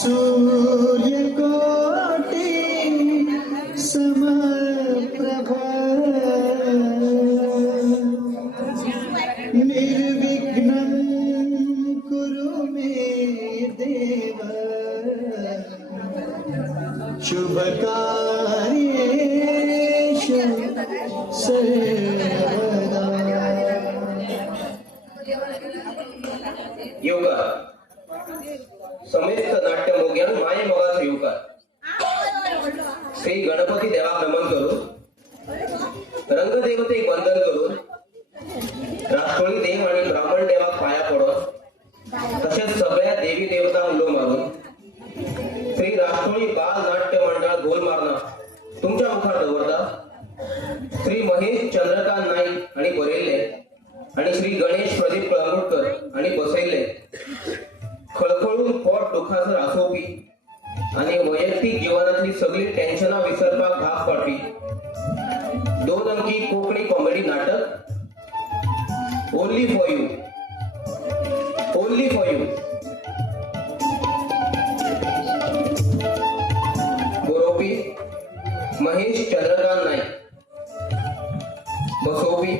सूर्यकोटि समप्रभा निर्विघ्नं कुरु मे देव शुभकार्येषु सर्वदा। योगा समेस्त नाट्य मोग्यान माये मोगाच योगा श्री गणपती देवाक नमन करून रंगदेवतेक वंदन करून राष्ट्रोळी देव आणि ब्राह्मण देवाक पाया पडोन तसेच सगळ्या देवी देवतांक उलो मारून श्री राष्ट्रोळी बाल नाट्य मंडळ गोल मारना तुमच्या मुखार दवरता श्री महेश चंद्रकांत नाईक आणि बरयल्ले आणि श्री गणेश प्रदीप कळंगुटकर आणि बसयल्ले खळखळून पोट दुखासर आसोवपी आणि वैयक्तिक जीवनातली सगळी टेन्शनां विसरपाक भाग पाडपी 2 अंकी कोंकणी कॉमेडी नाटक ओनली फॉर यू बरोवपी महेश चंद्रकांत नाईक बसोवपी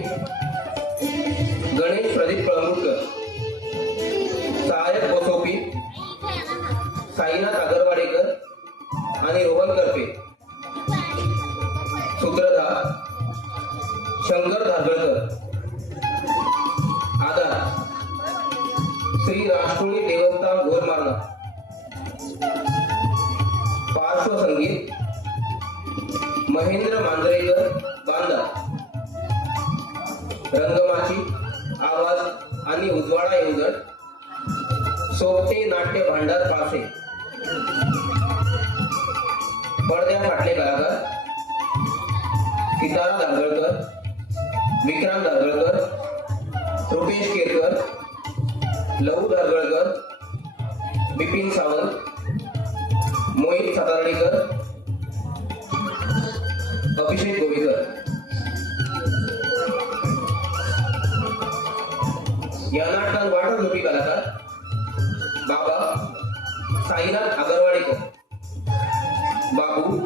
गणेश प्रदीप कळंगुटकर सहाय्यक बसोवपी साईनाथ आगरवाडेकर आणि रोहन करपे सूत्रधार शंकर धारगळकर आधार श्री राष्ट्रोळी देवस्थान गोलमार्ग पार्श्वसंगीत महेंद्र मांजरेकर बांदा रंगमाची आवाज आणि उजवाडा येवजण सोबते नाट्य भांडार पासे पडद्या फाटले कलाकार सीताराम दारगळकर विक्रांत दारगळकर रुपेश केरकर लहू दारगळकर बिपिन सावंत मोहित सातार्डेकर अभिषेक गोवेकर या नाटकात वाटत होती कलाकार बाबा साईनाथ आगरवाडेकर बाबू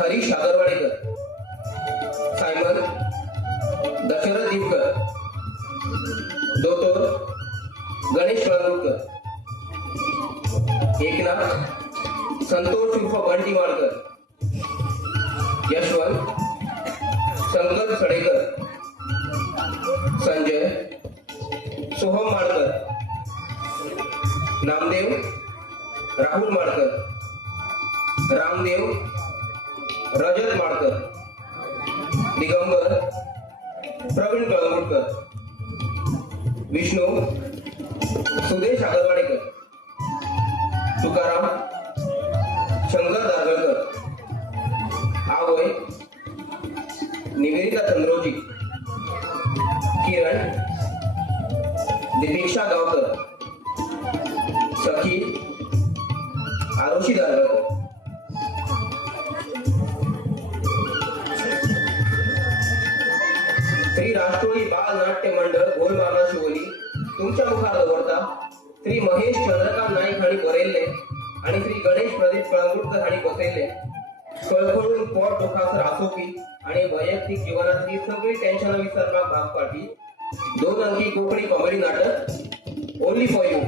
हरीश आगरवाडेकर सायमन दशरथ दिवकर दोतोर गणेश कळंगुटकर एकनाथ संतोष उर्फ बंटी वाळकर यशवंत संकल्प सडेकर संजय सोहम माडकर नामदेव राहुल माडकर रामदेव रजत माडकर दिगंबर प्रवीण कळंगुटकर विष्णू सुदेश आगरवाडेकर तुकाराम शंकर दारगळकर आवय निवेदिता चंद्रोजी किरण दीपिक्षा गावकर सखी आरुषी दारगळकर श्री राष्ट्रोळी बाल नाट्य मंडळ गोलमार्ग शिवोली तुमच्या मुखार दवरता श्री महेश चंद्रकांत नाईक हाणी बरयल्ले आणि श्री गणेश प्रदीप कळंगुटकर हाणी बसयल्ले खळखळून पोट दुखासर आसोवपी आणि वैयक्तिक जीवनातली सगळी टेन्शनां विसरपाक भाग पाडपी 2 अंकी कोंकणी कॉमेडी नाटक ओनली फॉर यू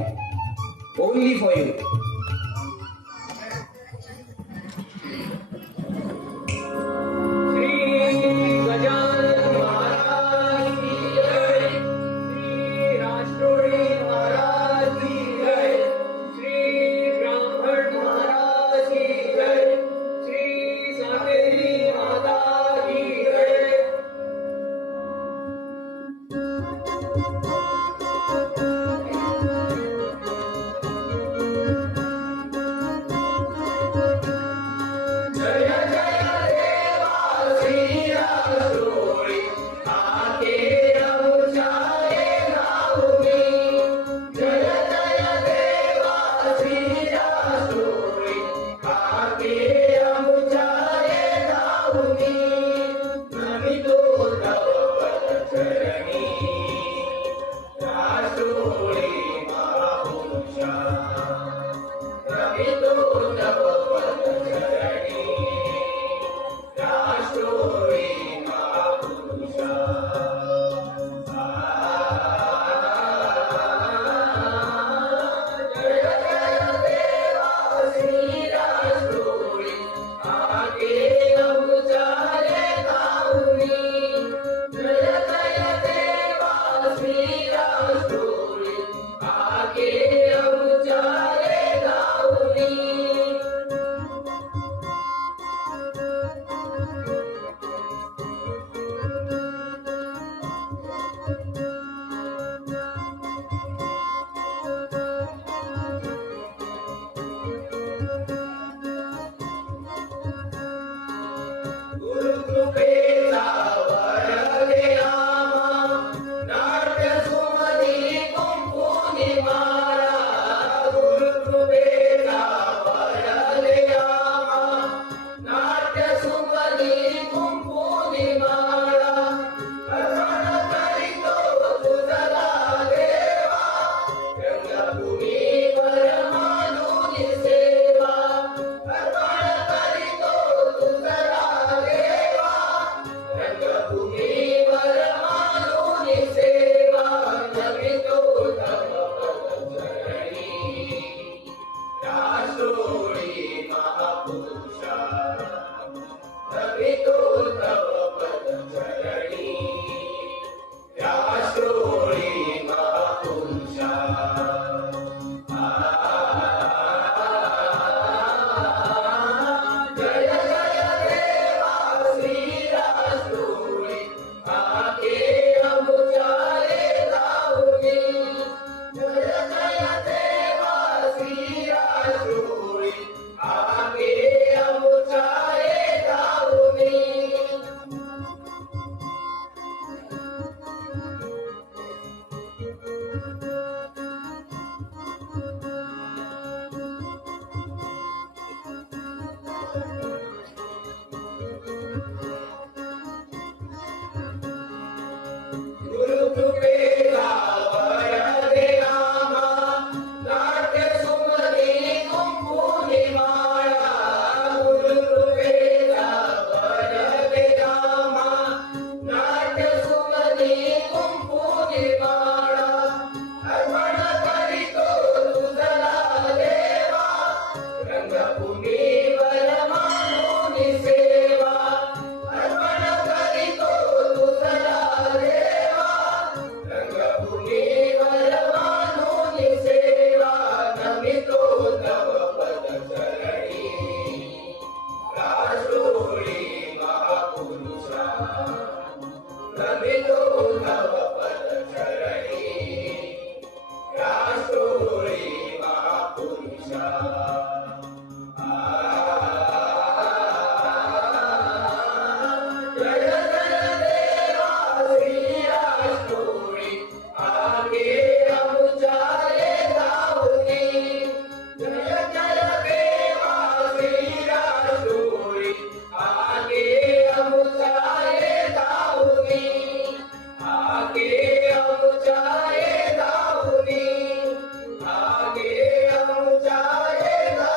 आगे हम जाए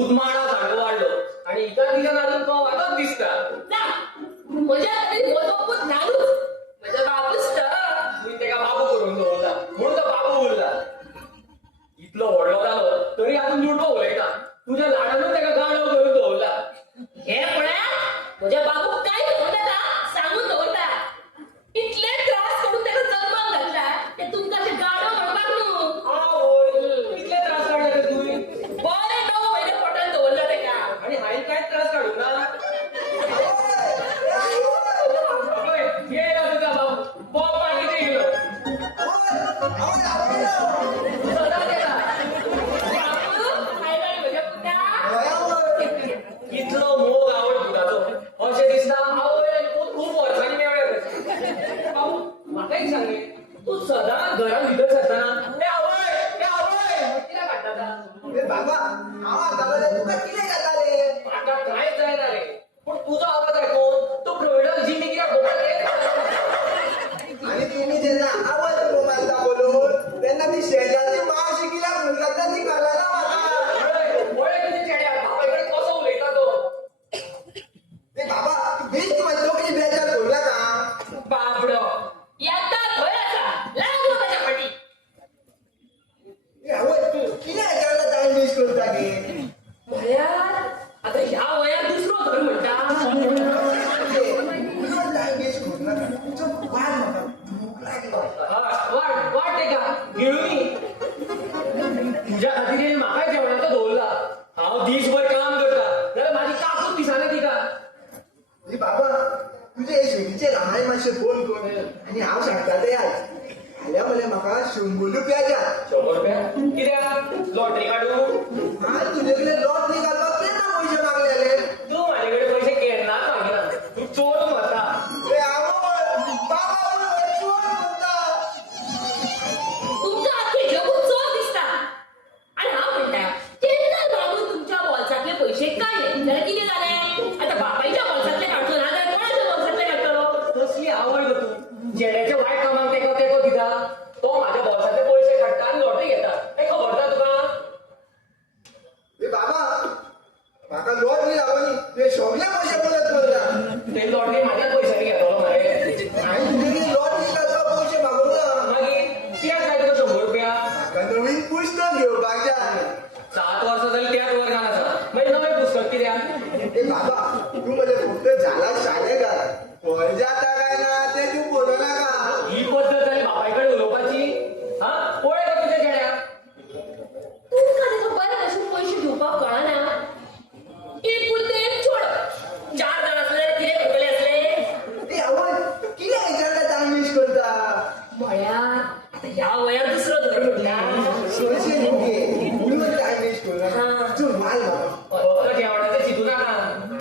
उदमाळा झाडू वाढलो आणि इतर दिवसात अजून तो वाटत दिसता ना म्हज्या तरी वचपूच घालूच म्हज्या बापूच तर तुम्ही तेका बाबू करून दवरला म्हणून तो बाबू उरला इतलो व्हडलो जालो तरी अजून जुडबो उलयता तुझ्या लाडानूच तेका गाणो करून दवरला हे पळ्या म्हज्या बापूक काय दवरता सांगून दवरता इतले त्रास करून ताका जन्माक घातला ते तुमकां अशें गाडो म्हणपाक न्हू आवय कितले त्रास काडले रे तुवें बरे 9 म्हयने पोटांत दवरला ताका आणि हांवें कांयच त्रास काडूंक ना आवय, ये ना तुझा बाबू बॉल मागी दे गेलो सदा देता बापू हायलाय म्हज्या पुता इतलो मोग आवड भुताचो अशें दिसता आवय तूं खूप वर्सांनी मेवळ्या बाबू म्हाका एक सांग रे, तूं सदां घरान भितर सरतना ए आवय कित्याक काडटा बाबा हांव आतां तुका कितें जाता रे म्हाका कांयच जायना रे पूण तुजो आवाज आयकून तूं प्रविडल जिमी कित्याक बोबड रे आणि तुम्ही जेन्ना आवड मोबायल दाखवलो तेन्ना ती शेजारची मावशी कित्याक म्हणटा ती कळना म्हाका पळय तुजे चेड्याक बापाय कडेन कसो उलयता तो ते बाबा तू बेस्ट तुमची तोकडी बेजार सोडला का बाबडो येता खंय आसा लागलो म्हज्या फाटी ए आवय तू कितें हेच्यावर टायम वेस्ट करता गे म्हळ्यार आतां ह्या वयार दुसरो धर म्हणटा टायम वेस्ट करू नाका तुजो वाद म्हाका भूक लागलो वाट तेका गिळूनी तुज्या खातीर म्हाकाय जेवणाचो दवरला हांव दीसभर काम करता जाल्यार म्हाजी काकूच दिसना तिका ए बाबा तुजे हे शेणीचे रामाय मातशें फोन कर आनी हांव सांगता ते आज फाल्यां मरे म्हाका 100 रुपया द्या 100 रुपया कित्याक लॉटरी काडूं हांव तुजे कडेन लॉटरी घालपाक केन्ना पयशे मागलेले तूं म्हाजे कडेन पयशे केन्नाच मागिना तूं चोरून वता ए आवय बाबा चोर म्हणटा तुमकां आख्खें जगूच चोर दिसता आनी हांव म्हणटा तेन्ना बाबू तुमच्या बोल्सांतले पयशे काडले जाल्यार कितें जालें आतां बापायच्या बोल्सांतले काडचो ना जाल्यार कोणाच्या बोल्सांतले काडटलो कसली आवड गो तूं चेड्याच्या वायट कामाक तेको दिता तो म्हाज्या बोल्सांतले पयशे काडटा आनी लॉटरी घेता हें खबर ना तुका ए बाबा म्हाका लॉटरी लागोनी तुवें सगळे पयशे परत करला ते लॉटरी म्हाज्याच पयशांनी घेतलो मरे हांवें तुजे कडेन लॉटरी घालपाक पयशे मागूंक ना मागीर कित्याक जाय तुका 100 रुपया म्हाका नवीन पुस्तक घेवपाक जाय 7 वर्सां जालीं त्याच वर्गान आसा मागीर नवें पुस्तक कित्याक ए बाबा तूं म्हजे फक्त झाला शाळेकार खंय जाता काय ना ते तूं पळोवं नाका ही पद्दत जाली बापाय कडेन उलोवपाची हा पळय गो तुज्या चेड्याक तुमकां ताका बरे भशेन पयशे दिवपाक कळना एक पुरते एक चोड 4 जाण आसले जाल्यार कितें करतले आसले ए आवय तूं कितें हेच्यार टायम वेस्ट करता म्हळ्यार आतां ह्या वयार दुसरो धर म्हणटा पयशे न्हू घे म्हणून टायम वेस्ट करू नाका चल वाल बाबा फक्त जेवणाचें चिंतू नाका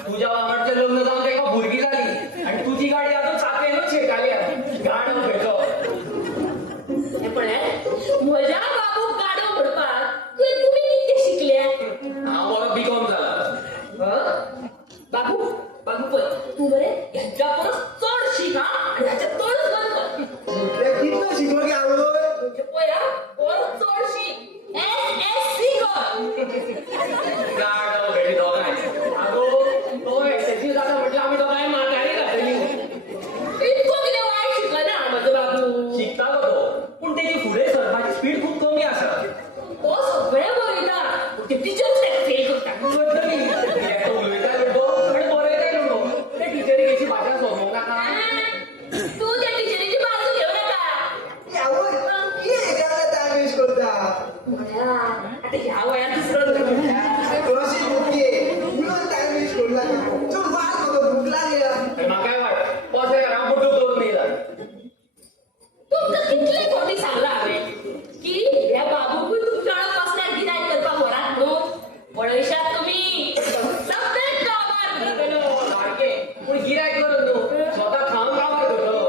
तुज्या वांगडचें लग्न जावन तेका भुरगीं जाली आनी तुजी गाडी अजून चाकयेनूच शेकाल्या गाडो खंयचो हे पळय म्हज्या बाबूक गाडो म्हणपाक ते तुमी कितें शिकल्या हांव बरो बीकॉम जाला बाबू पळय तूं बरे ह्याच्या परस चड शिक हा आनी ह्याच्या चडच बंद कर ते कितलो शिकलो गे आवय म्हणजे पळय हा परस चड शिक SSC कर गाडो घडी दोगांय आगो तो एसएससी जाता म्हटल्यार आमी दोगांय म्हातारी घातली इतको कितें वायट शिकना म्हजो बाबू शिकता गो तो पूण तेजी फुडें सरपाची स्पीड खूब कमी आसा तो सगळें बरयता पूण ते टिचर्स ताका फेल करता करतली कित्याक तो उलयता न्हू आनी बरयताय न्हू ते टिचरीकेची भाशा समजूंक नाका तूं त्या टिचरीची बाजू घेवं नाका ए आवय कितें हेच्यार टायम वेस्ट करता म्हळ्यार आतां ह्या वयार दुसरो धर म्हणटा कशी भुरगे म्हणून टायम वेस्ट करू नाका चल वाल म्हाका भूक लागल्या आनी म्हाकाय वाट पसऱ्या घरां बुड्डूक दवरून येयला तुमकां कितले फावटी सांगलां हांवें की ह्या बाबूकूय तुमच्या वांगडा कसल्याक गिरायक करपाक व्हरात म्हणून पळयशात तुमी सगळेच कामार घातलो सारकें पूण गिरायक करून न्हू स्वता खावन काबार करतलो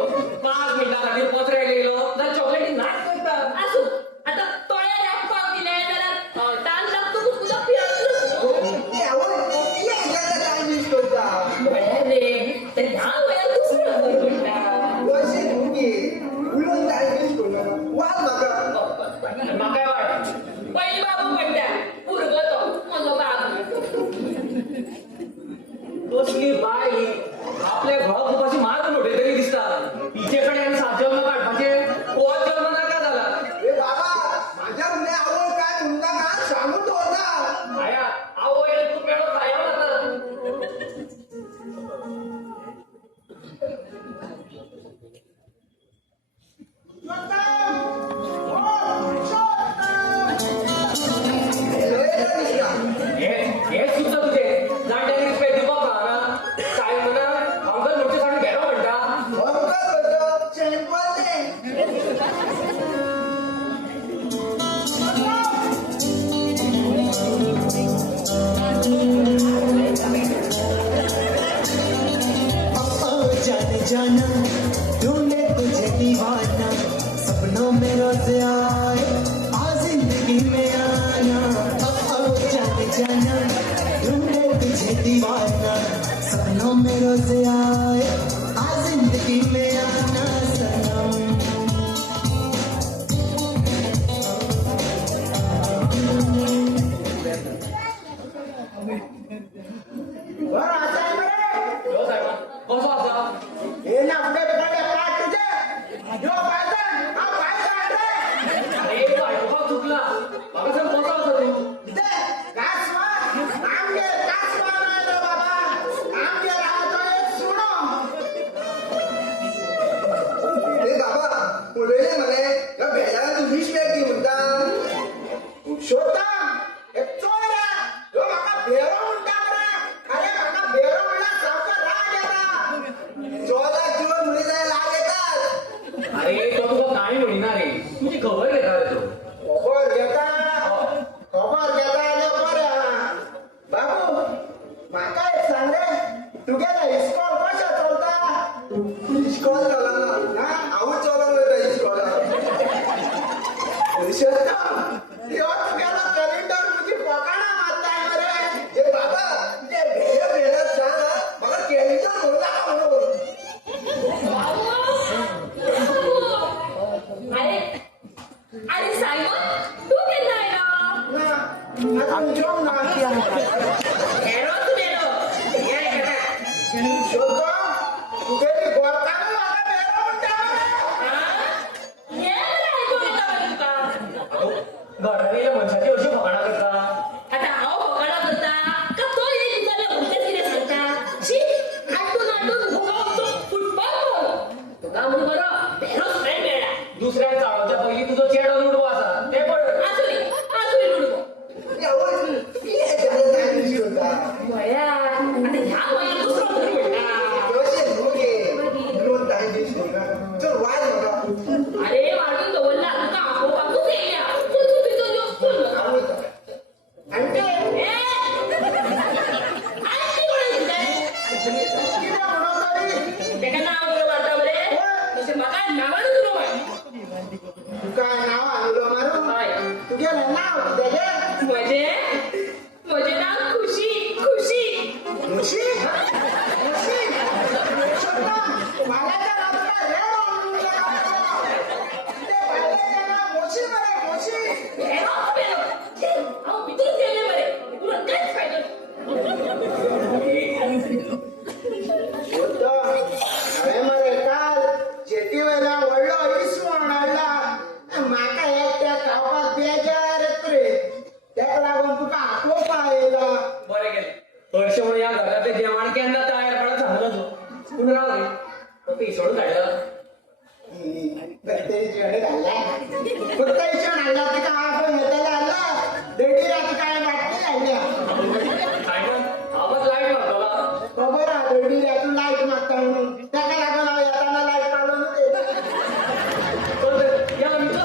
5 मिनटां खातीर पसऱ्याक येयलो जाल्यार चॉकलेटी नाच करता आसूं आतां तोळे राखपाक दिले जाल्यार डान्स लागतकूच तुका पियेवंक जाना ढूंढे तुझे दीवाना सपनों में रोज आए आ जिंदगी में आना अब जाने जाना ढूंढे तुझे दीवाना सपनों में रोज आए आ जिंदगी में आना सनम बरं असं आहे बरं. हो साहेब कसं असा हे ना आपले पडले पाय तुझे यो पायथन हा पायथन रे अरे बायको चुकला बाबा साहेब कसं असा तू दे कासवा आमगे कासवा नाही रे बाबा आमगे राहतो एक सुनो ए बाबा उडले म्हणे या भेड्याला तू विष पेटी म्हणता शोधता एक चोर आहे तो माका भेरो म्हणता बरं अरे माका भेरो म्हणला सावकार राग येता चोरा जीवन मुली जायला लाग येतात अरे तो तुला नाही म्हणणार रे तुझी खबर घेणार रे तो खबर घेता आले बरं बाबू माका एक सांग रे तुगेला इस्कॉल कशा चलता इस्कॉल चला ना आऊच चला नाही इस्कॉल यो तुगेला कॅलेंडर तुझी पकाना मारताय बरे हे बाबा ते भेड्या सांग मला कॅलेंडर बोलला म्हणून अरे अरे सायमन तू केन्ना आयलो ना आता जेवण नाही हेरोच मेलो हे ऐकता शोधतो तुगेली गोरकानं मला भेरो म्हणता हे ऐकून येता तुका घरात मनशाची अशी फकाणा करता आता हांव फकाणां करता का तो एक दिसाले म्हणटा कितें सांगता शी आटून भोगावचो फुटबॉल तुका म्हूण बरो बेरोच फ्रेंड मेळ्ळा दुसऱ्या चाळोच्या पहिली तुझं चेडो लुडवो असा ते पण आसुरी लुडको भया आता ह्या वयात दुसरो खरी म्हणटा अरे वाढून दवरला तुका आपोवपाकूच येयल्या चल तूं भितर यो चल आंटी कोण तेका नांव बरोबर मारता मरे तशें म्हाका नांवानूच उलो काय नाव आणलो मारू हय तुगेलं नाव कितें म्हजें नांव खुशी खुशी खुशी खुशी मालाच्या नावाला रेड म्हणून ते बायलेचं नाव मोशी मरे मोशी हेरोच मेलो हांव भितून गेलें मरे तुला कांयच फायदो होतं हांवें मरे काल शेती वेला व्हडलो इसवण हाडला म्हाका एकट्या खावपाक बेजार येत रे तेका लागून तुका आपोवपा येयला बरे गेले हर्ष म्हणून या घरातले जेवण केन्ना तयार पडत सांगलो तू पूण राव रे तो पिसोड काढला फक्त इसवण हाडला तिका आपण येताला हाडला देडी रात काय बाटली हाडल्या सायमन आवाज लाईट मारतला खबर हा देडी रातून लायट मागता म्हणून तेका लागून हांव येताना लायट काडून या मित्र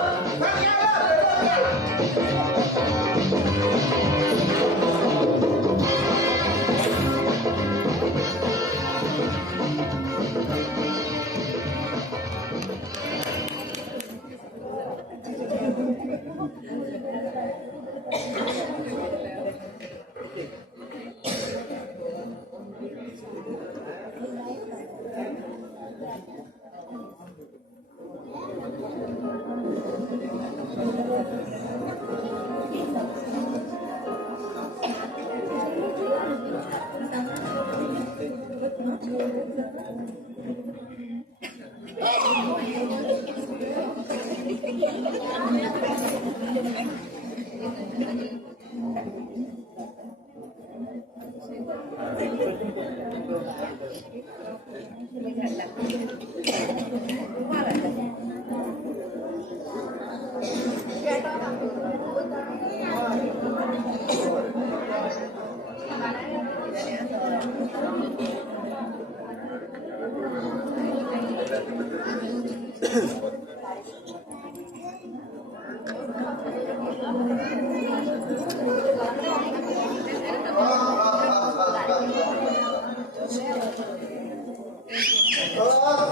Oh,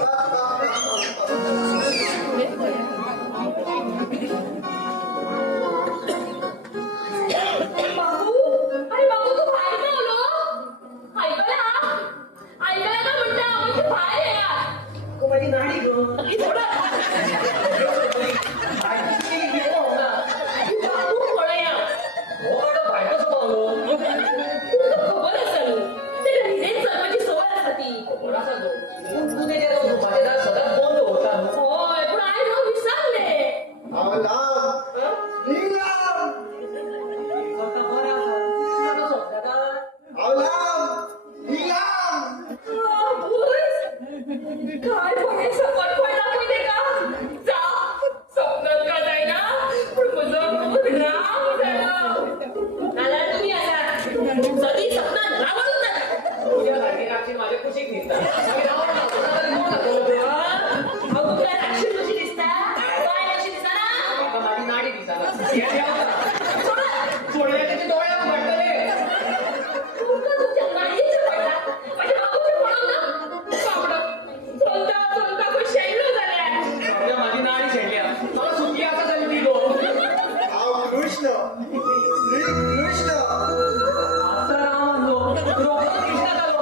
कृष्ण आता राम आणलो रोखोच कृष्णात आलो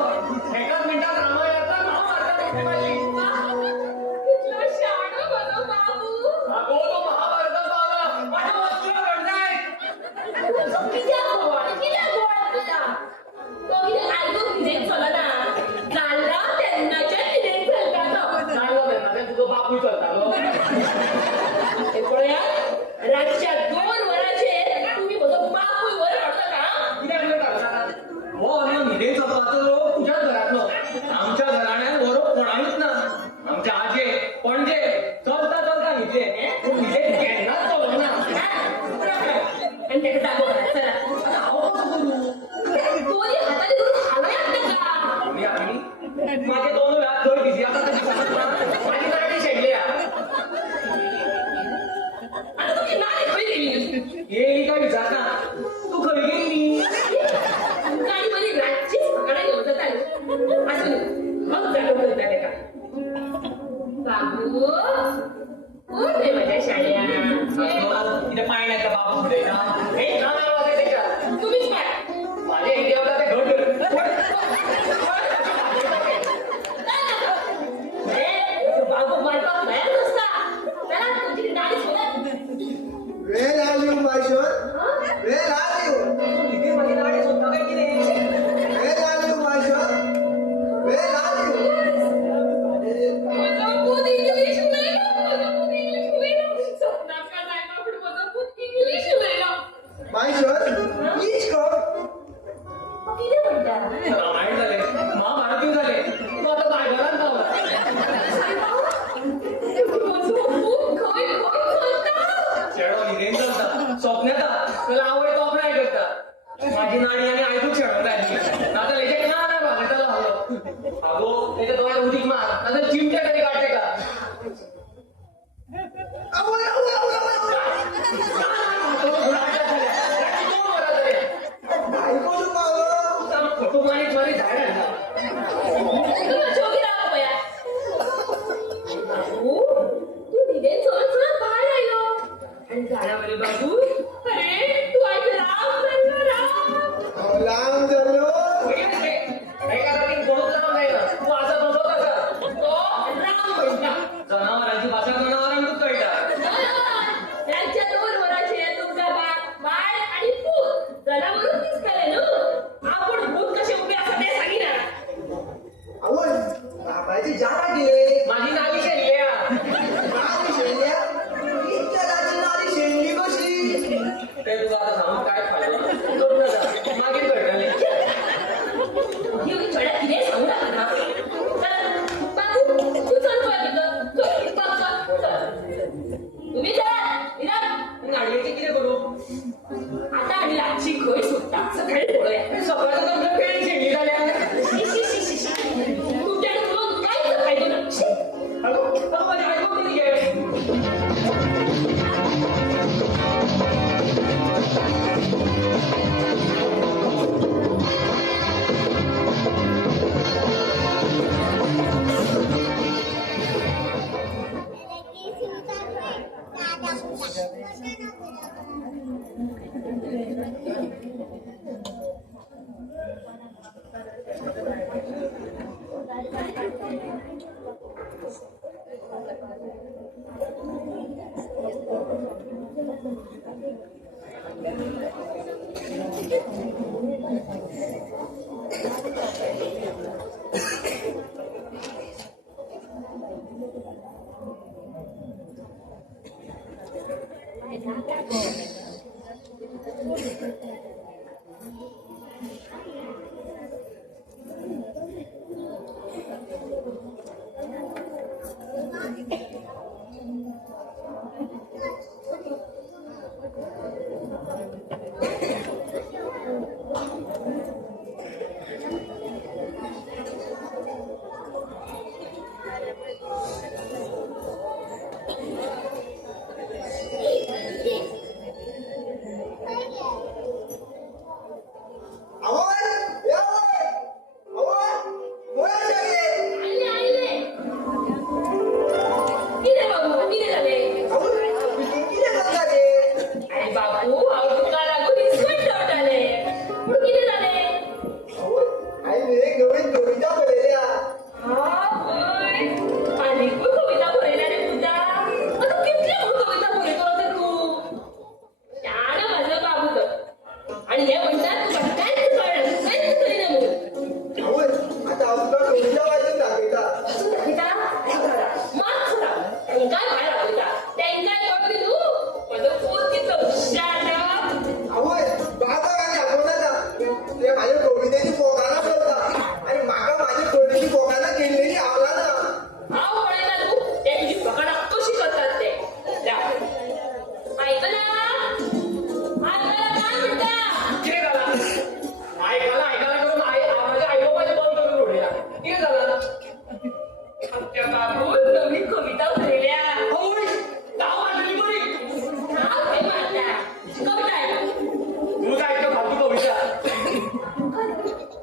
एकाच मिनिटात रामायणाचा महाभारतात येते माझी कितलं शहाणं माझं बाबू. अगो तो महाभारतात आला माझ्या वस्तूला घडलाय तो कित्याक गोड तुला? तो कितें आयकून कितें चलना. जाल्ला तेन्नाचें कितें चलता तो. जाणलो तेन्ना तुझो बापूय चलतालो हे पळयात, रातच्या 2 वरांचेर तुम्ही म्हजो बापूय वयर हाडटा. कित्याक वेळ काडटा हो आमी न्हिदेन चलपाचो लोक तुझ्याच घरांतलो आमच्या घराण्यांत वरोप कोणायूच ना आमच्या आजे पणजे चलता चलता न्हिदले पूण न्हिदेन केन्नाच चलोंक ना आणि तेका जागो घाला. चला. आतां हांव कसो करूं दोन्ही हातांनी धरून हालयात तेका. आमी माझे दोन हात थंय बिझी आसा ते दिसत ना माझी नाडी शेणल्या आता तुमची नाणी खंय गेली? येयली काय विचारना तू खंय गेल्ली गाडी मध्ये रातचीच म्हाका घेऊन जाताली. आसूं मग जागो करता तेका. बाबू कोण रे माझ्या शाळ्या? कितें पाळण्यात बाबा फुटयता हे नाना वाजे तेच्या तुम्हीच पाय. माझे हे देवता ते घट बाबू मारपाक भयान नसता. चला तुमची नाणी सोडा. वेळ आली मायशोर वेळ आली इथे माझी नाडी सोडता काय कितें वेळ आली मायशोर वेळ आली माझं पूत इंग्लिश उलयलो. माझं पूत इंग्लिश उलयलो. सपनाका जायना पूण माझं पूत इंग्लिश उलयलो. मायशोर हीच कर कितें म्हणटा? रामायण झाले महाभारत झाले तू आता बायबलांत पावला माझं पूत खंय चलता? चेडो न्हिदेन चलता स्वप्न येता तुला आवड तो आपण आयकता माझी नाडी आनी आयकूच शेणून राहिली नाजाल्यार हेजे ना ना भागयतालो हांव आगो तेच्या दोळ्यात उदीक मार नाजाल्यार चिमटे तरी काडटे का आवय आवय आवय आवय ऐकून पावलो फोटो मारीत मारीत झाड हाडला तुला जोगी राव पया. बाबू तू तिथे चल चल बाहेर आयलो. आणि झाडावले बाबू अरे तू आज राम बनलो राम. लांब झालो एका जागेत कोणूच जावंक जायना तू असा तसो कसा तो राम म्हणटा. जनावरांची भाषा जनावरांकूच कळटा त्यांच्या 2 वरांचेर तुमचा बाळ आणि पूत जनावरून दिसताले न्हू. आपण भूत कसे उभे असता ते सांगिना. आवय बाबाची जागा गेले माझी नाली शेणल्या नाली शेणल्या इतक्या राची नाली शेणली कशी ते तुला आता सांगून काय फायदो सोड ना जा. मागीर कळटलें ही चढ्या कितें सांगू नका ना. चला बाबू तू चल पळय तिथं. चल बाबा चल. तुम्ही चला निदान. नाडयेची कितें करूं आता आणि रातची खंय सुटता सकाळी पळया. सकाळचं तुमच्या पेन शेणली जाल्या तुमच्याकडे मग काहीच फायदो ना. शी. हॅलो माझ्या ऐकून किती घे आणि हे म्हणतात तुका कांयच कळना कांयच कळना म्हणून आवय आता आमका कविता वाचून दाखयता असं दाखयता मात खरा आणि काय भायर दाखयता तेंकाय कळली न्हू माझं पोत कितलो हुशार ना आवय बाबा आणि दाखवता ते माझ्या कवितेची फोगाना करता आणि म्हाका माझी कवितेची फोगाना केलेली आवला ना हांव पळयता तू ते तुझी पकडा कशी करतात ते ऐकला काय म्हणता किती झाला ऐकायला करून माझ्या आईबाबाचे बंद करून उडलेला किती झाला आमच्या बाबू नवीन कविता उरल्या होय गाव वाजली बरी नाव काय मारता कविता आहे तुझं ऐकतो फालतू कविता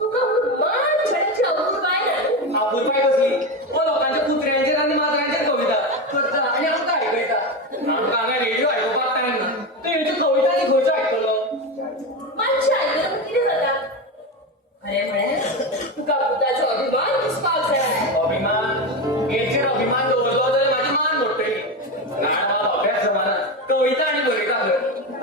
तुका मान छान अपूर्व आहे ना आपण काय कसली व लोकांच्या कुत्र्यांचे आणि मात्रांचे कविता करता आणि आमका ऐकायचा आमका हांगा रेडिओ ऐकपाक टायम ना तर हेची कविता आणि खंयचो आयकतलो मानशें आयकलं कितें जाता खरें म्हळ्यार तुका पुताचो अभिमान दिसपाक जाय अभिमान हेचेर अभिमान दवरलो जाल्यार म्हाजी मान मोडटली गाणवाल अभ्यास जमाना कविता आणि बरयता खंय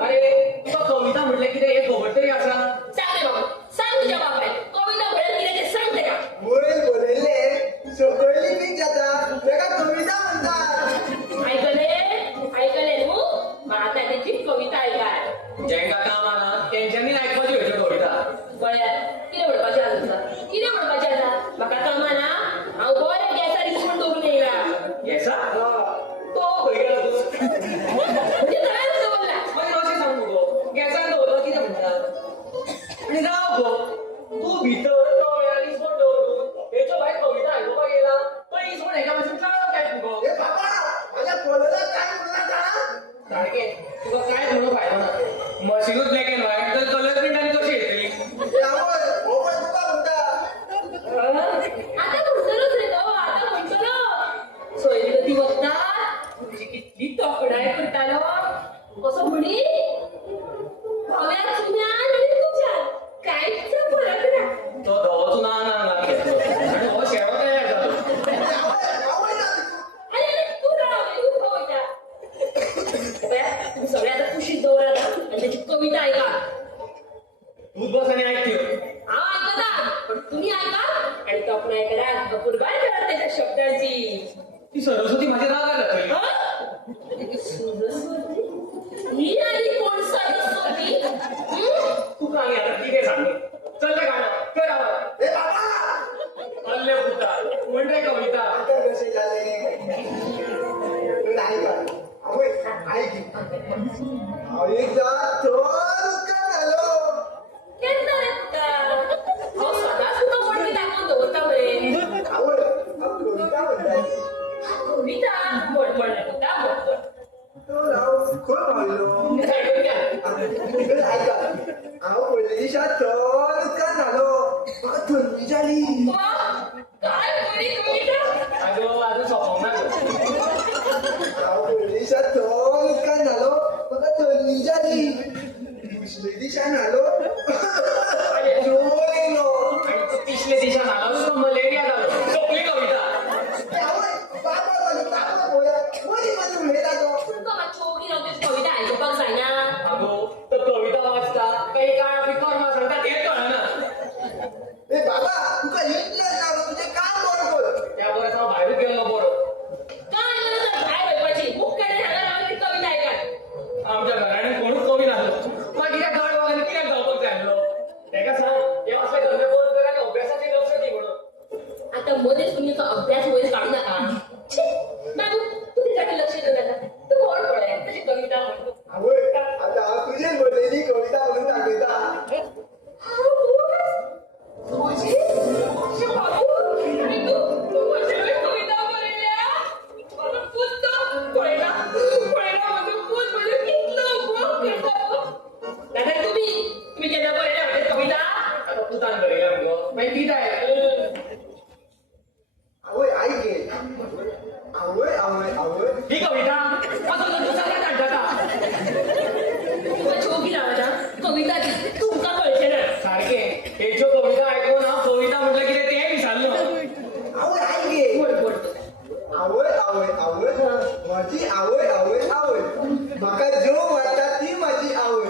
अरे तुका कविता म्हटल्यार कितें हे खबर तरी आसा सांग रे बाबा सांग तुझ्या बापाय कविता म्हळ्यार कितें तें सांग तेका वयर बरयल्ले सकयली पीक जाता तेका कविता म्हणतात ऐकले न्हू मग आता त्याची कविता ऐकाय जेंका काम आना तेंच्यांनी आयकपाची ह्यो कविता गोळ्यार कितें म्हणपाचें आसा तुका कितें म्हणपाचें आसा म्हाका कळना हांव बरें गॅसार इसवण दवरून येयला येसा तो खंय गेलो तूं म्हणजे तळ्यात दवरला मागीर अशें सांग मुगो गॅसान दवरलो कितें म्हणटा आनी राव गो तूं भितर तळ्यार इसवण दवरून हेचो भायर कविता आयकुपाक येयला पण इसवण हेका मातशें चड काय मुगो ए बाबा माझ्या कॉलेजात काय म्हणून जाणा सारकें तुका कांयच म्हणून फायदो ना मशिनूच ब्लॅक एंड व्हायट तर कलर प्रिंटांनी कशी येतली ए आवय हो पण तुका म्हणता आता म्हणटलोच रे तो आता म्हणटलो सोयरी ती बघतात तुझी कितली तोखणाय करतालो कसो म्हणी हव्या तुझ्या आणि तुझ्या कांयच फरक ना तो धवोचून आंगांक लागला घेतलो आनी हो शेळो तयार जालो आवय ना अरे तू राव तू कविता तुम्ही सगळे आता कुशीत दवरा ना आणि त्याची कविता ऐका तूच बस आनी आयक त्यो हांव ऐकता पण तुम्ही ऐका आणि तोखणाय करा अपूर्वाय करा त्याच्या शब्दांची ती सरस्वती माझ्या रागार जातली हं? सरस्वती ही आली कोण सरस्वती तुका आनी आतां कितें सांगू चल रे गाणं कर आवाज ए बाबा अल्ले पुता म्हण रे कविता आता कसे झाले नाही का आवय ऐक हांव एकदा थोडका झालो केन्ना रे पुता हांव सदांच तुका पडकी दाखोवन दवरता मरे आवय हांव कविता म्हणटाली कविता म्हण रे पुता म्हण तो राव खंय पावलो ऐका हांव पयल्या दिसा थोडका झालो म्हाका थंडी जाली काय बरी कविता आजो सोपोंक ना हांव पयल्या दिसा थोडका झालो म्हाका थंडी जाली दुसऱ्या दिसा झालो जोर येयलो आणि तू तिसरे दिशा नाला तुका मलेरिया जालो सोपली कविता आवय बाबा वाली बाबा बोया मदी मदी उलयता तो तुका मातशी ओगी राव तुजी कविता आयकुपाक जायना आगो तो कविता वाचता काही काळ आपली कर्मा सांगता तेच कळना ए बाबा तुका इतलें ना तुजें काम बरो कर त्या परस हांव भायरूच गेल्लो बरो काय गरज आहे भायर वयपाची मुख्याने हांगा रावन ती कविता ऐकात आमच्या घरांनी कोणूच कवी नासलो मागीर त्या गाड वागांनी कित्याक जावपाक जाय आसलो तेका सांग हे असले धंदे बंद कर आनी अभ्यासाचेर लक्ष दी म्हणून आता मध्येच तुम्ही तो अभ्यास वयर काढू नका छी, बाबू तू तिच्याकडे लक्ष देऊ नका तू कोण पळय तुझी कविता म्हणतो आवय आता हांव तुजेर बरयली कविता म्हणून दाखयता तुझी बाबू आणि तू माझ्याकडे कविता बरयल्या मला पूत पळयला म्हणजे पूत म्हणजे कितलो उपयोग करता नाहीतर तुम्ही केन्ना बरयल्या म्हणजे कविता आता पुतान बरयला मुगो मागीर ती जाय आवय ऐक गे आवय आवय आवय ही कविता असं तर दुसऱ्या काढता तुका चोगी रावता कविता तुमका कळचे ना सारखे हेच्यो कविता ऐकून हांव कविता म्हटलं कितें तें विसरलो आवय ऐक गे बोल आवय आवय आवय माझी आवय आवय आवय म्हाका ज्यो वाटता ती माझी आवय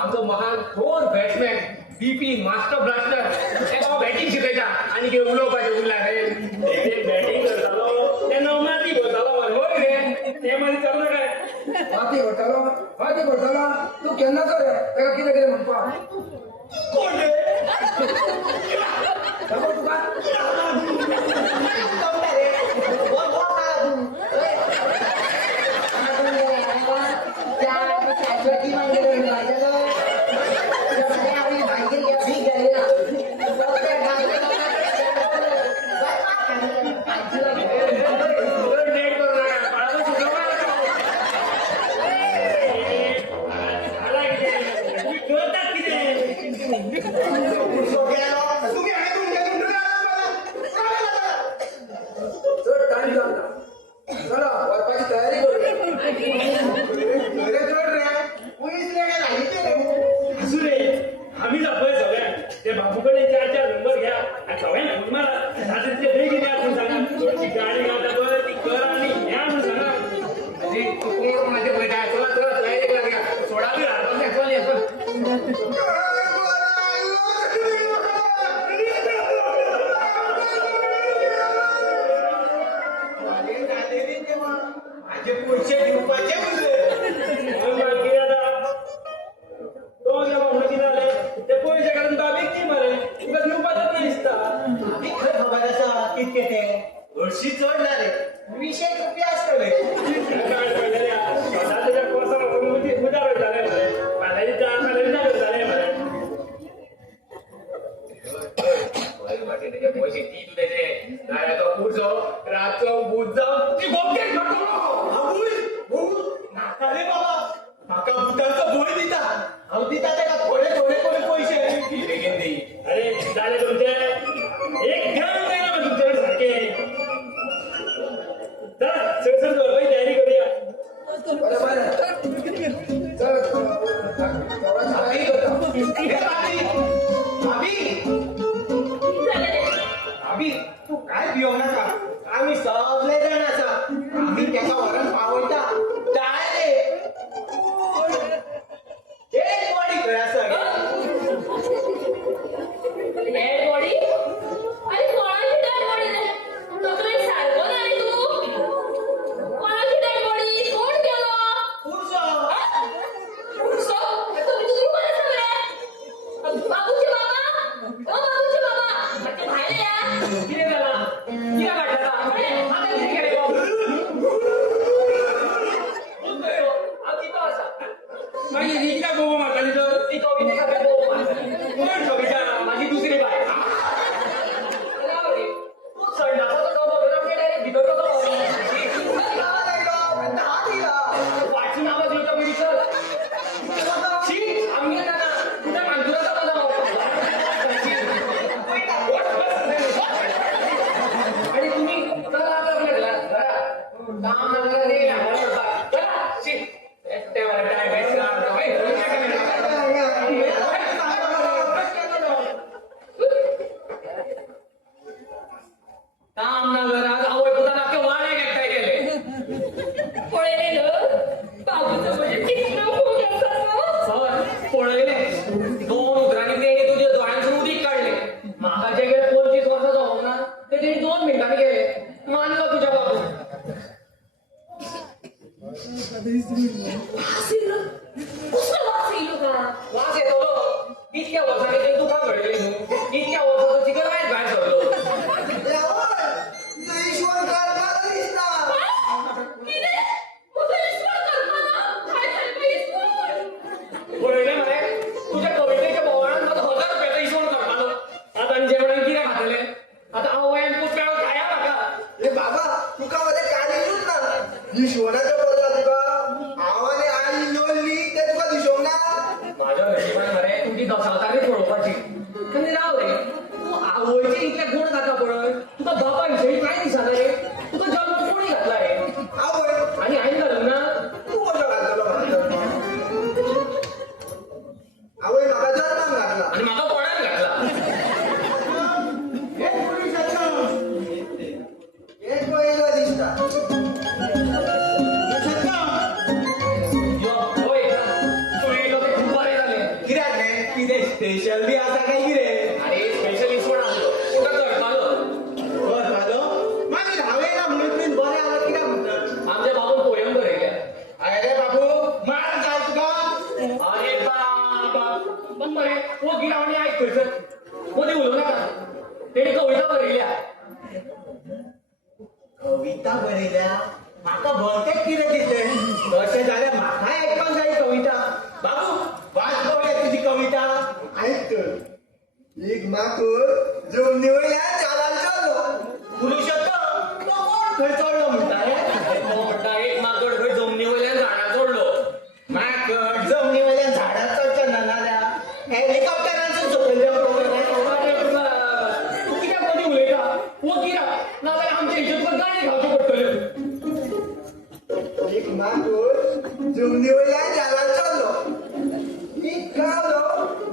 आमचो महान थोर बॅट्समॅन BP मास्टर ब्लास्टर हे तो बॅटिंग शिकयता आणि ते उलोवपाचें उरला रे ते बॅटिंग करतालो ते नवमाती करतालो मरे होय रे ते मागीर चलना काय माती भरतालो तू केन्नाचो रे ताका कितें कितें म्हणपा कोण रे सांगू तुका नेट करू नका बाळाला सुचवा झाला किती तुम्ही करतात किती तुम्ही आहे चल टाइम जाता चला वरपाची तयारी करूया चड रे पोलीस असू रे आम्ही जातोय सगळ्या ते बाबूकडे 4 नंबर घ्या आणि सगळ्यांना फोन मारा रात्री ते बेगी द्या आपण सांगा ती गाडी घालता बरं ती कर आणि घ्या म्हणून सांगा आणि कोण माझे बैठा चला चला तयारी करा सोडा बी राहतो माझे पैसे घेवपाचे तो जेव्हा मधी झाले ते पैसे काढून बाबीक ती मरे तुका दिवपाचंच नाही दिसता खंय खबर आसा कितके ते हरशी चड ना रे 200 रुपया आसतले काय पडलेल्या स्वतःच्या कोसाला उदार झाले मरे पाण्याची झाले मरे त्याचे पैसे ती तू त्याचे नाळ्याचा पुढचो रातचो बुध जाऊन ती गोमकेट नाका रे बाबा म्हाका बुटांचो भंय दिता हांव दिता ताका थोडे थोडे करून पैसे बेगीन दी अरे झाले तुमचे एक घ्यान जायना मग तुमच्याकडे सारखे चला सर दरबाई तयारी करूया बरं बरं चल थोडा छाई करता भाभी झालं रे भाभी तू काय भिवू नका आम्ही सगळे जाण आसा आम्ही त्याका व्हरून पावयता जाय रे एक बॉडी खंय आसा डेड बॉडी अरे कोणाची डेड बॉडी रे तसं एक सारखं ना रे तू कोणाची डेड बॉडी कोण गेलो पुरसो पुरुषो तुम्ही दुसरं कोण असं रे बाबूचे बाबा बाबूचे बाबा म्हणजे बाहेर या किती झाला किती काढला आता किती गेले माझी रिक्षा बोबो मारताली तर ती कविता खात्यात बोबो मारताली कोण कविता माझी दुसरी बाय तू संडासाचा डबा घेऊन आपल्या डायरेक्ट भितर कसं वाची नावाची होतं मी विचार आम्ही ना तुझ्या मांजुराचा बनव आणि तुम्ही चला आता आपल्या घरात काम नगर रे चला शी तेव्हा टाइम वेस्ट काम नगर आज आवड पुता नाके वाणे घेताय गेले पळेलं बाबूचं म्हणजे किती खूप असतात सर पळयले 2 उदरांनी तेणी तुझे दोळ्यांसून उदीक काढले म्हाका जे गेले 25 वर्साचो होऊन ना ते तेणी 2 मिनिटांनी गेले मानलो तुझ्या बाबू वास येतो इतक्या वर्षांनी ते तुका घडले इतक्या वर्षाचो चिकन माहीत भायर सरलो पळयले मरे तुझ्या कवितेच्या बोवाळान म्हाका 1000 रुपयाचो इसवण करतालो आता आनी जेवणाक कितें खातले आता हांव वयान पुस्तकां खाया म्हाका बाबा तुका मध्ये काढूच ना दिशवनाचो बोलला तुका हांव आनी आई जोडली ते तुका दिसोंक ना माझ्या नशिबान मरे तुमची दसावतारी पळोवपाची आनी राव रे तू आवयचे इतले गुण जाता पळय तुका बापा विशयी काय दिसना रे तुका जन्म कोणी घातला रे आवय आनी हांवें घालूंक ना तू कसो घालतलो आवय म्हाका जन्माक घातला आनी म्हाका कोणान घातला हे पोलीस हे पळयलो दिसता यो होय तुवें लोक खूब बरें जालें स्पेशल बी असा काय कितें अरे स्पेशल इसवण आणलो तुका कळपालो बरं झालं मागीर हांवें ना म्हणून तुवें बरें आला कित्याक म्हणटा आमच्या बाबून पोयम बरयल्या अरे बाबू मार जाय तुका अरे बाबा पण मरे वो गिरावणी ऐक खंयसर मदीं उलोव नाका तेणी कविता बरयल्या कविता बरयल्या म्हाका भलतेच कितें दिसलें तशें जाल्यार म्हाकाय आयकपाक जाय कविता बाबू वाच पळोवया तुजी कविता आयक तर एक माकूड जमनी वयल्यान चालान चल्लो पुरुषोत्तम तो कोण खंय चडलो म्हणटा रे तो म्हणटा एक माकड खंय जमनी वयल्यान झाडार चडलो माकड जमनी वयल्यान झाडार चडचो ना जाल्यार हेलिकॉप्टरांसून सकयल देंवलो अरे बाबा, तू कित्याक मदीं उलयता वो गिरा नाजाल्यार आमच्या इज्जतीक गाणी घालच्यो पडटल्यो एक माकूड जमनी वयल्यान जालान चल्लो एक गावलो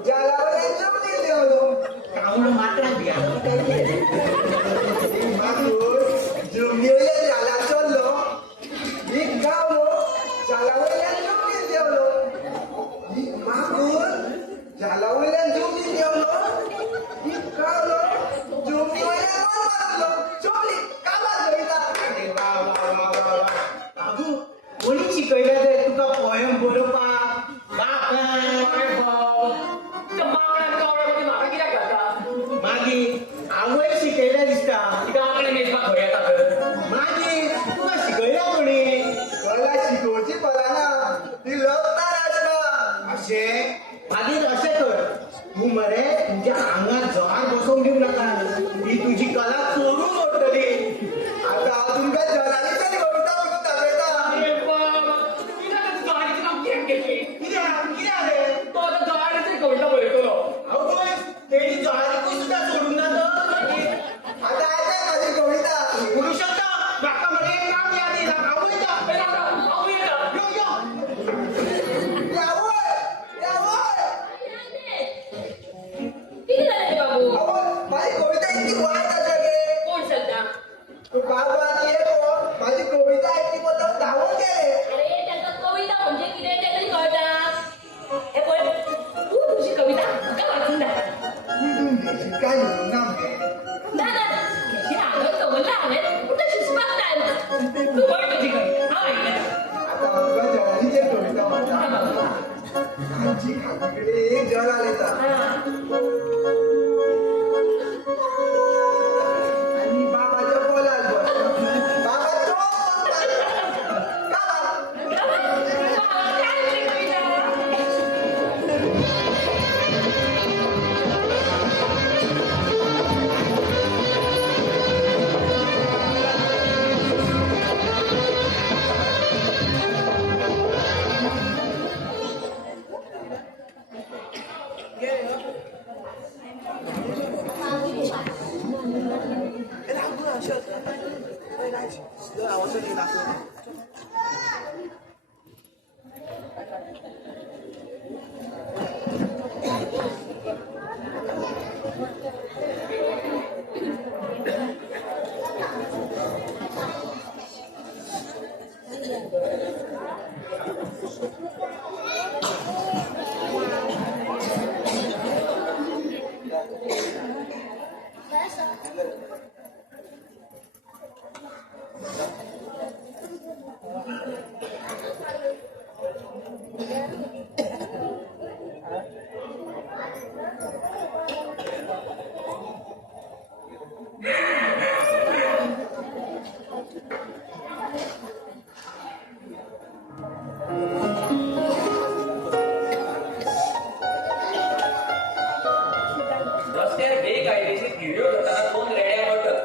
जाला वयल्यान जमनीर देंवलो कावळो माकडाक भियालो काय कितें एक माकूड जमनी वयल्यान जालान चल्लो एक गावलो जाला वयल्यान जमनीर देंवलो एक माकूड जाला वयल्यान जमनीर देंवलो एक गावलो जमनी वयल्यान वर मारलो जमनी कामाक वयता अरे वा वा वा वा वा बाबू कोणी शिकयलें ते तुका पोयम बरोवपाक बापा अरे बाबा, त्या माकडान कावळ्यामध्ये म्हाका कित्याक घालता मागीर आवय शिकयलें दिसता तिका आंकडे मेजपाक खंय येता तर मागीर तुका शिकयल्या कोणी कला शिकोवची पडना ती लोकता आसता अशें मागीर अशें कर तूं मरे तुज्या आंगार जवार बसोवंक दिवं नाका ती तुजी कला चोरून उरतली आतां हांव तुमकां जरांनी तरी कविता म्हणून दाखयता अरे बाबा, कित्याक तूं गाडीचें काम कित्याक घेतली कित्याक कित्याक रे तो आतां गाडीचेर कविता बरयतलो आवय तेणी जवारीकूय सुद्दां सोडूंक ना तर आतां आयल्या म्हाजी कविता पुरुषोत्तम म्हाका मरे एक काम याद येयला हांव वयता ए रावता, हांव येता यो यो यावय यावय किती झाले रे बाबू आवय माझी कविता इतकी वायट आसा गे कोण सांगता बाबा येतो माझी कविता ऐकली बद्दल धावून गेले अरे त्यांना कविता म्हणजे किती ते तरी कळता हे पण तू तुझी कविता का वाचून दाखव काय म्हणून नाम ना ना हे आलं कवलं आलं कुठं शिस्पात नाही तू बोल तुझी कविता हा ऐकलं आता आमच्या जरांनीचे कविता म्हणता आमची खातीकडे एक जळ आले आणि बाबाच्या बोलाल बसला बाबा चोप रस्त्यार बेकायदेशीर व्हिडिओ करताना दोन रेड्या मर्डर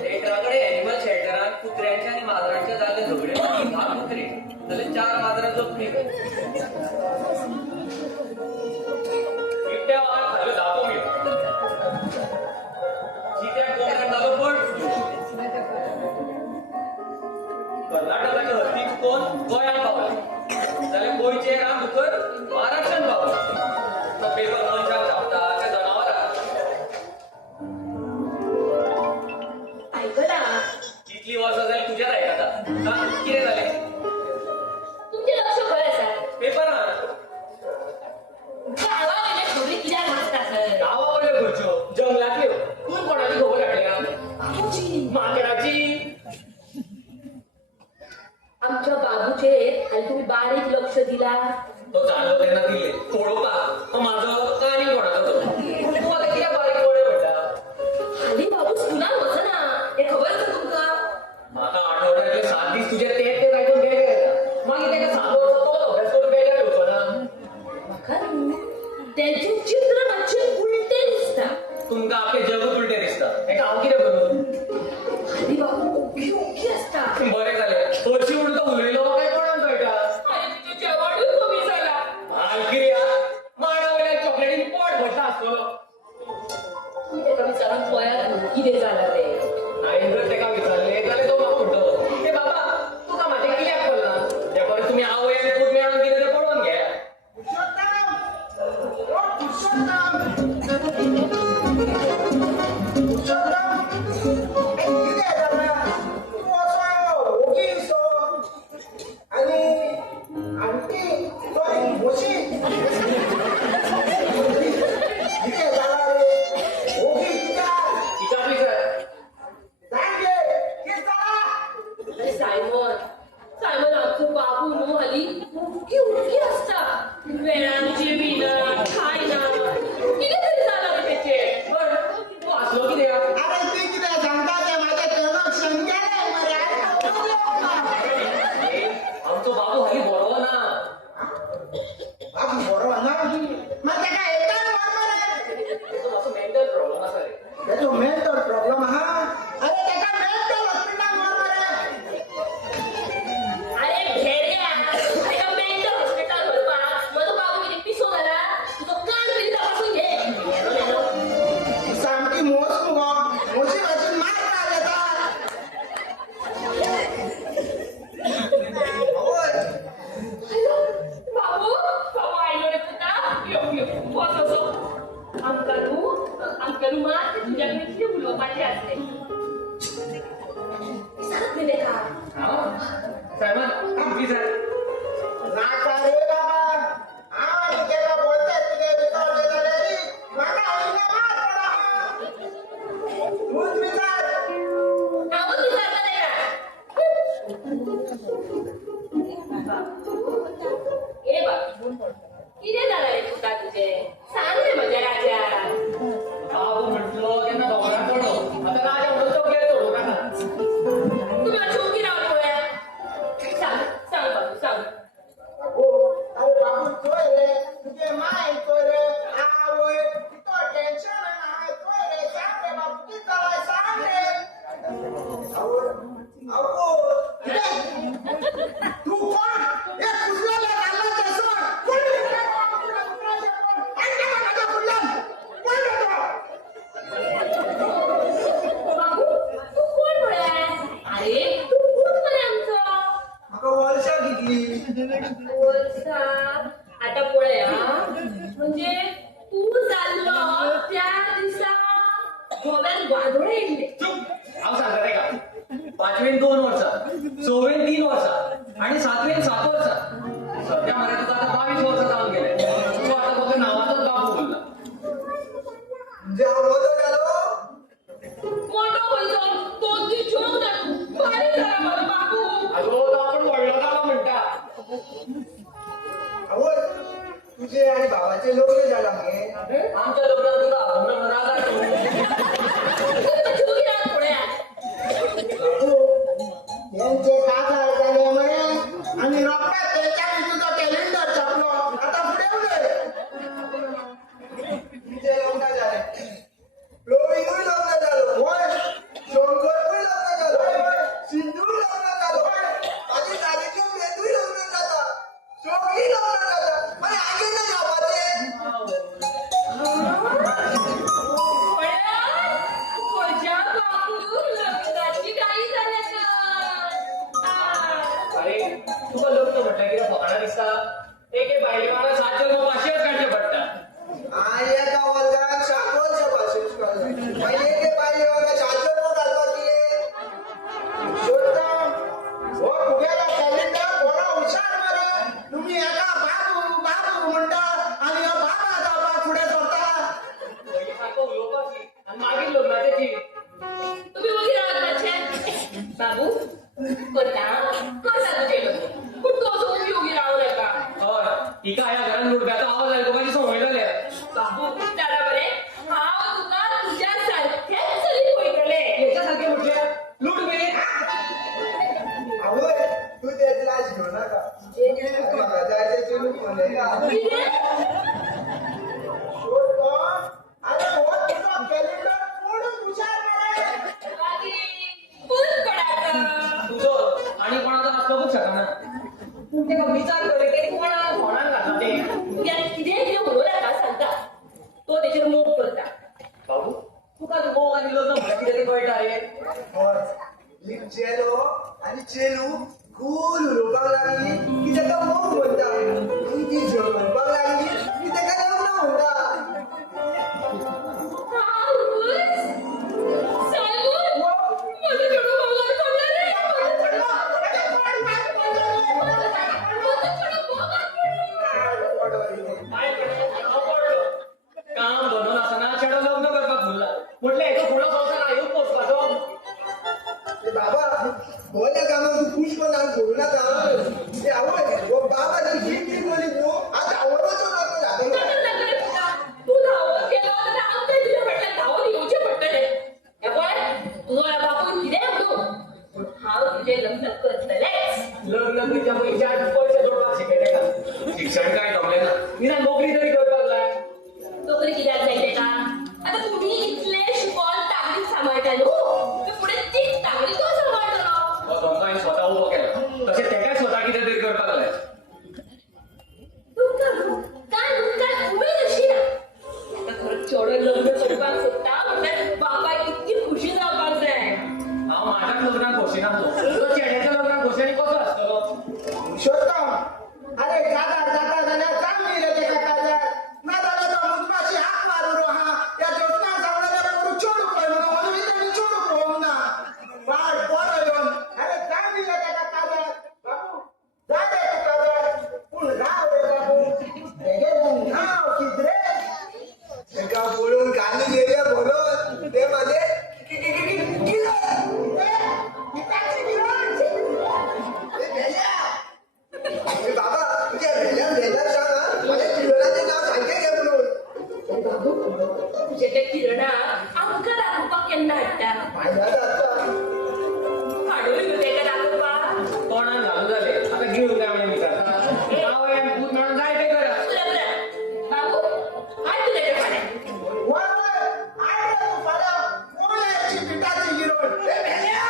थिएटराकडे अॅनिमल शेल्टरात कुत्र्यांच्या आणि माजरांच्या जागे झगडे 10 कुत्रे जाल्यार 4 माजरां जखमी एकट्या वाहन खाल्लं 10 कोंबड्यो जित्या कोंबड्यान जालो बर्ड फ्लू कर्नाटकाचे हत्ती चुकोवन गोंयांत पावले जाल्यार गोंयचे रानदुकर महाराष्ट्रांत पावले तो पेपर मनशाक छापता त्या जनावरां ऐकला कितली वर्सां जाली तुज्याच आयकता सांग कितें जालें तुमचे लक्ष खंय आसा पेपरान काय बाबूचेर आणि तुम्ही बारीक लक्ष दिला. तो चाललो त्यांना दिले पळोवपाक तो माझो का आनी कोणाचो तो तू आता कित्याक बारीक पळय म्हणटा हाली बाबू स्कुलान वचना हे खबर आसा तुमकां? म्हाका आठवड्यातले 7 दीस तुजे ते आयकून बेग येता मागीर तेका 7 वर्सां तोच अभ्यास करून बेजार येवचो ना. म्हाका न्हू तेंचे चित्र मातशे उलटे दिसता. तुमकां आपले जगूच उलटें दिसता तेका हांव कितें करूं. हाली बाबू ओगी ओगी आसता. बरें जालें हरशीं म्हणून तो उलयलो काय कोणाक कळटा. आनी तुजें जेवणूय कमी जाला. आलगिरिया मांडा वयल्यान चॉकलेटीन पोट भरता आसतलो. तूं तेका विचारून पळयात न्हू कितें जालां तें. हांवें जर तेका विचारलें जाल्यार तो म्हाका म्हणटलो ते बाबा तुका म्हाजें कित्याक कळना ते परस तुमी आवय आनी पूत मेळून कितें तें पळोवन घे. तिच्या विचार अरे सायमन सायमन आमचो बाबू न्हू हाली ओगी ओगी आसता. वेळान जेविना खायना कितें तरी जालां रे तेचें. पण तू आसलो कित्याक. आमचो बाबू हाली बरो ना. तो मातसो मेंटल प्रॉब्लम आसा रे. मेंटल प्रॉब्लेम आहा. अरे त्याचा मेंटल हॉस्पिटल अरे भेड्या तेका मेंटल हॉस्पिटल व्हरपाक म्हजो बाबू कितें पिसो घाला. तुजो कान तरी तपासून घे. येनो येनो सामकी मोस मुगो मोशी भाशेन मार येता. हॅलो बाबू बाबू आयलो रे पुता. यो बस असो. आमकां न्हू मात तुज्या कडेन कितें उलोवपाचें आसलें. सांग रे तेका. सायमन तू विचार. नाका रे बाबा. हांव तुका बोलते तुगे विचारले जाल्यार म्हाका हांगा मार पडा. तूच विचार. हांवूच विचारता तेका. ए बाबू कितें जालां रे पुता तुजें. सांग रे म्हज्या राजा. बाबू म्हटलो तेन्ना दोंगरार पडलो आतां राजा म्हणून तो गेलो सोडूं नाका. तुम्ही मातशी उगी रावन पळया. सांग सांग बाबू सांग. अरे बाबू चोय रे तुगे माय चोय रे आवय तो टेन्शन ना चोय रे सांग रे बाबू कितें जालां सांग रे. आवय तू कोण हे कुसलेले गाल्लाचे सोड. कोण रे कुसलेले कोण आणटा माझ्या फुडल्यान कोण रे तो. बाबू तू कोण पळया. अरे तू कोण मरे आमचो. म्हाका वर्षा कितली. वर्षा आता पळया म्हणजे तू जाल्लो त्या दिसा गोव्यान वादळ येयल्ले. चुप हांव सांगता तेका. 5वेन 2 वर्सां 6वेन 3 वर्सां आणि 7वेन 7 वर्सां. सध्या मरे तुका आतां 22 वर्सां जावन गेले. तूं आतां फक्त नांवाचोच बाबू उरला. म्हणजे हांव मोदो जालो. मोठो खंयचो 2-3 जोक जालो. बारीक जाला म्हाजो बाबू. आगो तो आपूण व्हडलो जालो म्हणटा. आवय तुझे आणि बाबाचे लग्न जाला मगे. आमच्या लग्नात तुका अभंग रागा तुम्ही मातशी उगी रावन पळया. यांचे काका झाले मरे आणि रोखड्यात त्याच्या तुझा कॅलेंडर छापलो. आता पुढे उडे. तुझे लग्न झाले. लोविंगूय लग्न झालं. होय. शंकरपूय लग्न झालं. होय. सिंधूय लग्न झालं. होय. माझी नारीची मेंदूय लग्न झाला. सगळी लग्न झालं. मला आगे नाही जावपाचे. पळया म्हज्या बाबू लग्नाची घाई जाल्या का. अरे तुका लग्न म्हटलं कितें फकाणां दिसता. एके बायले वांगडा 7 जल्म 500 काडचे पडटा. आणि एका वर्गात 7 वर्ष भाषण शिकवलं. पहिले ते पाहिले बघा 7 लोक घालपाक दिले. शोधता हो फुग्याला कॅलेंडर बरा हुशार मरे. तुम्ही एका बाबू बाबू म्हणता आणि हो बाबा जावपाक फुडें सरता. पयलींसारको उलोवपाची आनी मागीर लग्नाची. तुम्ही उगी रावत मातशे. बाबू करता तुझे लग्न. तिका ह्या घरात लुटब्याचा आवाज ऐकून संवय झाल्या. बाबू दादा बरे हांव तुका तुझ्या सारखेच चली पळयतले. याच्यासारखे म्हटले लूट बी. आवय तू त्यातला घेऊ नका मला जायचे चलू कोणे का अरे हो तुझा कॅलेंडर पूर्ण हुशार मारे तुझं आणि कोणाचा हात बघू शकत ना. ते मग विचार करे ते कोणा होणार घातला ते. तो त्याच्यावर मोग करता. बाबू तुका तू मोग आणि लग्न म्हणलं किती ते कळटा रे. ही चेलो आणि चेलू खूल उलोवपाक लागली की ताका मोग म्हणटा आणि ती झगडपाक लागली की ताका लग्न म्हणटा काम बनवून असताना चेडो लग्न करपाक म्हणला. म्हटलं एका फुडा संसार येऊन पोचपाचो. ते बाबा बोल्या कामाक तू खुश पण आणि करू नका ते आवय हो बाबा ती ही बोली तू आज आवडतो लग्न झालं तू धावत गेला तर आमच्या तुझ्या पडल्यात धावून येऊचे पडटले. हे पळय तुझा बापून कितें म्हणू हांव तुझे लग्न करतलेच. लग्न तुझ्या पैसे जोडपाक शिकयते का. शिक्षण काय जमले ना. निदान नोकरी तरी करपाक लाय. नोकरी कित्याक जाय तेका. आता तुम्ही इतले शिकून तांगडी सांबाळटा न्हू तर पुढे तीच तांगडी तो सांबाळटलो. मग तुमकां स्वता उभो केला तशें तेकाय स्वता कितें तरी करपाक लाय. तुमकां उमेद अशी ना. आता खरंच चेडो लग्न करपाक सोदता म्हणल्यार बापायक इतकी खुशी जावपाक जाय. हांव म्हाज्याच लग्नाक खोशी नासलो. तो चेड्याच्या लग्नाक खोशेनी कसो आसतलो. पुरुषोत्तम अरे जाता जाता जाल्यार काम दिले तेका काजार ना जाल्यार तो मुजमाशी हाक मारून हा या जोतना जावणाऱ्या पोरू चोडू पळय म्हणून मी त्यांनी चोडू पळोवंक ना वाड पोरो येवन अरे काम दिले तेका काजार बाबू जा रे तू काजार पूण राव रे बाबू तेगे नाव किद्रे तेका पळोवन गाणी गेल्या बोलत ते माझे बाबा तुझ्या भेल्या भेल्या सांग माझ्या किरणाचे नाव सांगे घे म्हणून बाबू तुझे ते किरणा आमकां दाखोवपाक केन्ना हाडटा. फायदा जाता हाडूय न्हू तेका दाखोवपाक. तोंडान घालूं जाले आतां घेवन काय म्हणून विचारता. हांव हें पूत म्हणून जाय ते करा. बाबू हाड तुझे ते फाल्यां. वर आय रे तू फाल्यां कोणाची पिठाची गिरोड ए भेल्या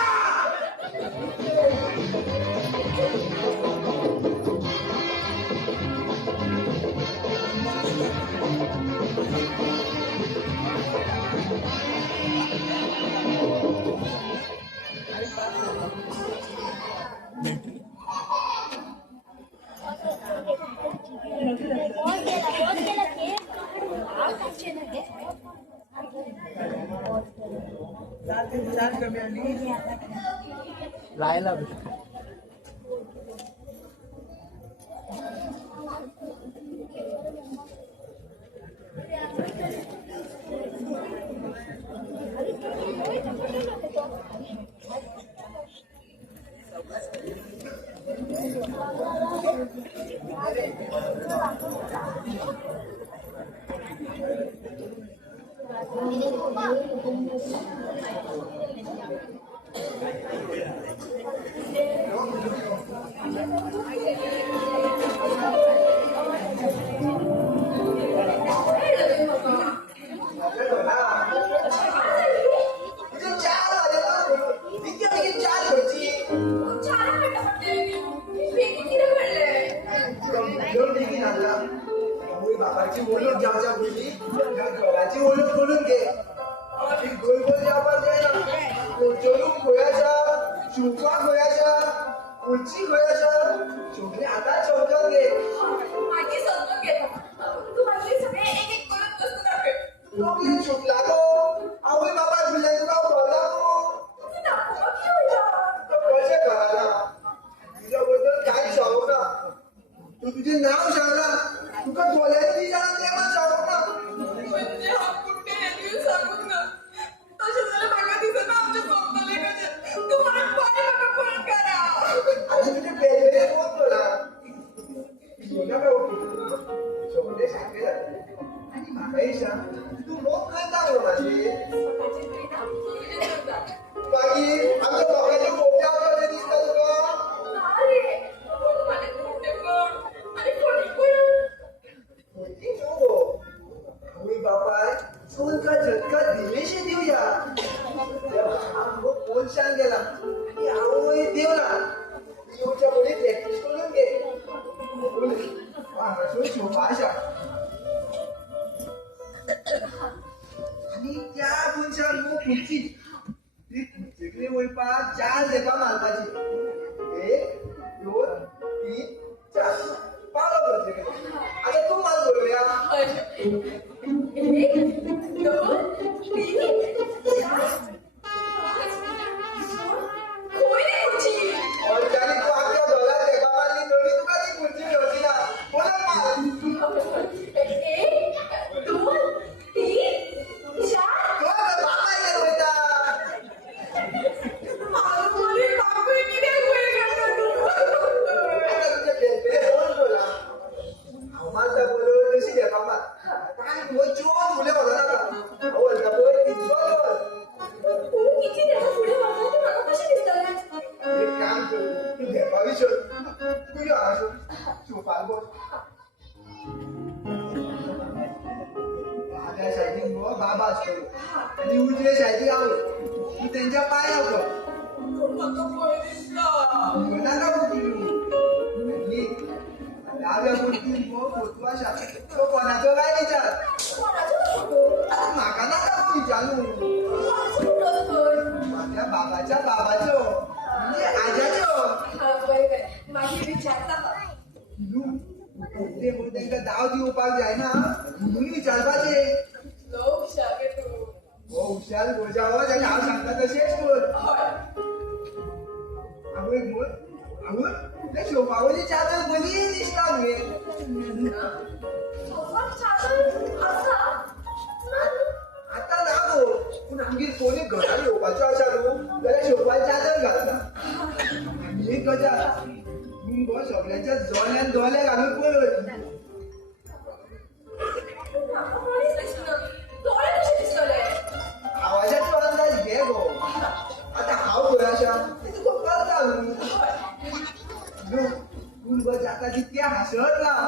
बाबाची ओळख जावच्या पयली घराची ओळख करून घे आधी गोल गोल जावपाक जायना चलूक खंय आसा शिवपाक खंय आसा खुर्ची खंय आसा सगळे आतां समजून घे मागीर समजून घेता. तू मागीर सगळे एक एक करून वस्तू दाखय. तो कितें शिकला गो आवय बाबा भिले तुका बोला गो तू दाखोवपाक येवला. तो कशें कळना तुज्या बद्दल कांयच सांगूंक ना तू तुजें नांव सांगला तुका कोल्यानी ती जाणा तें मात सांगूंक ना म्हणजे हांव कुठे हें सांगूंक ना. तशें जाल्यार म्हाका दिसना आमचें सोंपतलें कशें. तू म्हणून पांय म्हाका फोन करा. आनी कितें बेलबेले कोण बोला सोना काय फुडें सारकें जातलें आनी म्हाकाय सांग तूं मोग करता म्हणून म्हाजी मागीर आमच्या दोगांचे मोगच्या अशें दिसता तुका खोटी न्हू गो आवय बापाय चोलका झटका दिलेशें दिवया आमगो पोलशान गेला आनी आवय देवला येवच्या मुळे प्रॅक्टीस करून घे हांगासून शिवपा आसा आनी त्या मनशाक न्हू खुर्ची ती खुर्चेकडेन वयपाक 4 झेपां मारपाची 1 2 3 4 पावलो खुर्चेकडेन आतां तूं मार बरोवया ऑर्गॅनिक तू आख्या दोलार झेपां मारली तरी तुका ती खुर्ची मेळची ना परत मार तो बापाय घेवन वयता आतां तुजे भेटले दोन बोला हांव मारता बरोबर कशी झेपां मार काय मोच्यो फुले व्हरनाका हांव व्हरता पळय तितलो एक काम कर तू झेपा विसर तू यो हांगासून शिवपाक बस दाव्या सायडीन गो बाबा आसतलो आनी उजवे सायडीक आवय तू तेंच्या पांयां पड नाका आनी दाव्या पडटीन गो फोटो आसा तो कोणाचो काय विचार म्हाका नाका गो विचारू माझ्या बाबाच्या बाबाचो म्हणजे आजाचो ते म्हणून तांकां दाव दिवपाक जायना म्हणून विचारपाचें हो हुशार गोजावो जाल्यार हांव सांगता तशेंच कर आवय म्हण आवय त्या शोपावली चादर बरी दिसता मगे आतां ना गो पूण आमगेर कोणी घरान येवपाचो आसा न्हू जाल्यार शोपाची चादर घालता आनी एक गजाल पूण गो सगळ्यांच्या जोल्यान दोले घालून पळय आवाजाचो अंदाज घे गो आतां हांव खंय आसा तें तुका कळटा न्हू पूण गो जाता तितकें हांसत राव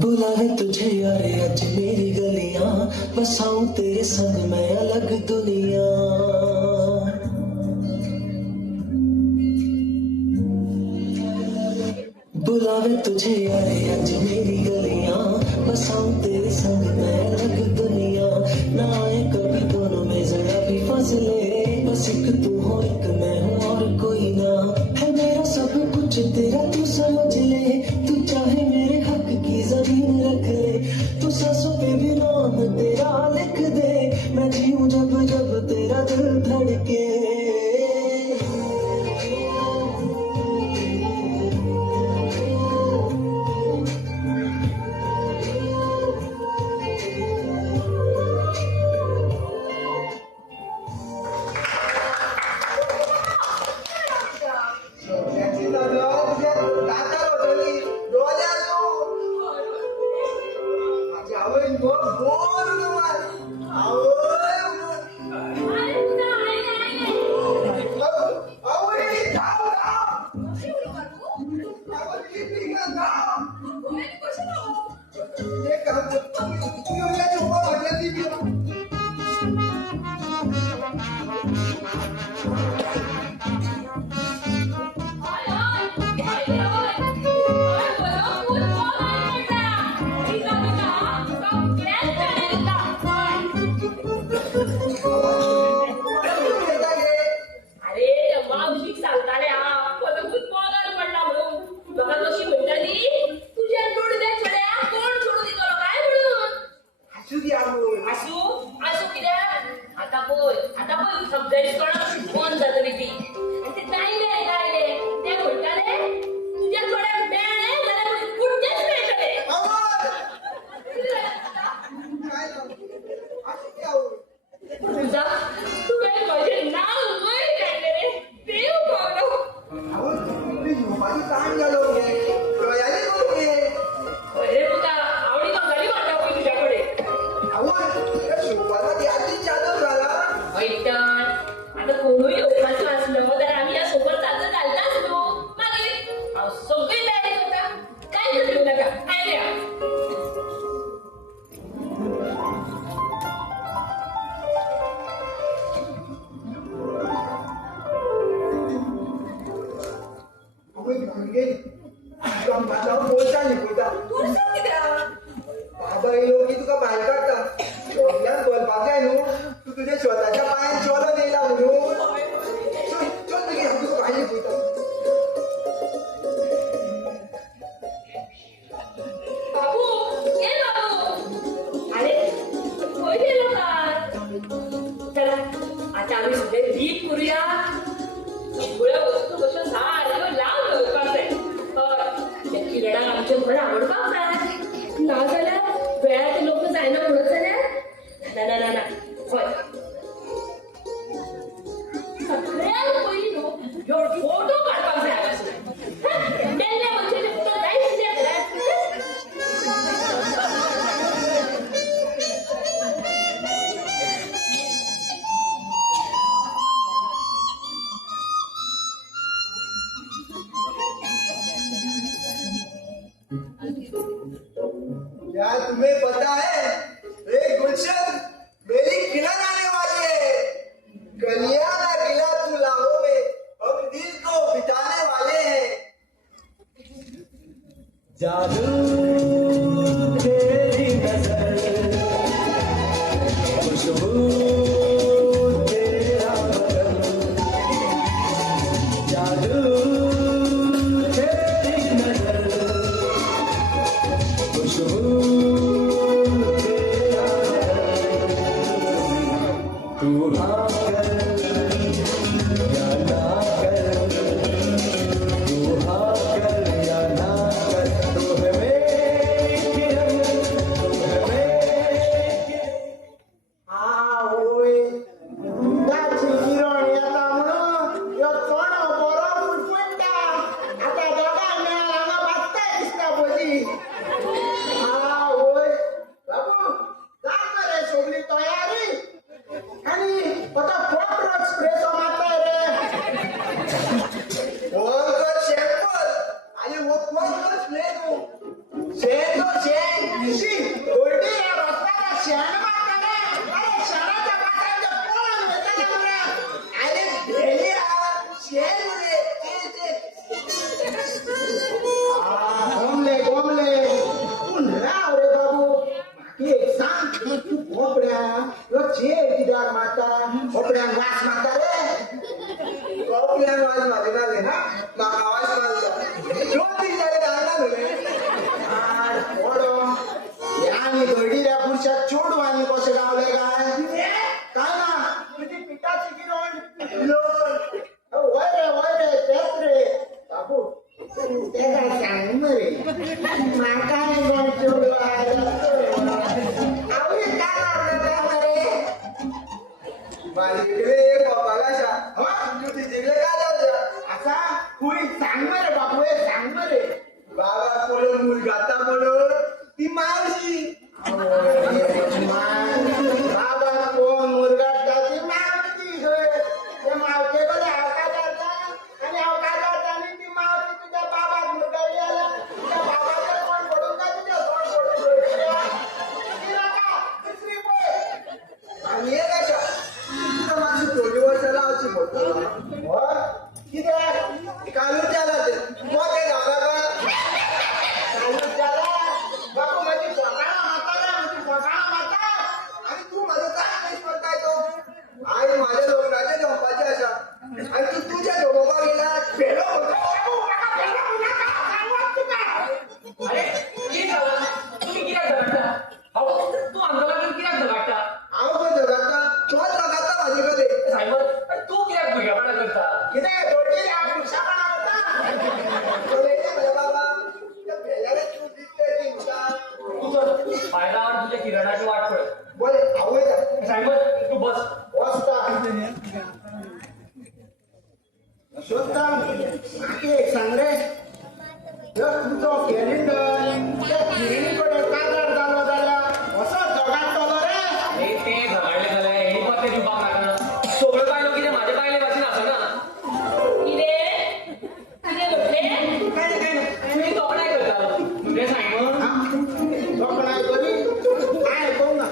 बुलावे तुझे यारे आज मेरी गलियां बसाऊं तेरे संग मैं अलग दुनिया बुलावे तुझे यारे आज मेरी गलियां बसाऊं तेरे संग मैं अलग दुनिया ना आए कभी दोनों में जरा भी फासले बस एक तू हो एक मैं हूँ और कोई ना है मेरा सब कुछ तेरा तू समझ ले तू चाहे मेरे हक की जमीन रख ले तू सांसों पे भी नाम तेरा लिख दे मैं जीऊं जब जब तेरा दिल धड़के सगळ्यांची नजर तुज्या दातार वतली डोळ्यार न्हू म्हाजी आवय गो बोर मार आवय आवय धांव धांव आवय कितली धांव एक काम कर तू येवल्या शोपा फाटल्यान दी अरे त्या मावशीक सांगताले हा पदकूच पगार पडला म्हणून म्हाका कशी म्हणटाली तुझ्या जोडीदार छड्या कोण सोडून दितलो काय म्हणून आम्ही सगळे दीप करूया सगळ्या वस्तू कशा साऱ्या लांब दवरपाक जाय त्या किरणाक आमचे घर आवडपाक जाय ना जाल्यार वेळार ते लोक जायना म्हणत जाल्यार ना ना ना हय सगळ्यात पयलीं न्हू ह्यो फोटो काडपाक जाय हांगासर तेन्ना म्हणजे ते फोटो जायच क्या तुम्हें पता है रे गुलशन मेरी किरण आने वाली है कलिया ना गिला तू लाहो में हम दिल को बिताने वाले हैं जादू तेरी नजर खुशबू तेरा बदन जादू तेरी नजर खुशबू तेरा बदन तू हाँ कर या ना कर तू हाँ कर या ना कर तू है मेरी किरण तू है मेरी किरण हा होय तुझ्याची किरण येता म्हणून ह्यो चोणो बरो फुटफुटता आता दोगांय मेळून हांगा बागताय दिसता पळय हा होय बाबू जाय मरे सगळी तयारी आणि आता फोटो एक्सप्रेसो मारताय रे फोन कर शेपल आणि वो फोन कर प्लेन शेण तो शेण शी गोल्डी या रस्त्याला शेण मारता रे अरे शेणाच्या पात्रांच्या पोळून वेचायला मरे अरे भेलिया शेण रे गोमले गोमले तू राव रे बाबू माकी एक सांग तू भोपड्या ह्यो चेर कित्याक मारता भोपड्यांक वास मारता रे भोपड्यांक वास मारिना रे ना म्हाका वास मारता दोन दीस जाले धाडना न्हू आर पोडो ह्या आनी गड्डिऱ्या पुरशाक चोडवांनी कशे गावले काय ना तुजी पिठाची गिरण वय रे तेच रे बाबू तू तेका सांग मरे म्हाका कोण चोडवा आवडी काय मारता मरे माझ्याकडे एक बाबाला शा तू तिच्याकडे काय जाऊ असा पुरी सांग मरे बाबू हे सांग मरे बाबा पळून मुलगाता पळून ती मावशी बाबा कोण मुलगाता ती मावशी ते मावशे कडे हांव काय जाता आणि हांव काय जाता आणि ती मावशी तुझ्या बाबाक मुलगावली आल्या तुझ्या बाबाकडे कोण पडून काय तुझ्या कोण दुसरी पळय आणि हे कशा तुझं माझी थोडी वर्ष लावची म्हणतो किती कालू त्याला ते मोठे झाला का कालू त्याला बापू माझी पोटाळा माता माझी पोटाळा माता आणि तू माझं काय नाही म्हणताय तो आई माझ्या लोकांचे झोपाचे अशा आणि तू तुझ्या झोपा गेला भेलो अरे किती झालं तुम्ही कित्याक झगडटा हांव तू आमच्या लागीं कित्याक झगडटा आव पण जगाता तोच जगाता माझ्याकडे सायमन तू कित्याक भुरगेपणा करता किती थोडी पुरुषापणा होता बाबा त्या भेल्याला तू दिसते की तुझा तू चल फायदावर तुझ्या किरणाची वाट पळय बोले आवय सायमन तू बस वाजता शोधता मागे एक सांग रे जर तुझो कॅलेंडर त्या किरणीकडे काजार झालो जाल्यार असो जगातलो रे अरे ते झगडले जाल्यार हे पत्ते दिवपाक नाका सगळ्यो बायलो कितें म्हाजे बायले भाशेन आसना कितें म्हटलें तुमी तोखणाय करतालो तुगे सायमन लोकणाय बरी काय ऐकू ना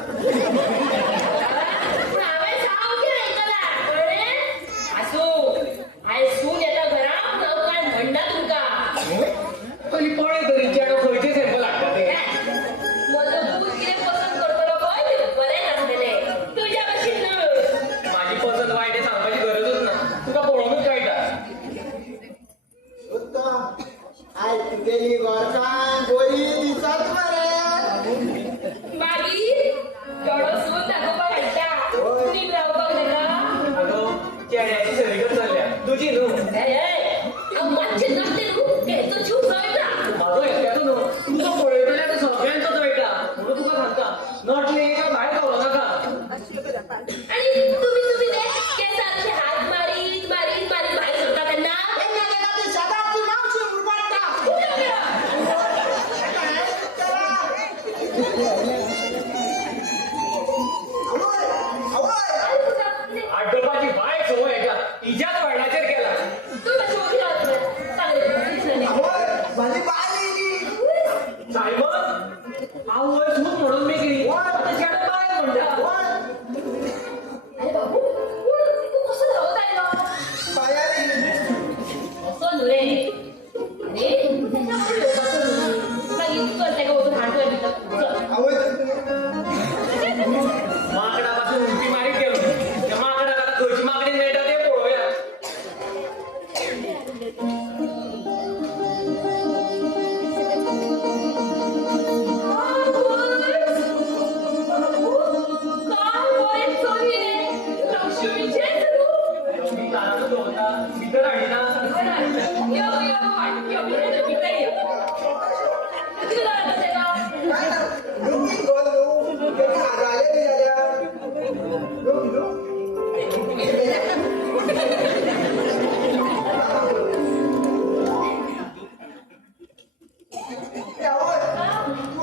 काय तुझा? आडोबाची बाय सवय आहे का तिच्याच वडिलाचेर केला तू कशी उभी राहतोय? चालेल, दिसलं नाही. माझी बाय येईल. सायमन आवय सूट म्हणून मी गेली आता शेड बाय म्हणता अरे बाबू, तू कसं धावत आहे ना? पायाने असं नुरे. अरे, त्याच्यामध्ये योगाचं नाही. तुला इतकं करते का वगैरे हाडतोय मी तर. चल. माकडापासून उलटी मारीत गेलो त्या माकडाला खयची मागणी मिळतात ते पळूया मी तानाचं दोनदा इतर आणि ना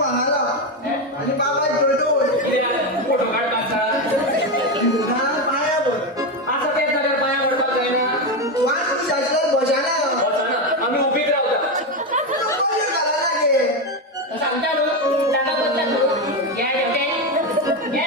आणि बाबा जोडतो फोटो काढता पाया बोल असं तेच झाल्यावर पाया पडतात काय ना वास्तुशास्त्रात बसायला होता ना आम्ही उभीच राहता सांगता नो जागा बदला नो घ्या घ्या घ्या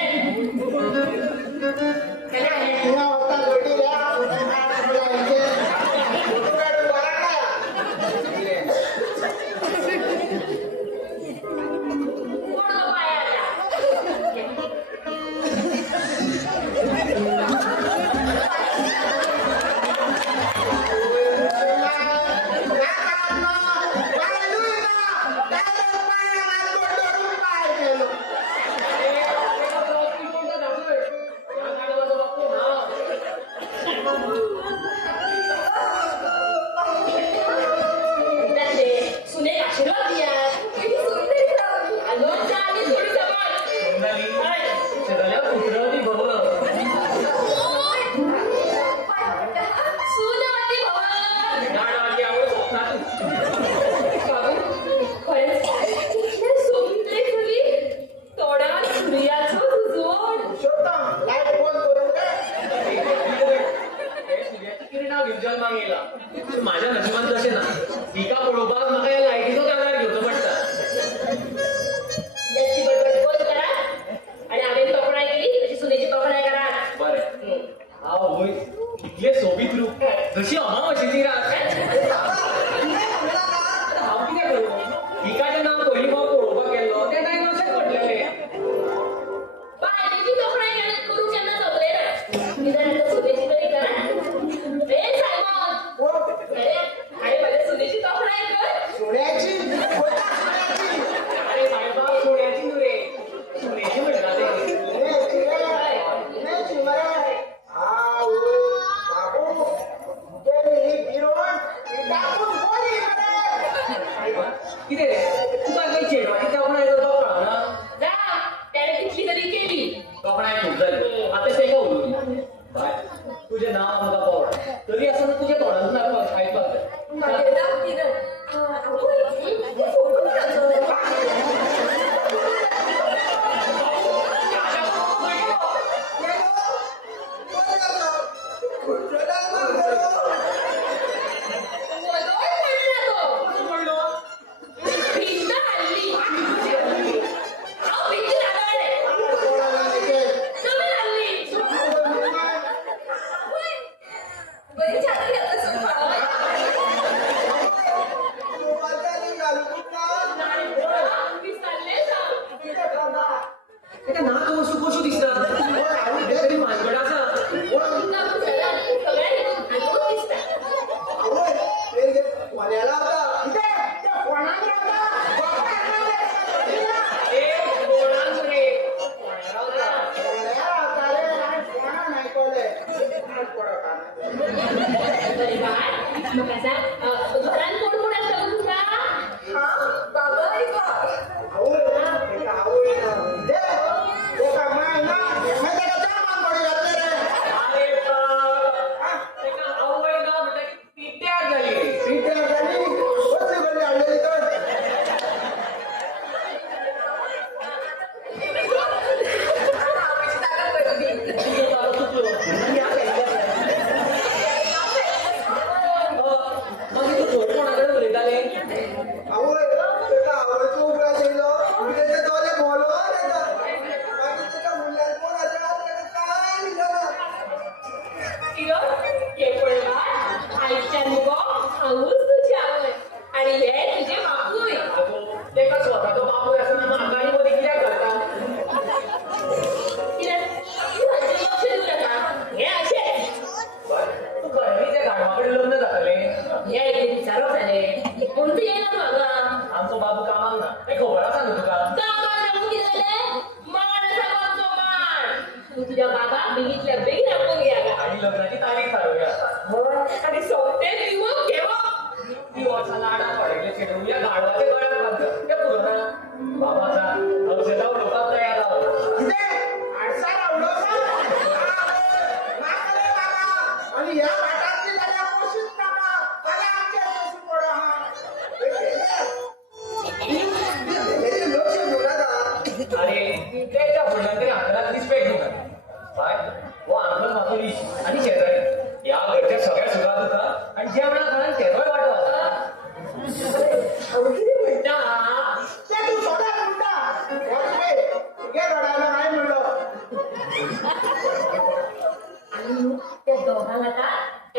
सुने आशीर्वाद दिया अगं चालेल थोडी सवाल सगळ्या कुत्र्यावरती बघ सुनावती भवन गाडवाची आवड स्वप्नात बाबू खरंच किती सुंदर खुली तोडा सूर्याचं जोड सूर्याची किरणां घेऊन जन्माक येयला पण माझ्या नशिबान तशें ना तिका पळोवपाक म्हाका ह्या लायटीचो कागार घेवचो पडटा जास्ती बडबड बंद करा आणि हांवेन तोखणाय केली तशी सुनेची तोखणाय करा बरें हांव वय इतले सोबीत रूप जशी अमावशेची रात हांव कितें करूं तिका जेन्ना हांव पयलीं फावट पळोवपाक गेल्लो त्या टायमार अशेंच घडलेलें बायलेची तोखणाय करून केन्ना जमले ना निदान आता सुनेची तरी करा ए सायमन अरे माझ्या सुनेची तोखणाय कर अरे सायबा सोन्याची न्हू रे सोन्याची म्हणटा ते कितें रे तुका काही चेडवाची तोखणाय करपाक कळना जा त्याने तिथली तरी केली तोखणाय खूब जाली आतां तेका उलोवया बाय तुजें नांव आमकां पावडा तरी आसतना तुज्या तोंडांतून आयकपाक जाय माझे नाव किरण फोटो तेका नाक वस्तू कश्यो दिसता तरी म्हाजकडेन आसा ए कोणाक रे कोणा रावता घरात कोण कोण असतं तुझ्या आवड सुशेता उलोवपाक तयार राव. कितें? आडसार रावलो का? नाका रे बाबा. आणि ह्या भाटांतली जाल्यार कशीच नाका. फाल्यां आमचेर कशी पडो हा. हे भेलेचे लक्ष घेवं नाका. अरे त्याच्या फुडल्यान तरी आपल्याला रिस्पेक्ट दिवंक काय हो आमचो म्हाजो इश्ट आनी शेजारी ह्या घरच्या सगळ्या सुखात होता आणि जेवणा खाणान तेचोय वाटो आसा. हांव कितें म्हणटा? तें तूं सदांच म्हणटा. वच तुगे रडायलो काय म्हणलो. आणि त्या दोघांना आता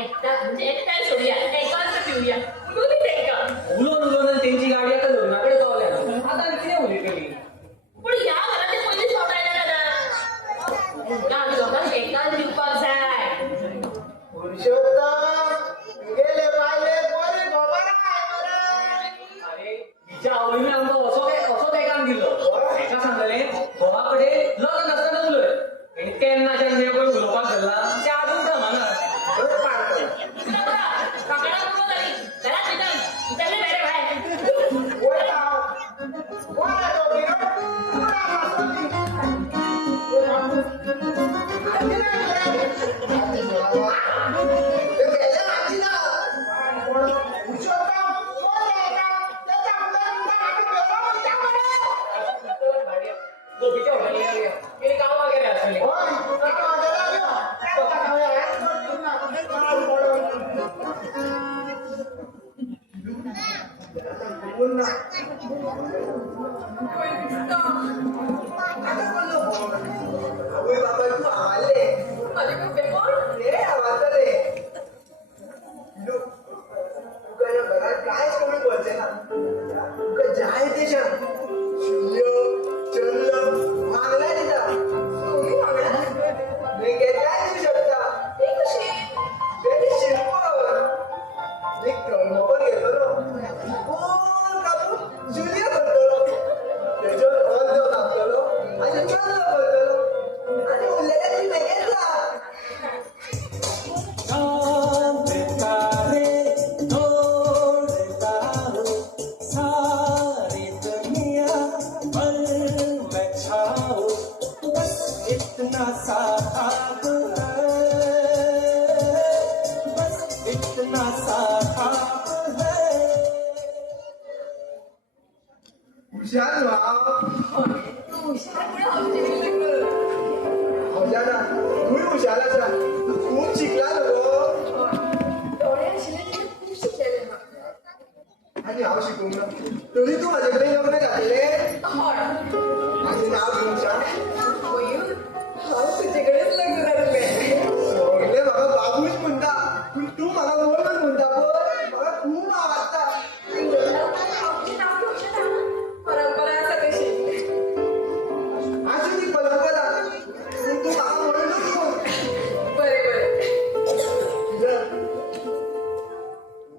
एकट्याय सोडूया एकाच पिवया म्हणून तेंका उलोवन त्यांची गाडी आता लग्नाकडे पावल्या आता आनी कितें उलयतली. पण ह्या घरात ते पयलीं सोडायला ना आमी दोघांक एकाच दिवपाक जाय. पुरुषोत्तम गेले पाहिले बरी खबर आहे बरं. अरे हिच्या आवडीने आमकां असो तेकान दिलो. हेका सांगलें घोवा कडेन लग्न नासतना उलय आनी तेन्नाच्यान जे पळय उलोवपाक धरला ते आजून जमाना. बरं पाडतो. काकडा बोलत आली चला तिथं तिथले बेरे बाहेर वय हांव. कोण आहे तो बिरो? कोण आहे मासुली? आजी नाही रे. आजी बाबा. हे गेले आजी ना. कोण? पुरुषोत्तम कोण आहे का? त्याच्या अंगात आम्ही बेरो म्हणता बरं. गोपीच्या हॉटेल गेली गाव वगैरे असली. होय, काका वाजायला आलो. काका खाऊया. एक दोन तीन ना. काल पडून. बोल ना. आता बोललो. अबे बाबा तू आले. ए आवाजले. तुका या घरात कायच कमी बोलते ना. तुका जाय ते सांग. शून्य, चंद्र, मागला दिला. मी घेताय देऊ शकता. Very simple. मी क्रमवर घेतो ना. गोल कापून सूर्य करतो. त्याच्यावर अर्ध टाकतो आणि चंद्र करतो. आणि उरलेल्या ती घेतला. चांद तारे तोड़ता हूँ सारी दुनिया पर मैं छाऊं बस इतना सा ख्वाब है बस इतना सा ख्वाब है. हुशार व्हा. हुशार ना. तूही हुशार असा. तू खूप शिकला ना गो. आणि हांव शिकूंक ना. तरी तू माझ्या कडेन लग्न घातले. माझे नाव घेऊन सांग. सगळे म्हाका बाबूच म्हणटा. पूण तू म्हाका वळून म्हणटा पळय. म्हाका खूप आवडटा. आजून ती परंपरा. पूण तू म्हाका वळूनच म्हण.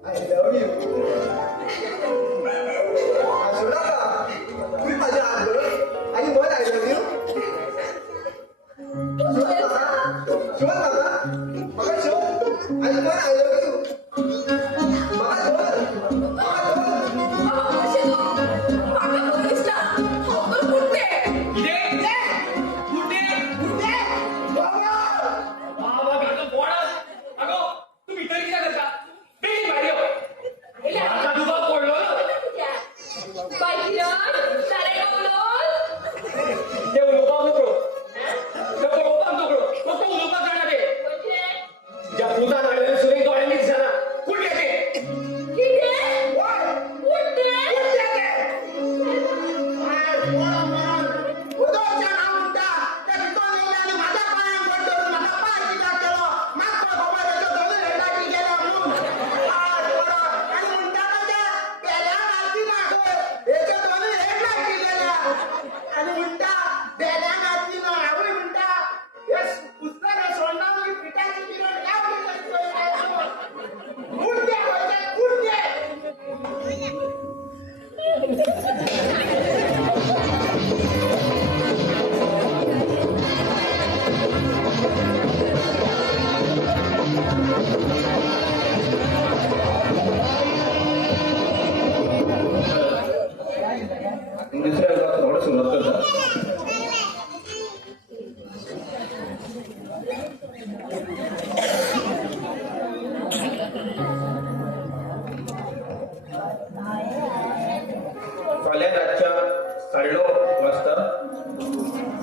I love you. हसू नका. तुम्ही माझ्या हात धरून आणि म्हण I love you.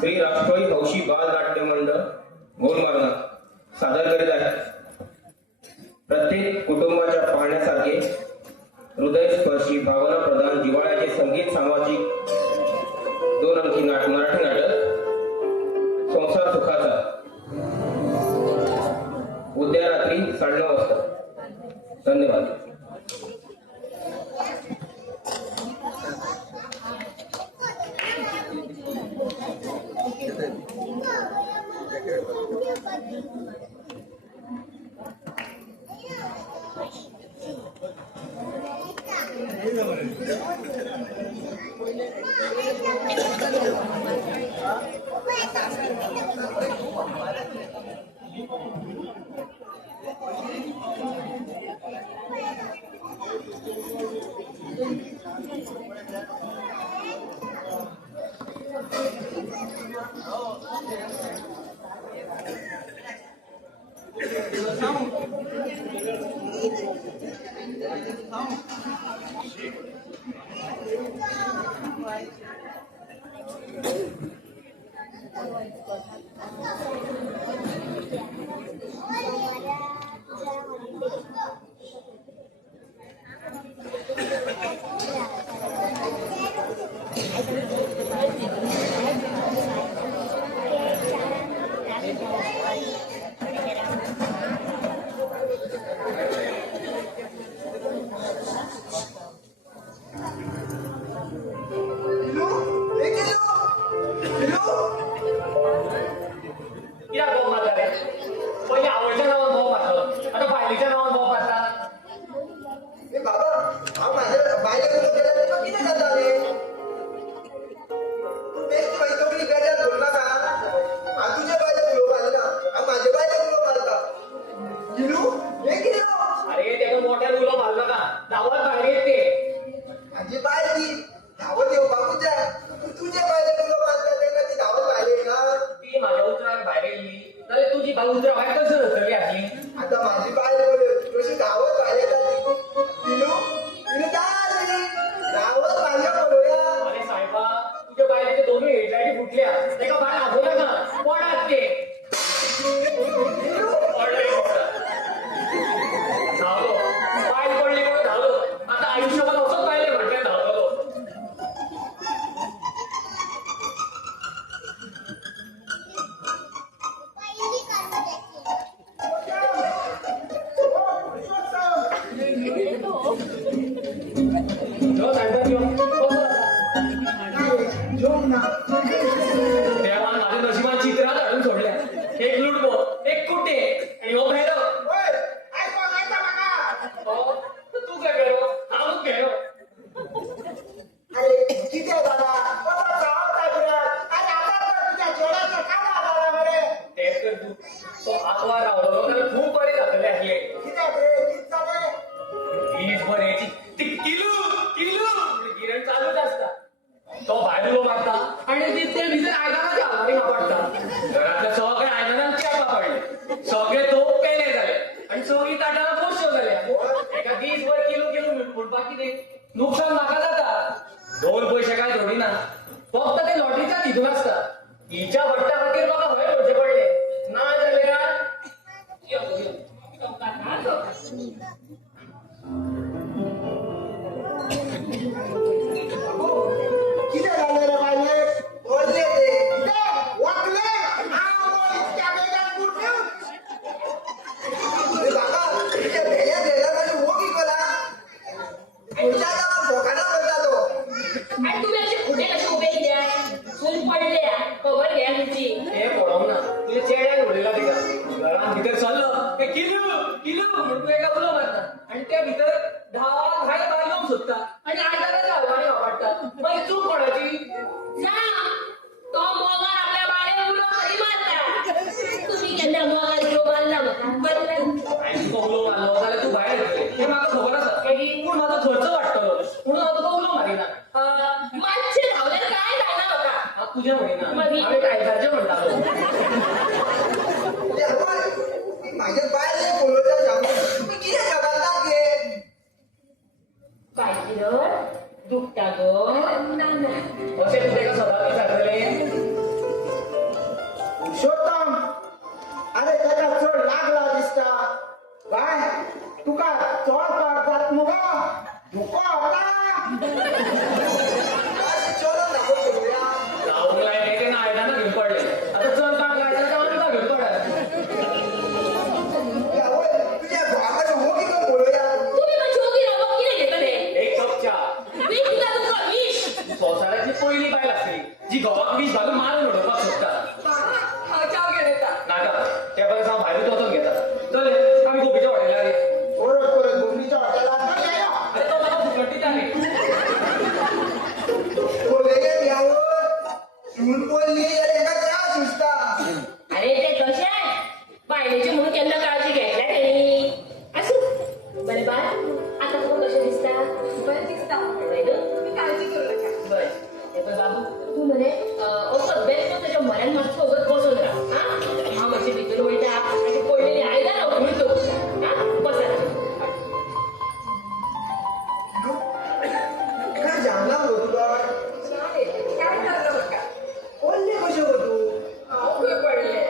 श्री राष्ट्रोळी हौशी बाल नाट्य मंडळ गोलमार्गा सादर करीत आहे. प्रत्येक कुटुंबाच्या पाहण्यासारखे हृदयस्पर्शी भावना प्रधान जिव्हाळ्याचे संगीत सामाजिक 2 अंकी मराठी नाटक संसार सुखाचा उद्या रात्री 9:30 वाजता. धन्यवाद. किलो ए किलो या भाऊ माझा रे पहिले आवडच्या नावात भाऊ पाठवलं आता फायलीच्या नावात भाऊ पाठला. ए बाबा हा माझ्या बायला कुठं गेला तर किती जाता रे तू बेस्ट मैत्रिणी गाड्यात बोलला का हा तुझ्या बायला कुठं मारला हा माझ्या बायला कुठं मारला किलो ए किलो अरे त्याला मोठ्या मुलं मारलं का गावात बाहेर येत ते माझी बाय ती धावत येऊ बाबूच्या तू तुझ्या बायला कुठं मारला ते का ती धावत आले का ती माझ्या उतरावर बाहेर गेली तर तुझी भाऊ उतरा बाहेर कसं रचली आली. आता माझी बाय बोल कशी धावत आले का ती किलो किलो काय आली धावत आल्या बोलूया अरे साहेबा तुझ्या बाहेर दोन्ही हेडलाईट फुटल्या एका बाहेर आठवलं ना कोण आत ते धावलो पाय पडली म्हणून धावलो आता आयुष्यभर असंच पाहिले म्हटलं धावलो. जो साहेबा जो तेव्हा माझ्या नशिबात चित्रा काढून सोडल्या एक लुटबो एक कुठे आणि हो भैरव हो, तर तू काय करो आम्ही घेरो अरे किती आहे दादा बाबा जाऊ काय करत अरे आता तर तुझ्या जोडाचं काय आला बरे तेच तर तू तो आत्वा रावलो त्याला खूप बरे झालेले आहे किती आहे रे किती चालू वीज भरायची ती किलू किलू गिरण चालूच असता तो बाहेर उभा मारता आणि ते विजय आयदानाचे आभारी वापरता घरातलं सगळे आयदानात त्या वापरले सगळे तो पेले झाले आणि सगळी ताटाला गोष्ट झाल्या एका दिसभर किलो किलो मिळून बाकी ते नुकसान नाका जाता 2 पैसे काय थोडी ना फक्त ते लॉटरीच्या तिथून असता हिच्या भट्टा खातीर बघा भय लोचे पडले ना झाल्या किती झालं रे बाईले बोलले ते वाकले हा बोल इतक्या वेगात कुठे अरे बाबा तुझ्या भेल्या भेल्या म्हणजे हो की कोला तुझ्या गावात भोकाना बोलता तो आणि तुम्ही असे कुठे कसे उभे द्या सून पडल्या कवर घ्या तुझी हे पडव ना तुझे चेड्या घोडीला तिला घरात भीतर चाललं ते किलो किलो म्हणून एका उलो मारता आणि त्या भीतर 10 घाय बाय येऊन सुटता आणि आयदानाच्या हलवाने वापरतात मग चूक पडायची जा तो मोगार आपल्या बाळे उलो कधी मारता तुम्ही त्यांना मोगार जो बांधला होता बदला आणि तू उलो मारलो त्याला तू बाहेर गेले हे मला खबर असत की पण माझा खर्च वाटतो म्हणून आता तो उलो मारीना मागचे धावल्यात काय झालं होता हा तुझ्या म्हणेना मग? आम्ही काय करायचं म्हणतात ते आपण माझ्या बायले बोलवता जाऊ मी किती जगात लागले काय केलं दुखता गो असे तुझे का सदा विचारले मारून उडोवपाक सोदता बाबा हांव चाव घेवन येता नाका त्या परस हांव भायरूच वचून घेता चल आमी गोपीच्या हॉटेलार या. परत परत बोमणीच्या हॉटेलात नाही या. अरे तो म्हाका फुकट दिता न्ही उलयले घ्यावर सून बोलली जाल्यार एका त्रास सुचता. अरे ते तशेंच बायलेची म्हणून केन्ना काळजी घेतल्या तेणी आसूं बरें बाय आतां तुका कशें दिसता बरें दिसता बरें न्हू? तुमी काळजी करूं नाका बरें हे पळय बाबू तूं मरे असो बेश्टो तेज्या म्हऱ्यान मातसो वगत बसून राव हां हांव मातशें भितर वयता आनी पडलेली आयदनां उखलून दवरता हां बसात काय जामला गो तुका काय लागलं म्हाका बोलले कशें गो तू. हांव खंय पडलें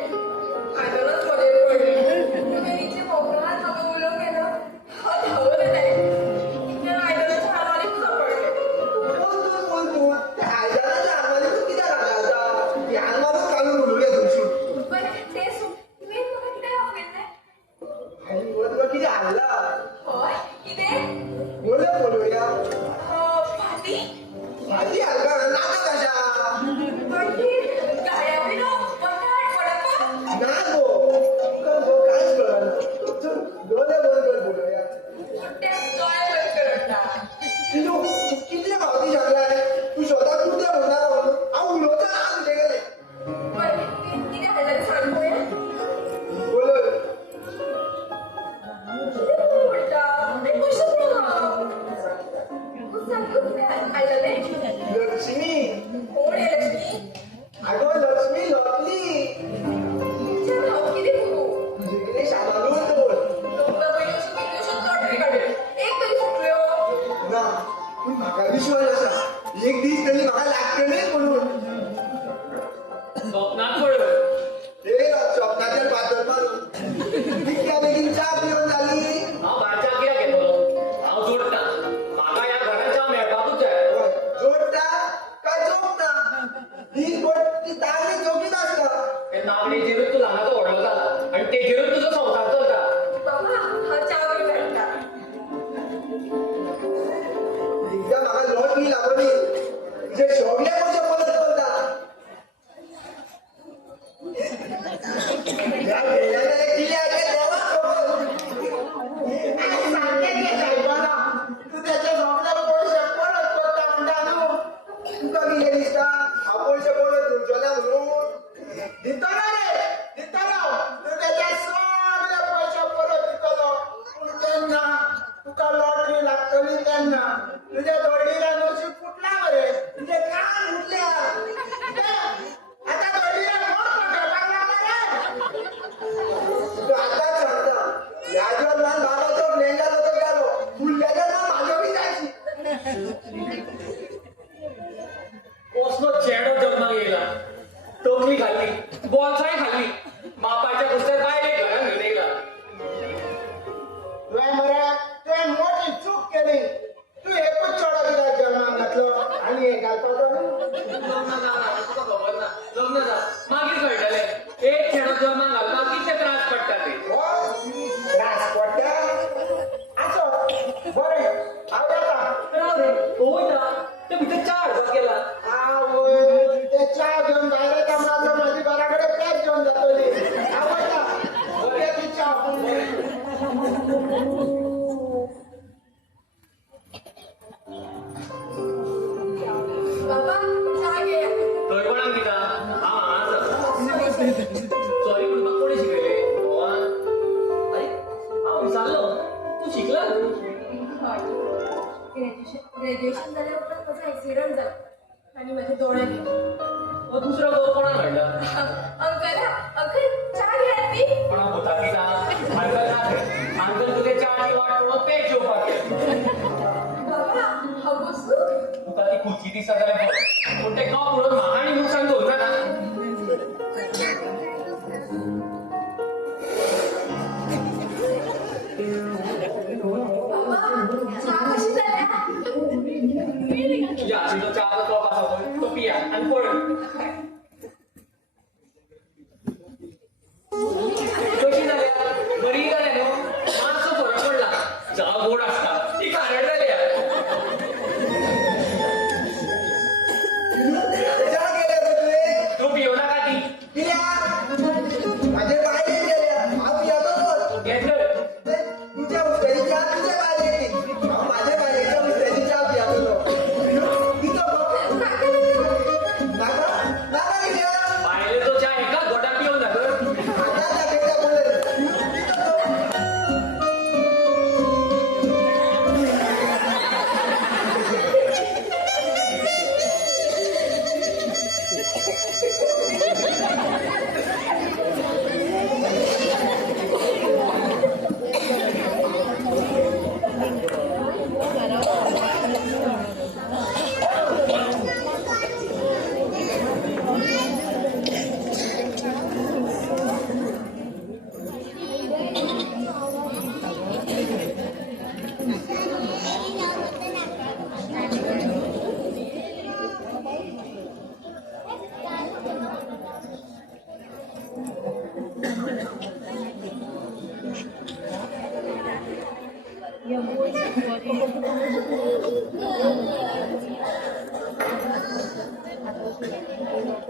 आयदनच मदेर पडलें तुवें इतलें मोकळ्यान म्हाका उलोवंक गेलो हांव धांवून येतालें इतलें आयदनाच्या हालवांनी तुका पडलें बोल तू त्या आयदनाच्या आलमारीतून कित्याक घालता. ती आलमारूच घालून उडोवया थंयसून. बरें तें सोड तुवें म्हाका कितें आपयल्लें आनी हो तुका कितें हाडला. हय कितें बोलले पळोवया. भाजी भाजी हाडला नाका कशा. मागीर गाया बिनो बटाट वडापाव ना गो तुका गो कांयच कळना. चल डोळे बंद कर पळोवया. तें दोळे बंद करता किलो तू कितले फावटी सांगलाय तू स्वता कुर्त्या म्हणणार म्हणून हांव उलोवता ना तुजे कडेन. बरें कितें हाडलें तें सांग पळोवया बोल कितें म्हणटा तें कशें पळोवप तूं सांग कितें हाडलें लक्ष्मी कोण आहे लक्ष्मी आगो लक्ष्मी लोटली. विचार हांव कितें करूं तुजे कडेन सांबाळून दवर. दोनदा पयलीं अशें कितल्योश्योच लॉटरी काडल्यो एक तरी फुटल्यो ना पूण म्हाका विश्वास आसा एक दीस तरी म्हाका लागतलीच म्हणून. स्वप्नात पळय हे स्वप्नाचेर फातर मारून इतक्या बेगीन च्या पिवन जाली. हांव भायच्या कित्याक घेतलो हांव जोडटा म्हाका ह्या घरांत च्या मेळपाकूच जाय जोडटा काय जोडटा ही गोट ती दागडी जोगीत आसता. ते नागडीचेरूच तूं ल्हानाचो व्हडलो जाला आनी तेजेरूच तुजो संवसार चलता बाबा हांव च्या घेवन हाडटा एकदा म्हाका लॉटरी लागली तुजे सगळे पयशे परत करता. ह्या भेंड्याने किल्ल्याक देवाक खबर. आनी सारकें तें जायना. तू तेचे सगळे पयशे परत करता म्हणटा न्हू. तुका कितें दिसता हांव पयशे परत दिवचो ना म्हणून. दितलो रे दितलो. तू तेचे सगळे पयशे परत दितलो पूण तेन्ना तुका लॉटरी लागतली तेन्ना तुजे दोडीरान नशीब फुटला मरे. तुजे कान उठल्या. आतां दोडीरान कोण पकडपाक लागला रे. तू आतांच सांगता ह्या जन्मान बाबाचो फ्रेंडाचो तो गेलो फुडल्या जन्मान म्हाजो बी जायची. कसलो चेडो जल्माक येयला तकली खाल्ली बोलसाय खाल्ली मापाच्या कुस्त्यार डायरेक्ट घरान घेवन येयला तुवें मरे तुवें मोठी चूक केली. तू एकूच चेडो कित्याक जन्माक घातलो आनी हे घालपाचो न्हू. लग्न जाता तुका खबर ना लग्न जा मागीर कळटलें एक चेडो जल्माक घालपाक कितले त्रास पडटा ते हो त्रास पडटा. आसो बरें हांव येता. राव रे वयता ते भितर च्या हाडपाक गेला आवय ते च्या घेवन भायर येता म्हणल्यार म्हाजी घरा कडेन पॅक घेवन जातली. हांव वयता. बरें ती च्या. बाबा च्या घे थंय कोणाक दिता हांव हांगा सॉरी पूण म्हाका कोणी शिकयलें अरे हांव विचारलो तूं शिकला न्हू हय ग्रॅज्युएशन जाल्या उपरांत म्हजो एक्सिडंट जालो आनी म्हजे दोळे गेले दुसरो गो कोणाक हाडला अंकल च्या घेयात बी कोणाक भुताक दिता अंकल ना अंकल तुगे च्याची वाट पळोवन पेज जेवपाक गेले बाबा हांव बसूं तुका ती खुशी दिसता जाल्यार बरें पूण ते कप उडोवन म्हाका आनी नुकसान दवरना ना बाबा च्या कशी जाल्या तुज्या हातीचो च्याचो कप आसा पळय तो पिया आनी पळय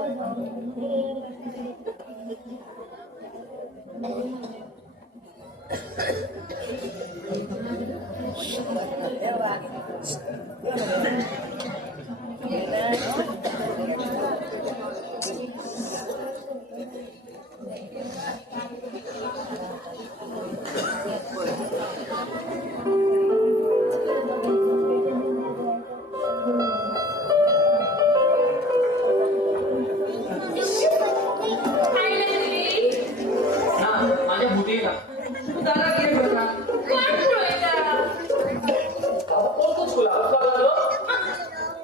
काय लागली? ना माझ्या भुटी ना तू दादा किती करता कोण पळयता? कोण तुला लागलो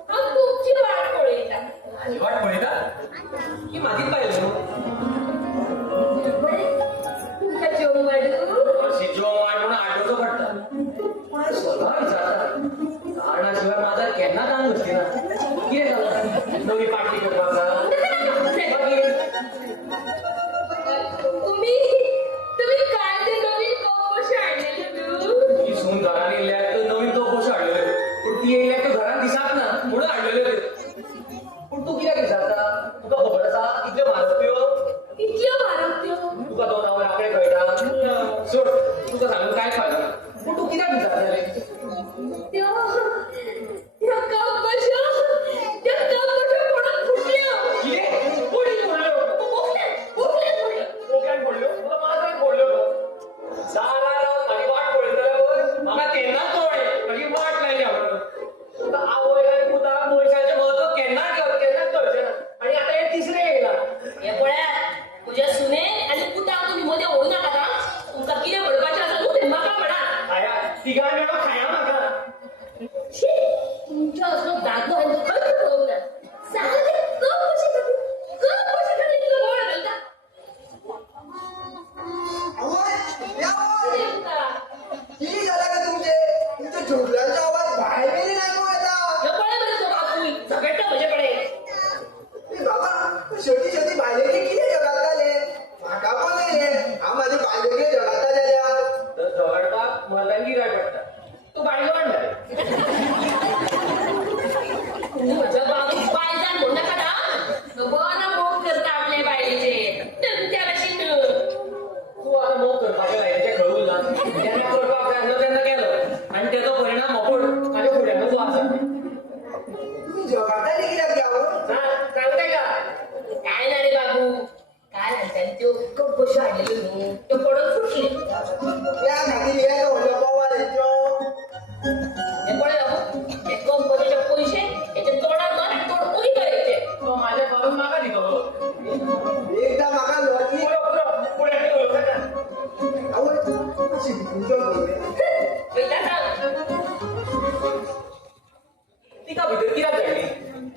हांव तुमची वाट पळयता. माझी वाट पळयता की मागीत पाहिलं तुमका जेवण वाढू? अशी जो वाट म्हणून आठवतो पडता मला स्वतः विचारता कारणाशिवाय माझा केन्ना ताण नसते ना किती झालं नवी पार्टी करपाचा तुम्ही काय ते नवीन कप कशे आणलेले तू? ती सून घरात येयल्या तर नवीन तो कशे हाडलेले पण ती येयल्या तर घरात दिसात ना म्हणून हाडलेले पण तू कित्याक विचारता तुका खबर आसा कितल्यो म्हारग इतल्यो म्हारग त्यो? तुका दोन हांव राखडे कळटा सोड तुका सांगून काय फायदा ना पूण तू कित्याक विचारताले त्या कप कशो पडून फुटल्यो. कितें कोणी फोडल्यो उठले पडल्यो. कोक्यान फोडल्यो तुका माजरान फोडल्यो न्हू जाला रावन म्हाजी वाट पळयतले म्हाका तेन्नाच कळ्ळें म्हाजी वाट लायली हांवें तुका आवय आनी पुताक मनशाचें म्हत्व केन्नाच कळचें ना आनी आतां हे तिसरें येयलां हे पळयात तुझ्या सुनेन आणि पुताक तुम्ही मध्ये ओढू नाका का? तुमका कितें पडपाचें आसा न्हू तें म्हाका म्हणा. आया तिगाय मेळो खाया म्हाका शी, तुमच्या असलो दादलो हांवें खंयच पळोवंक ना. सांगा ते कप कशे खाली इतलो गोड घालता? आवय, या आवय. कितें तुमका? किती झालं का तुमचे झोपड्यांचा आवाज बाहेर गेली नाही मग आता. हे पळय बरं तो बापूय, झगडटा म्हजेकडे. ए बाबा शेवटी बायलेके किती जगाताले म्हाका पण नाही हांव माझे बायलेके जगाताले तर झगडपाक मल्लांगी राय पडटा तू बायलो हाडले म्हज्या बाबूक बायजान म्हणू नाका ना. तो बरो मोग करता आपले बायलेचे. तुमच्या भशेन तू आता मोग करपाचे लायनीचे खळ उरला तेन्ना करपाक जाय आसलो तेन्ना केलो आनी तेजो परिणाम मोकोड म्हाज्या फुड्यानूच आसा तुम्ही जगाताले कित्याक घ्यावं सांगताय का काय ना रे बाबू, काय हाडटाले त्यो कप कशे हाडलेल्यो न्हू त्यो पडून फुटले. त्या खातीर हे व्हडलो बोवाळ हेचो. हे पळय बाबू, हे कप बरेचे पयशे हेचे तोंडार मार आनी तोंड उरी करायचे. तो माझ्या फारून म्हाका दितो एकदा म्हाका लॉटरी फुड्यान उलोवं आवय अशी तुमचो बोलले पळयता सांग. तिका भितर कित्याक धाडली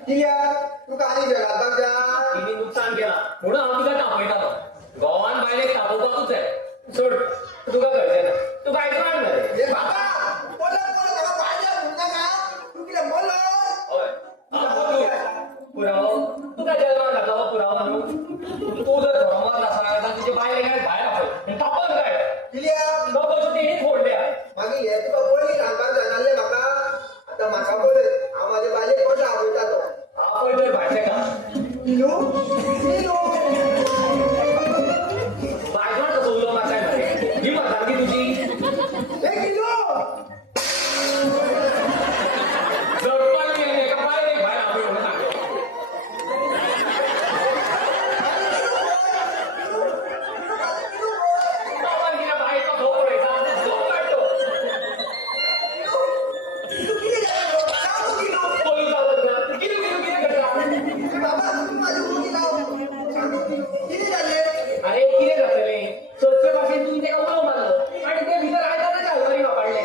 कित्याक तुका आनी जगाताक जाय. तिने नुकसान केला म्हणून हांव तिका तापयता गोवान बायलेक तापोवपाकूच जाय सोड तुका कळचें ना तू बायको हाड मरे ए बाबा बोला म्हाका बायले म्हणू नाका. तू कितें बोलो हय पुरावो तुका जल्माक घातला हो पुरावो न्हू तू जर धर्मात आसा जाल्यार तुजे बायलेक हाड भायर आपय आनी तापोवन काड कित्याक लोक तेणी फोडल्या मागीर हे तुका पयलीं रांदपाक जाणाले म्हाका. आतां म्हाका पळय हांव म्हाजे बायलेक कशें आवयतालो. आपय तर भायचे का किलो किलो बायकोन कसो उलो मारताय मरे ही मतांकी तुजी ए किलो जगपान गेले एका बायलेक भायर आपय म्हणून सांगलो बाबान कित्याक बायको खो पळयता झोप काडलो किलो कितें जालें सांग किलो. पळू चालत ना कितें करता ए बाबा तूं म्हाजी भुरगीं राव. सांग कितें जालें. अरे कितें जातलें सदचे भाशेन तुमी तेका उलो मारलो आनी ते भितर आयदनाच्या आलमारी वापरले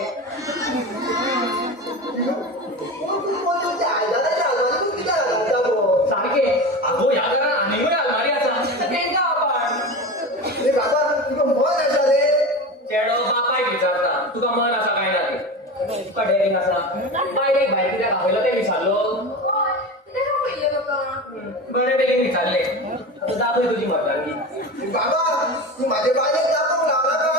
कोण तूं बोललो ते आयदनाच्या आलमारी तूं कित्याक घालता गो. सारकें आगो ह्या घरान आनीकूय आलमारी आसा तर तेंकां वापर ए बाबा तुका मन आसा रे. चेडो बापायक विचारता तुका मन आसा काय ना ते तुका डेअरिंग आसा बायलेक भायर कित्याक आपयलो ते विचारलो हय, कितें काय पळयलें म्हाका? बरे बेगीन विचारले आतां दाबय तुजी मतांगी बाबा तूं म्हाजे बायलेक तापोवंक लावला का.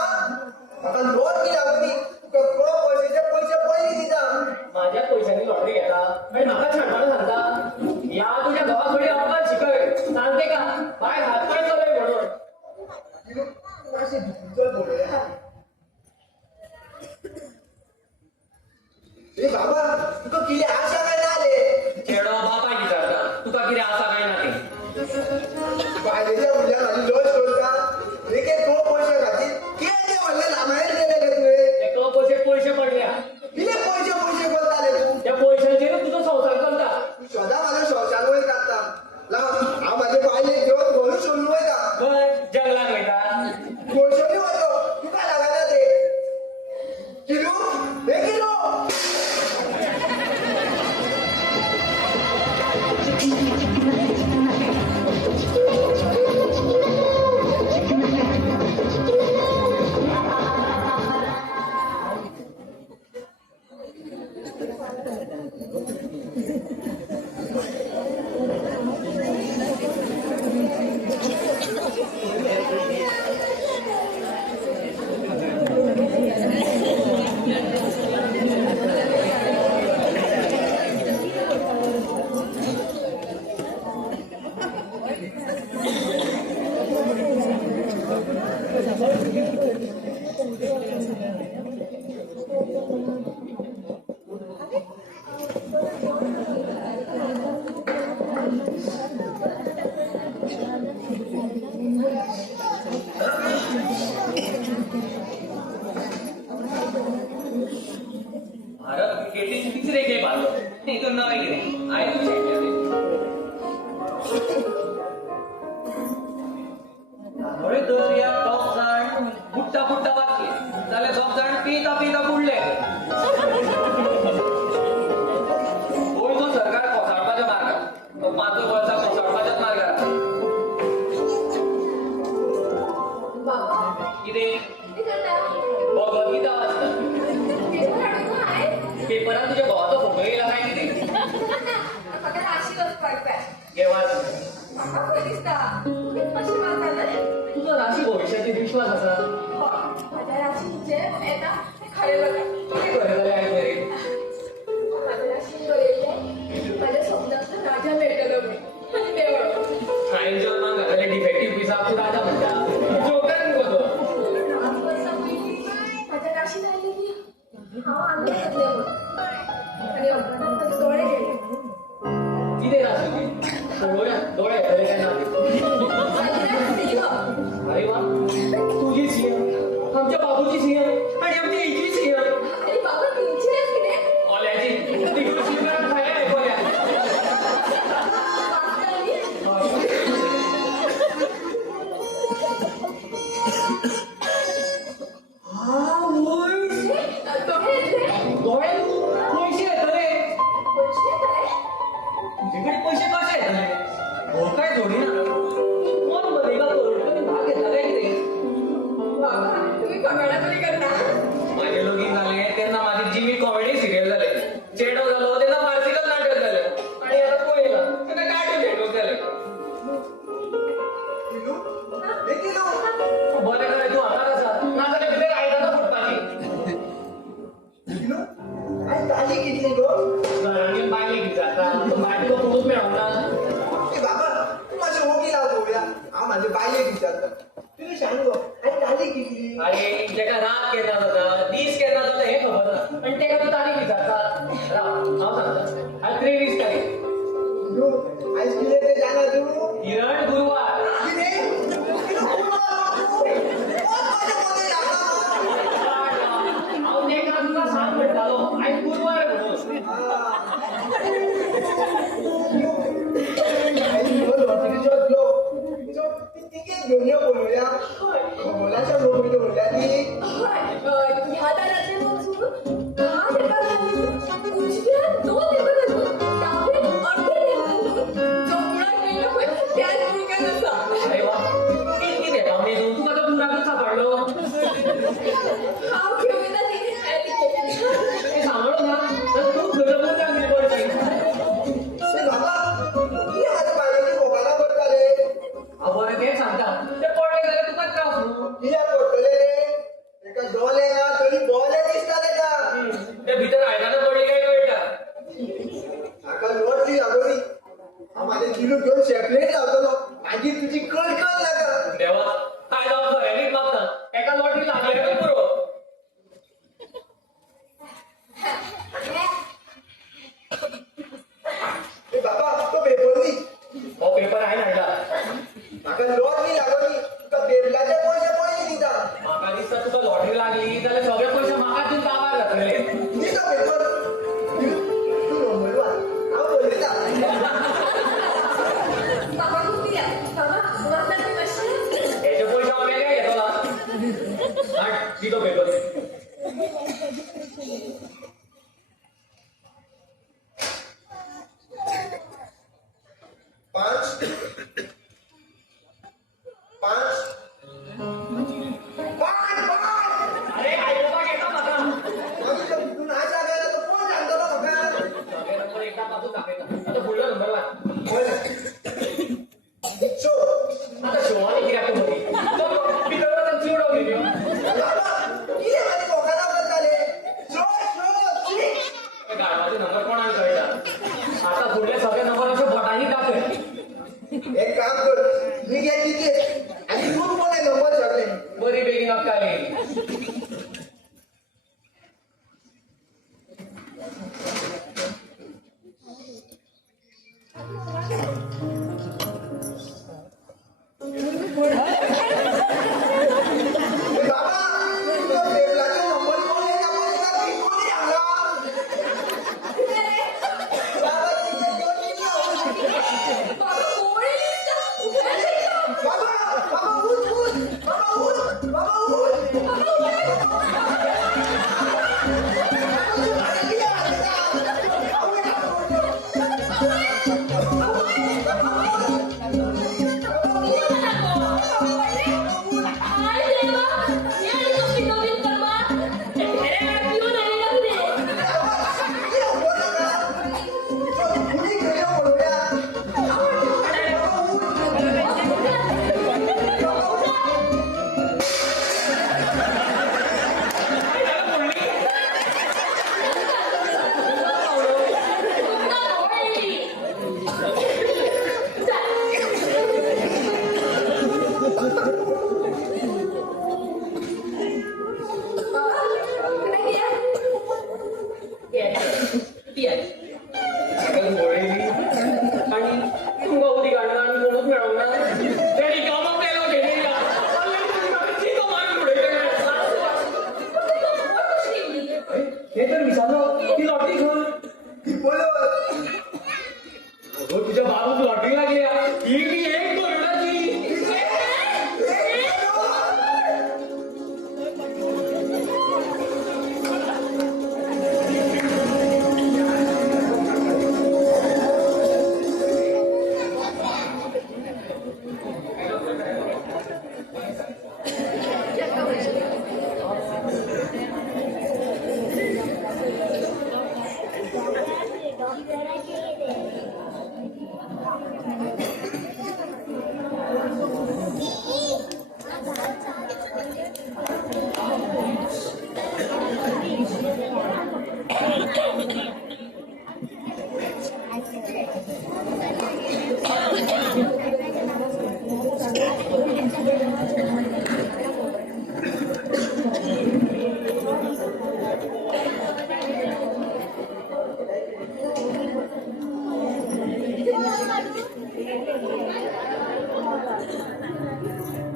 म्हाका लोट कित्याक दी. तुका कप पयशेचे पयशे पयलीं दिता. माझ्या पैशांनी लॉटरी घेता आणि म्हाका छानपणां सांगता या तुझ्या घोवा कडेन अवकाश शिकय आयडिया उरल्या माझी लॉज करता देखील तो पैसे खातीर किती म्हणले लांबायला गेले रे तुवे ते तो पैसे पडल्या किती पैसे करताले तू त्या पैशांचेर तुझो संसार चलता तू सदा माझ्या शौचालय वयर काढता लाव हांव माझे बायलेक घेवन घरून सोडून वयता खंय जंगलात वयता गोळशेनी वयतो तुका लागना ते किलो हे किलो भारत क्रिकेटीन तिसरे गेम आलो नाही तो नवे गेले आय तू थोडे दोन या दोग जाण बुट्टा वाचले जाल्यार दोग जाण पिता बुडले गोंयचो सरकार कोसळपाच्या मार्गार तो 5 वर्सां कोसळपाच्याच मार्गार बाबा कितें किती करता भगवद्गीता वाचता पेपर हाडून हाय पेपरान तुझ्या भावाचो फोटो येयला काय कितें म्हाका राशी वचपाक जाय घे वाच म्हाका खंय दिसता तुमी कशें मारताले तुजो राशी भविश्याचेर विश्वास आसा माझ्या राशीचे येता ते खरें बघा कितें खरें जालें आयज मेरेन माझ्या राशीन बरयल्लें माझ्या स्वप्नांतलो राजा मेळटलो म्हूण आनी देवळो हांवें जल्माक घातलेले डिफेक्टीव पिसाक तूं राजा म्हणटा जोकर न्ही गो तो 5 वर्सां पयलीं माझ्या राशीन आयलें की हांव आंदोलन जातलें म्हूण आनी अपघातान म्हजे दोळे गेले कितें राशी ती दोळे येतले काय ना माझी राशी गो अरे वा तुझी सीएम आमच्या बाबूची सीएम आणि आमच्या इची सीएम अरे बाबा तुमची रे कितें ओल्याची ती खुशी करून खायला ऐकवल्या दोळे पैसे येतले तुझ्याकडे पैसे कसे येतले हो काय जोडी ना कोण बनेगा करोडपती भाग घेतला काय कितें माझे लगीन झाले तेन्ना माझी जिमी कॉमेडी सिरियल झाले चेडो झालो तेन्ना फार्सिकल नाटक झाले आणि आता पळयला तेन्ना कार्टून नेटवर्क झाले किलो हे किलो बरें जालें तूं हांगा आसा नाजाल्यार कितें आयदनां फुटपाची किलो काय ताजी कितली गो घरांनी बायलेक विचारता तो बायलेक कोणूच मेळोंक ना ए बाबा तू माझे वकील आहात पळोवया हांव माझे बायलेक विचारता तुमी सांग गो आनी ताजी कितली अरे जेका रात केन्ना जाता दीस केन्ना जाता हें खबर ना आनी तेका तूं तारीख विचारता राव हांव सांगता आज 23 तारीख किलो आयज कितें तें जाणा तूं हिरण गुरुवार कितें किलो हांव तेका तुका सांग म्हणटालो आयज गुरुवार म्हणून तिकेट घेऊन ये पळोवया कमलाच्या नोकरी म्हणल्या ती ह्या दारातले वचून 10 पेपर घालून उजव्यान 2 पेपर घालून डाव्यान अर्धे पेपर घालून जो मुळात गेलो पळय त्याच मुळात आसा अरे वा किती देता मेजून तुका तो पुरातूच सापडलो हांव घेऊन येता ती खायली ते सांगलो ना तर तू खरं बोलता मी पडची ए बाबा ही आज बायलेची मोबायला करताले हांव बरें तें सांगता ते पडले जाल्यार तुका त्रास न्हू कित्याक करतले रे तेका डोले ना तरी बोले दिसता तेका ते भितर आयदनां पडली काय कळटा म्हाका लॉटरी लागली हांव म्हाजे किलो घेवन सेपरेट रावतलो मागीर तुजी कळकळ नाका देवा काय जावं खऱ्यानीच मागता एका लॉटरी लागल्यार पुरो ए बाबा तो पेपर दी हो पेपर हांवें हाडला म्हाका म्हाका लॉटरी लागली तुका बेबलाचे पयशे पयलीं दिता म्हाका दिसता तुका लॉटरी लागली जाल्यार सगळे पयशे म्हाका दिवन कामार घातलेले दिता पेपर तूं नंबर हांव बरयता बाबा तू किया बाबा वाचता तू कशें हेचे पयशे हांव वेगळे घेतला हाड दितो पेपर पांच पांच पांच पांच अरे आयकोपाक येता म्हाका तू नाच लागला तो कोण सांगतलो म्हाका सगळे नंबर एकदा पासून दाखयता आता फुडलो नंबर वाच शो आता शोवानी कित्याक तूं मदीं भितर वचून चिवडो घेवयो कितें मागीर कोकाना करताले शो शो शी गाडवाचे नंबर कोणाक कळटा आता फुडले सगळे नंबर अशे बोटांनी दाखय एक काम कर मी घे तिकीट आणि तू कोण नंबर सगळे बरी बेगीन अक्काली येयली बाबा तुका बेबलाचे नंबर कोण येता पळय कोण सांगला बाबा तिकीट घेऊन निघलो बाबा कोण येता उठा शिकतो बाबा बाबा उठ उठ बाबा उठ बाबा उठ सगळ्यात गोळेली आणि तुमका उदी काढला आणि कोणूच मेळवंक ना ते रिकामो पेलो घेतलेला चिको मारून उडयलेले हे तर विचारलो ती लॉटरी खंय बोलो अगो तुझ्या बाबूक लॉटरी लागली ही की 1 करोडाची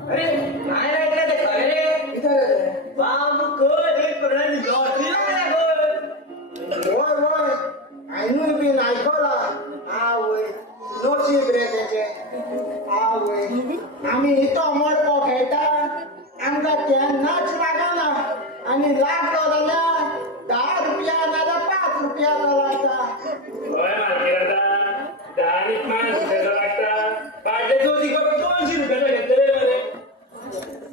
अरे काय राहिलं ते खरे रे बाबू कोण 1 करोडाची लॉटरी लागल्या वय वय आयनूय बीन आयकला आवय नशीब रे तेचे आवय आमी इतो मडको खेळटा आमकां केन्नाच लागना आणि लागलो जाल्यार 10 रुपया नाजाल्यार 5 रुपया लागता होय मालकीराजा 10 आणि 5 रुपयाचा लागता पाटे जोशी करून 200 रुपयाचा घेतले रे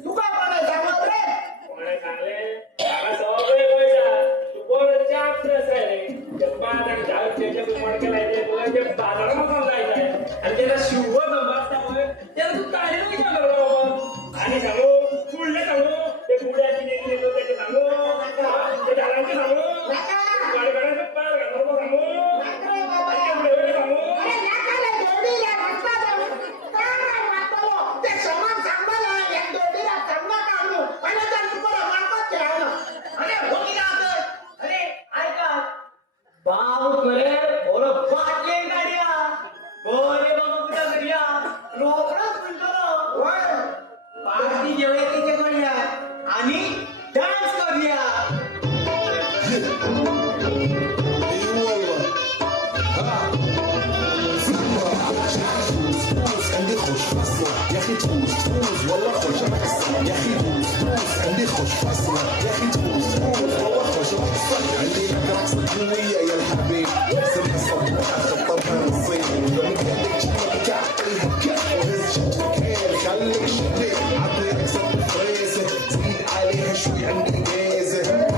तुका कोणे सांगत रे कोणे सांगले म्हाका सगळे कळटा तू कोण चाप आहे रे ते 5 आणि 10 रुपयाचे तू मडके लायते तुला ते बाजारात वचून जायचंय आणि त्याला शिवर नंबर असता पळय त्याला तू काय नाही विचारलं रे बाबा आणि सांगू फुडले सांगू ते फुड्याची नेली त्याचे सांगू ते يا اخي تفوز تفوز والله خوش بحصل يا اخي تفوز تفوز عندي خوش فصل يا اخي تفوز تفوز والله خوش بحصل عندي لك رقصة قوية يا الحبيب سمع صبوحة خطرها نصيب لما قالك جنبك تعطيها كف وهز شتفك هيل خليك شديد عطني رقصة فريسة زيد عليها شوي عندي جيزة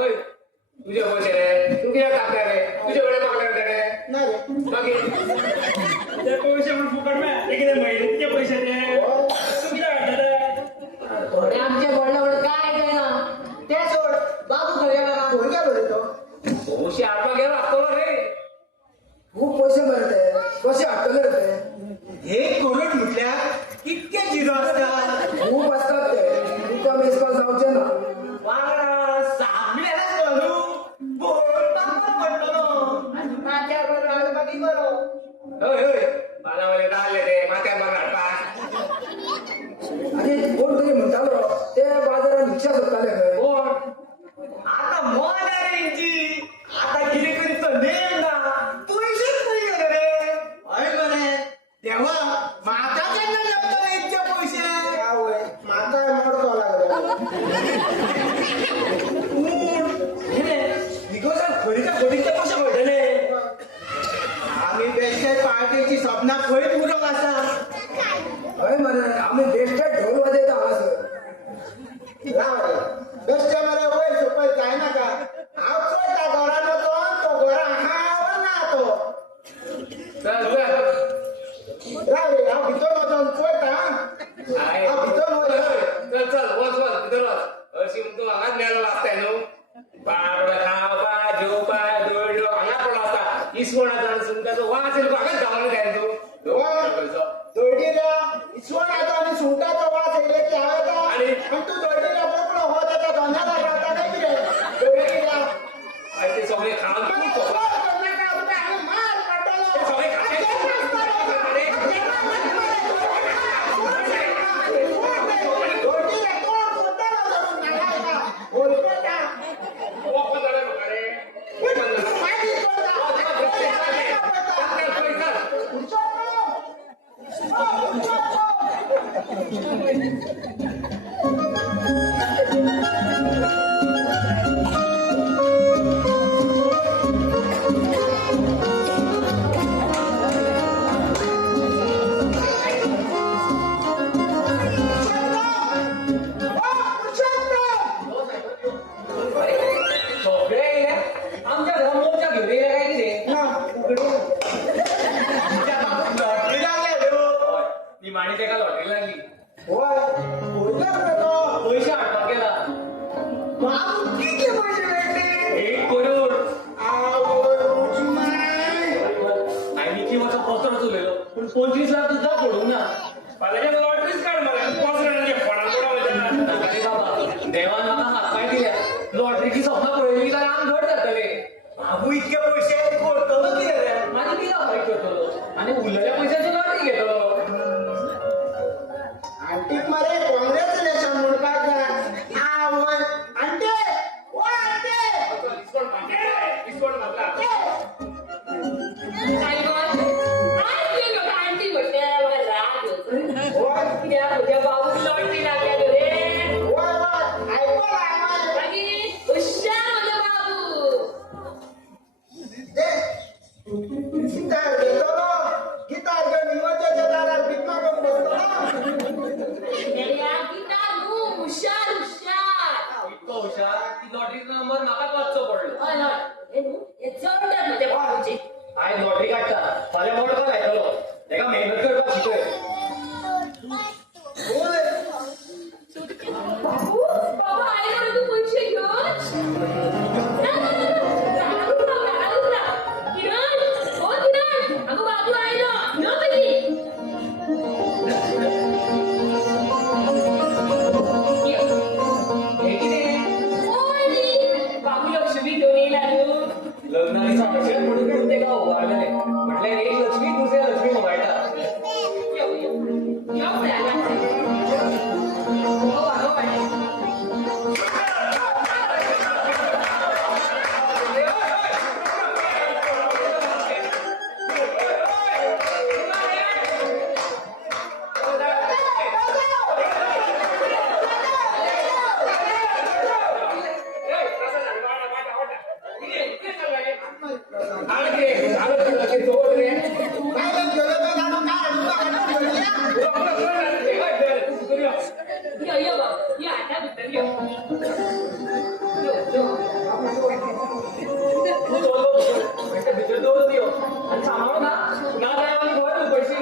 ओय, तुझे पैसे रे तू किती टाकणार रे तुझ्याकडे मागणार रे मागे ते पैसे पण फुकट मिळाले की ते महिन्याचे पैसे ते तू किती काढतात थोडे आमचे बोलण्यावर काय आहे ना ते सोड बाबू घरी बघा पैसे आठवा गेला असतो रे खूप पैसे भरते कसे हटले होते एक करोड म्हटल्या कितके झिरो असतात खूप असतात ते तुका मेसपास जाऊचे ना वागडा सांगल्याला करू बोलता पण पडलो होय होय मला वाले डाले रे माथ्यात बघणार का आणि कोण तरी म्हणतालो ते बाजारात रिक्षा सोडताले खंय कोण आता मजा रे यांची आता किती करी तो नेम ना पैसेच नाही गेले रे अय म्हणे तेव्हा माता त्यांना देतो रे इतके पैसे काय होय माका मोडतो लागला निकोजात खोलीच्या खोलीचे पैसे भेटले आम्ही बेस्ट पार्टीची स्वप्ना खोली पुरव असा हय म्हणे आम्ही बेस्ट ढोल वाजयता हांगासर बेस्ट मरे वय सोपय जाय नाका हांव चोयता घरान तो घरा हांव ना तो चल चल राव रे हांव भितर वचोन चोयता आहे. हांव भितर वचोन चल चल वच भितर वच अशी तू हांगाच मेलो लागताय न्हू पाड खाव पा जेव पा दोड हांगा पडलो आसता इसवणाचा आणि सुंगटाचो वास येलो हांगाच धांवलो काय तू दोडीला इसवण येतो आणि सुंगटाचा वास येले की हांव येता आणि? आणि तू दोडीला बरोबर हो त्याच्या दोंडाला रावता काय कितें दोडीला ते सगळे खाऊन पण तू तो दोंडा काय होता आणि मार पडलो सगळे दोडीला कोण कोणता जाऊन नागायला ओरडता माझी आमच्या घरा मोर्चा घेऊन ये काय किती लॉटरी लागल्या रे निमाणी त्याला लॉटरी लागली होय ओरडला तो पैसे हाडपाक गेला बाबू किती पैसे भेटले 1 करोड आणि किंवा पत्र चुलेलो पण 25 लाख सुद्धा पडून ना मला लॉटरीच काढ मला पॉझिटिव्ह फळा अरे बाबा देवान मला हात पाय दिल्या लॉटरीची स्वप्न पळयली जाल्यार आम घट जातले बाबू इतके पैसे कोरतलो कितें रे माझी बिला फारीक करतलो आणि उरलेल्या पैशाची लॉटरी घेतलो आंटीक मरे काँग्रेच्युलेशन म्हणपाक जाय होय आंटे ओय आंटे डिस्काउंट मारला आंटी म्हणते मला राग येतो. होय कित्याक म्हज्या बाबूक लॉटरी लागल्या रे होय होय आयकला हांवें आणि हुशार म्हजो बाबू ते गिटार घेतलो गिटार घेवन इवच्याच्या दारार भीक मागून बसलो मेल्या गिटार न्हू हुशार हुशार इतको हुशार की लॉटरीचा नंबर म्हाकाच वाचचो पडलो हय हय हे न्हू हे चवडर म्हज्या बाबूचे आयज लॉटरी काडटा फाल्यां मोडको लायतलो तेका मेहनत करपाक शिकय होय बाबू बाबा आयलो रे तू पयशे घेवन ना ना ना घरात उरा किरण ओ किरण अगो बाबू आयलो न बेगी हे कितें ओली तू जोडलो भितर दवरून दियो आणि सांभाळू ना ना काय आम्ही गोवा तू पैसे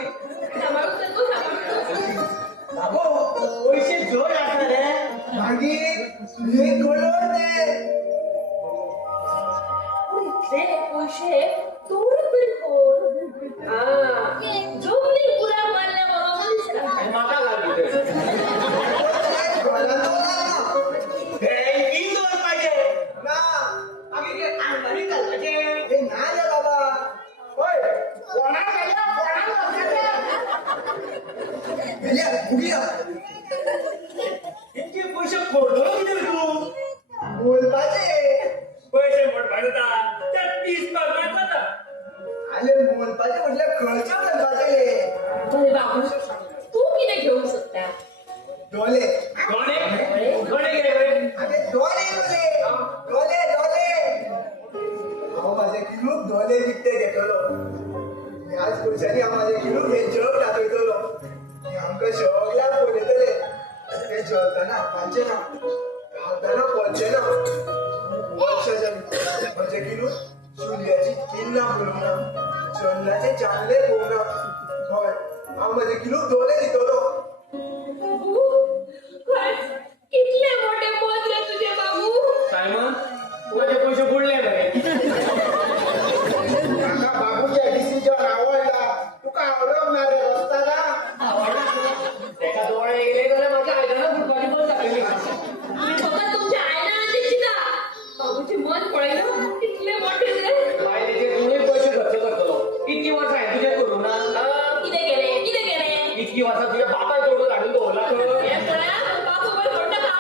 सांभाळून तर तू सांभाळून बाबू पैसे जोड असणार रे मागीर एक करोड दे ते पैसे तोड तरी कोण जमनी पुरा मारल्या बरोबर दिसला आणि माका लागली हे की जोड पाहिजे ना आम्ही ते अंगारी घालपाचे हे ना रे बाबा होय कोणा गेल्या भेल्या उडीया इतके पैसे फोडलो किती तू बोलपाचे पैसे मोठ पाहिजे त्यात 30 पगार ना आले बोलपाचे म्हटल्यार खर्च करपाचे अरे बाबू तू किती घेऊ शकता डोले कोणे कोणे गेले बरे अरे डोले डोले डोले हांव माझे किलूक डोले विकते घेतलो ह्याच पयशांनी हांव माझे किलूक हे जग दाखयतलो आमकां सगळ्यांक पळयतले ते जळटना पांचे ना घालतना पडचे ना वर्षाच्या भितर माझे किलूक शुल्याची किन्ना पळोवंक ना चन्नाचे चांदले पळोवंक ना हय हांव माझे किलूक डोले दितलो खरंच कितले मोठे पद रे तुझे बाबू सायमन माझे पैसे बुडले बरे काका बाबूच्या डिसिजन आवडला तुका आवडणार रे रस्त्याला एका डोळे गेले तर माझ्या आयदाना फुटवाली पण टाकली आणि फक्त तुमच्या आईला दिसता बाबूचे मन पळयलं कितले मोठे रे बाय त्याचे दोन्ही पैसे खर्च करतो किती वर्ष आहे तुझ्या करून ना किती गेले इतकी वर्ष तुझ्या बापाय तोडून काढून तो ओला तो हे पळा बाबूवर खोटं का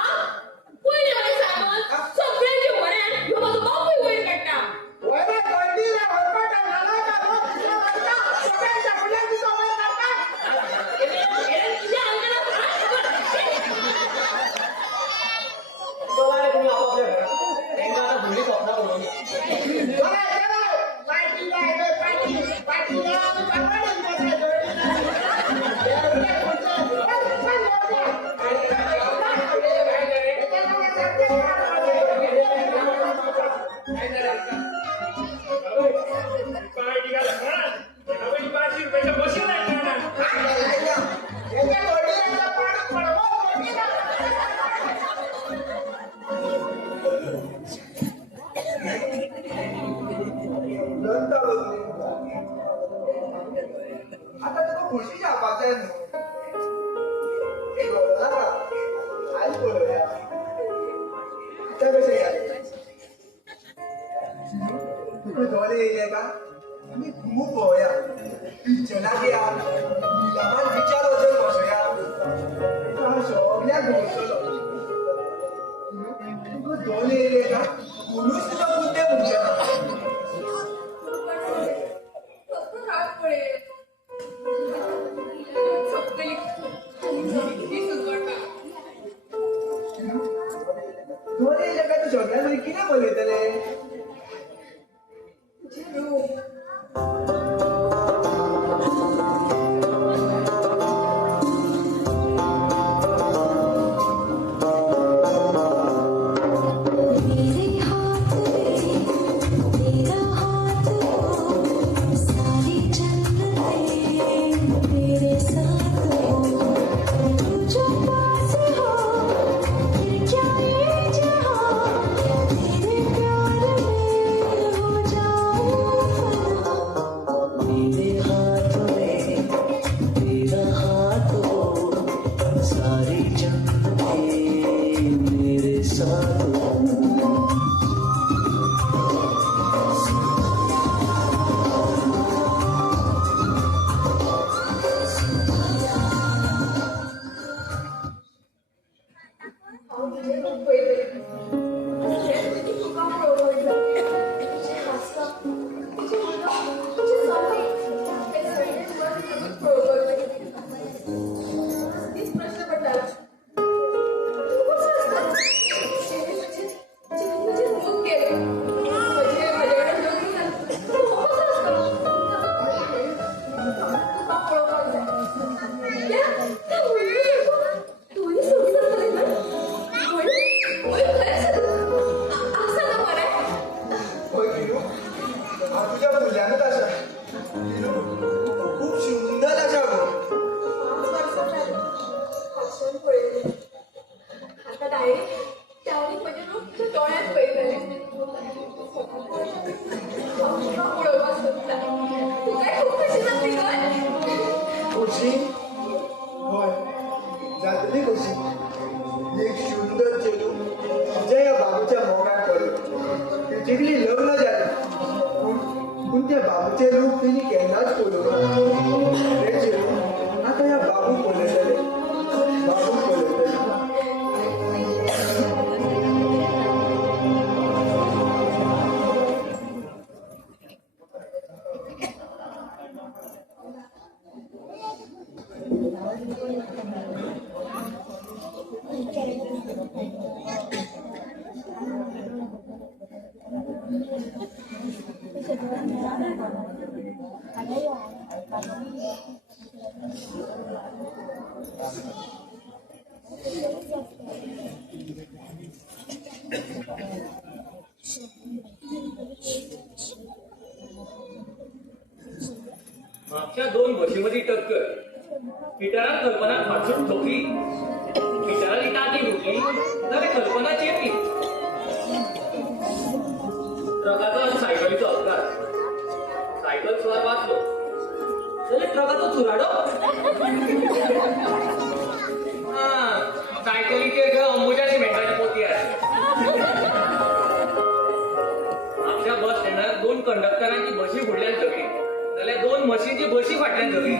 पहिले बाई सायमन सगळ्यांचे बऱ्यान ह्यो माझो बापूय वयर काढता वयला गंडी रे वरपाटा नाला का रोज सगळ्यांच्या मुलांची सवय करतात तुझ्या अंगाला तो वाले तुम्ही आपापल्या घरात त्यांना आता भुली स्वप्न करून चला चला पार्टी आहे पार्टी आता तुका खुशी जावपाचें न्हू नाका आयज पळोवया आतां कशें या तुका दोळे येयले का आमी खूब भोंवया पिक्चराक या मिलामान विचार वचून बसया तुका सगळ्याक भोंवतलो तुका दोळे येयले का कोणूच तुका मुद्दे म्हणचे ना फक्त हात पळय सगळी किती सुचवटा दोळे येयले का तूं सगळ्यांक कितें बलयतले चिकली लग्न झालं पण त्या बाबूचे रूप तिने केन्नाच पळोवना रे चिरू, आता या बाबू पळयतले बाबू पळयतले मागच्या 2 बशीमध्ये टक्कर. पिटारा कल्पना फासून ठोकली. पिटाराची टाकी फुटली तर कल्पना चेपली. ट्रकाचा सायकलीचो अपघात. सायकल स्वार वाचलो जाल्यार ट्रकाचो चुराडो. सायकलीचेर अंबुजा सिमेंटाची पोती आसली. आमच्या बस स्टँडार 2 कंडक्टरांची बशी फुडल्यान चकली जाल्यार 2 मशीनची बशी फाटल्यान चकली.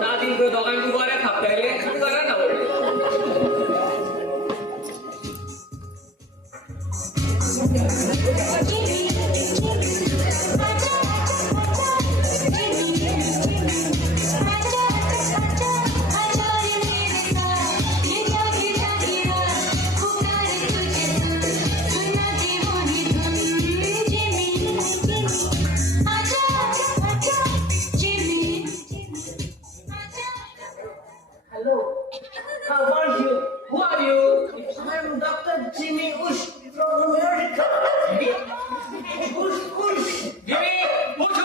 ना तिंक दोगांयकूय बरें थापटायले आनी घरांत आवडले. Hello. How are you? Who are you? I'm Dr. Jimmy Ush from America. Ush. Jimmy, hush.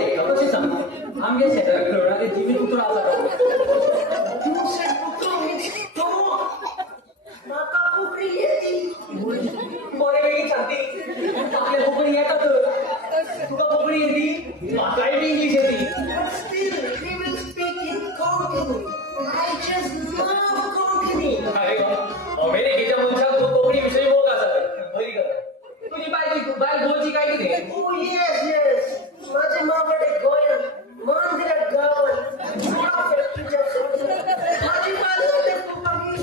एका कशें सांग आमगे शेजाऱ्या खेळणारे जिमी उतर आसा. You said Putu means Tomo. Naka Pukri Yeti. बरे वेगळी सांगती. आपल्या कोंकणी येता तर तुका कोंकणी येती म्हाकाय बी इंग्लीश येती. But still, we will speak in Konkani. I just love Konkani. अरे अमेरिकेच्या मनशाक कोंकणी विशयी मोग आसा बरी गजाल. तुझी बायल गोंयची काय कितें? Oh yes. माझे मावडे गोंयान, मांद्र्या गावान, जुडा फॅक्टरीच्या सोडून माझी बाजू ते कोंकणी.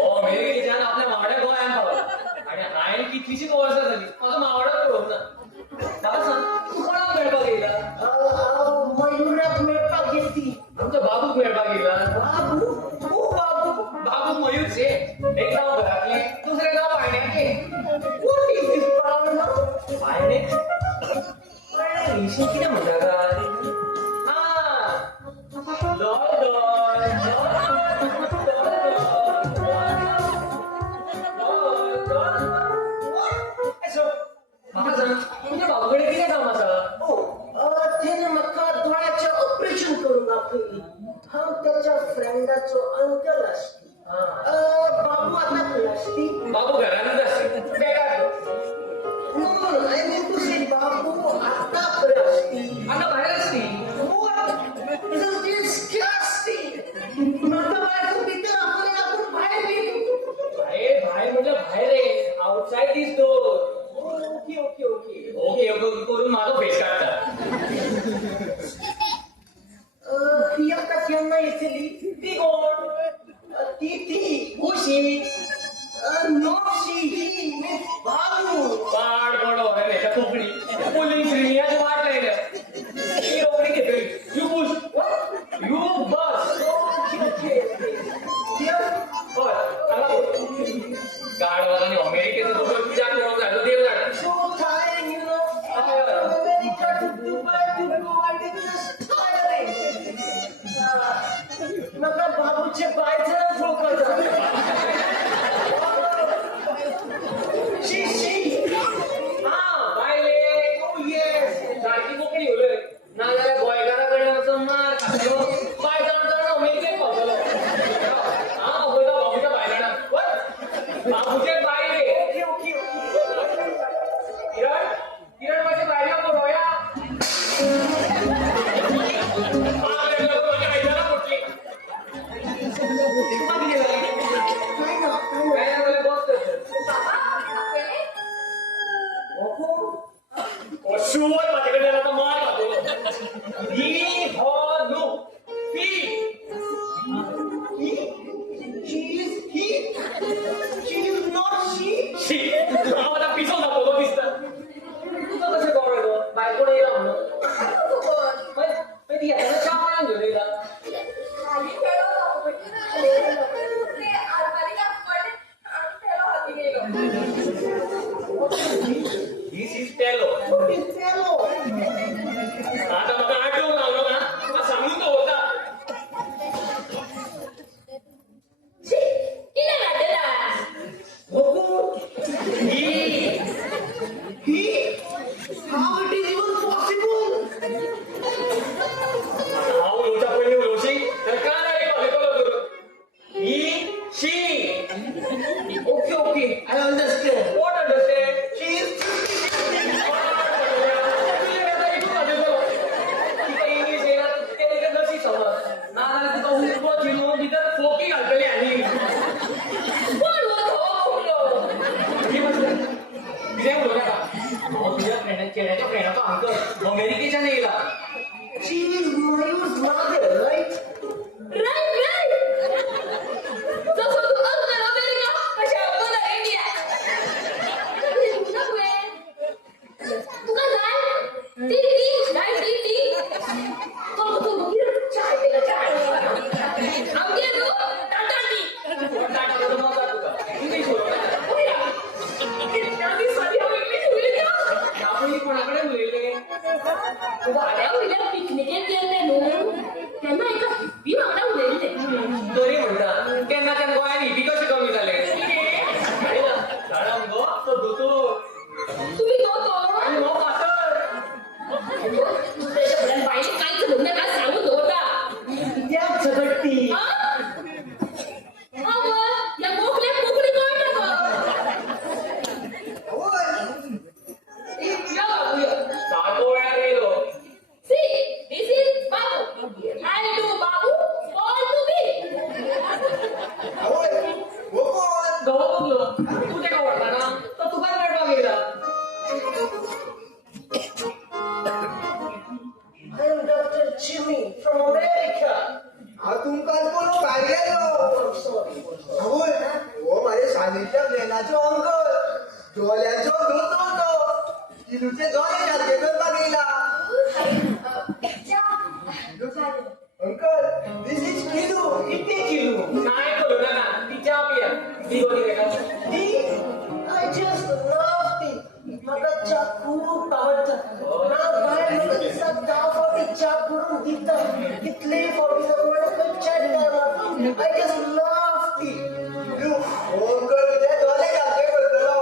अमेरिकेच्यान आपल्या मावड्या गोंयांत पावला आनी हांवें कितलीशींच वर्सां जालीं म्हाका मावडाच पळोवंक ना. म्हाका सांग तूं कोणाक मेळपाक येयला? मयुराक मेळपाक येती. आमच्या बाबूक मेळपाक येयला. बाबू तू बाबू. बाबूक मयूर शे एक नांव घरातलें दुसरें नांव पायण्याचें. What is this पाळणो? पायणे विशीं कितें म्हणटा काय? म्हाका सांग तुमच्या बाबू कडेन कितें काम आसा? त्याने म्हाका दोळ्याचें ऑपरेशन करून दाखयली. हांव त्याच्या फ्रेंडाचो अंकल आसता. बाबू आतां खंय आसती? बाबू घरानूच आसता बेकार. No, I mean to say बाबू आतां खंय आसती? आतां भायर आसती. What? This is disgusting. म्हाका बायको भितर आपले आपूण भायर गेली. भायर म्हणजे भायर रे आउटसाइड दीस डोर. ओके करून माझो फेस काढता. ती आता केन्ना येतली? ती कोण? ती उशी. नो शी ही मीन्स बाबू. पाड पडो ह्याच्या कोंकणी पुलिंग श्रेणीयाची वाट लायल्या. ती रोखडी घेतली. यू पुश यू बस. गाडवालांनी अमेरिकेचं दोघं तुझ्या फिरवून झालं देव जाणं. So tiring, you know. America to Dubai to Goa, it's just tiring. नका बाबूचे बायचं झोपत. शी. बायले सारखी कोंकणी उलय ना जाल्यार गोंयकाराकडे वचून मार खातलो. बाय जाण अमेरिकेक पावतलो. पळयता बाबूच्या बायलांना बाबूचे बायले. किरण माझी बायला पळोवया. माझ्या आयदनां फुटली. कोण पाहिलेलो आवय हो माझ्या शाळेच्या प्लेनाचो अंकल डोळ्याचो धोतो तो किलूचे डोळे सारखे करपाक येयला अंकल दिस इज किलू किती किलो काय करू नका तिच्या पिया ती होती रे का I just love ती मला चहा खूप आवडतं ना बाहेर लोक दिसतात चहा फॉर्टी चहा करून देतात तिथले फॉर्टी चहा दिला I just love ती अंकल तुझे डोळे सारखे करतलो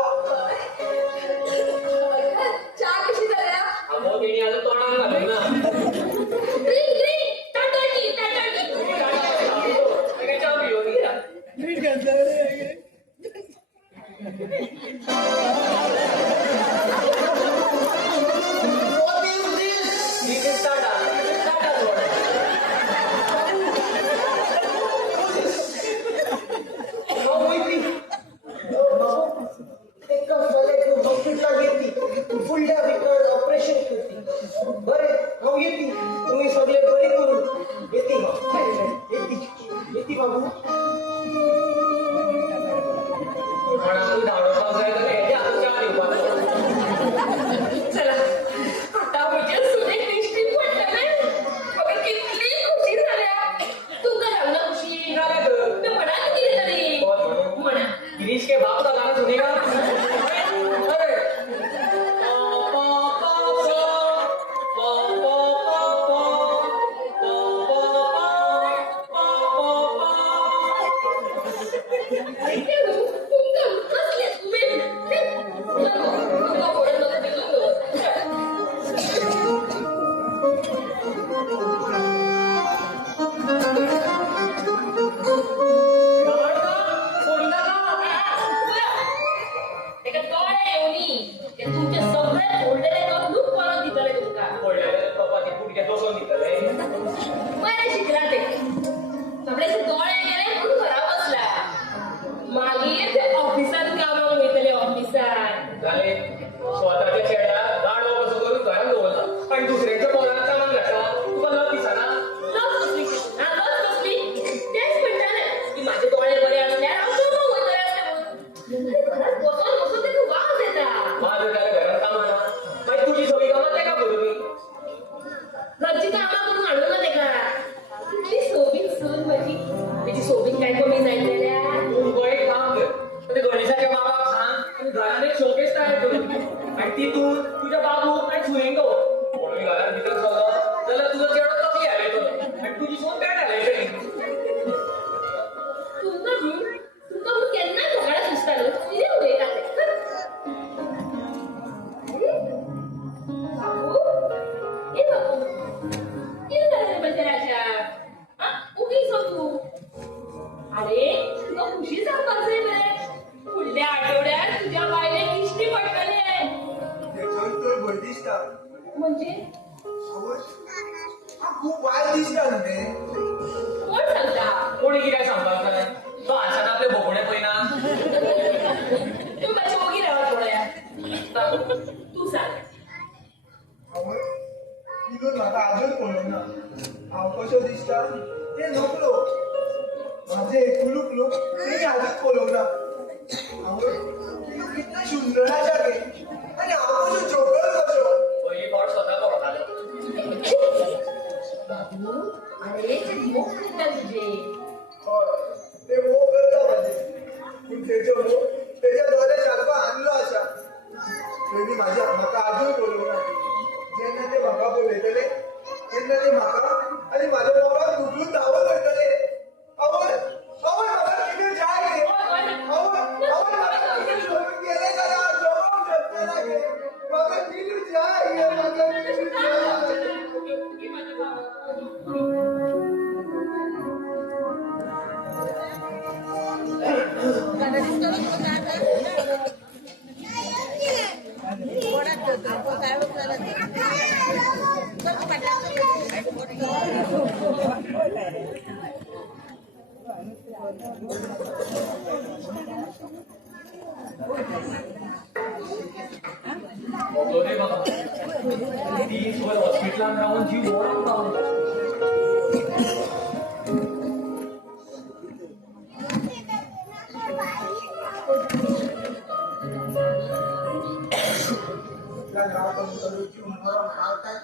चहा कशी झाल्या अगो तिने आता तोंडाला घालून ना ड्रिंक ड्रिंक टाटाटी टाटाटी काय चहा पिऊ घ्या What is this? This is Tata. Tata soda. How quickly? एका फल्यात हॉस्पिटलला घेतली फुडल्या विकार ऑपरेशन करती बरे हांव येती तुम्ही सगळे बरी करून येती बाबू कोणाला धावडपाक जाय तर हे आता चहा दिवपाचो चला आता म्हणजे सुनेक दिश्टी पडटले बघा कितली खुशी झाल्या तुमका लागला खुशी झाल्या ग. ते म्हणा किती तरी कोण म्हणू? म्हणा गिरीश के बाप का गाना सुनेगा अरे तुमका कसले उमेद तुमका बोलत नको एका तोडे येऊनी ते तुमचे सगळे फोल्डरे करून दूध परत दितले तुमका पप्पाची पुढच्या दोसोन दितले बरे शिकला ते आपल्याचे तोडे गेले म्हणून घरा बसला मागीर ते ऑफिसात कामाक वयतले ऑफिसात झाले स्वतःच्या चेड्या गाडो कसं करून घरात दवरला आणि दुसऱ्याच्या पोराला कामाक घातला तुका न दिसना लस कसली हा लस कसली तेच म्हणटाले की माझे तोडे बरे असल्यार हांव कामाक वयतले असले म्हणून घरात बसून बसून ते वाज येता माझं त्याला घरात काम आला मागीर तुझी सगळी कामां तेका करू मी घरची कामां करून हाडून ना तेका कितली सोबीत सून म्हजी तेची सोबीत काय कमी जायतल्या तू एक काम कर ते गणेशाच्या बाबाक सांग आणि घरात एक शोकेस तयार कर आणि तितून तुझ्या बाबू आणि सुयेंग म्हणून घरात भितर जालो जाल्यार तुजो चेडो तकली हालयतलो आणि तुझी सोन पॅट हालयतली तुमका केन्ना सकाळी सुचतालो कितें उलयता बाबू ए बाबू कितें जालें रे म्हज्या राजा आ उगीच तूं अरे तुका खुशी जावपाक जाय मरे फुडल्या आठवड्यात तुझ्या बायलेक इश्टी पडटले देखून तर भंय दिसता म्हणजे आवय हा खूप वायट दिसता न्हू ते कोण सांगता कोणी कित्याक सांगपाक जाय तो आशाना आपले भोगणे पयना तू माझी ओगी रावा थोड्या बाबू तू सांग आवय किलो म्हाका आजून पळोवंक ना हांव कसो दिसता ते नकलो माझे एकूलूक लोक तेणी आजून पळोवंक ना आवय किलो कितलो सुंदर आसा गे आनी हांव कसो जोकर कसो पयली फावट स्वता पळोवतालो बाबू अरे ते मोग करता तुझे हय ते मोग करता म्हाजे पूण तेजो मोग तेज्या दोळे सारको आणलो आसा तेणी म्हाका आजून पळोवंक ना जेन्ना ते म्हाका पळयतले तेन्ना ते म्हाका आनी म्हाज्या मोगाक दुखून धांवत वयतले आवय आवय म्हाका कितें जाय गे आवय आवय म्हाका कितें सोडून गेले जाल्यार हांव जगोंक शकना गे म्हाका कितें जाय गे म्हाका कितें जाय रे बाबा दिसभर हॉस्पिटलात राहून जीव मोडाक पावलो राव पण करू जीव मरण पावताय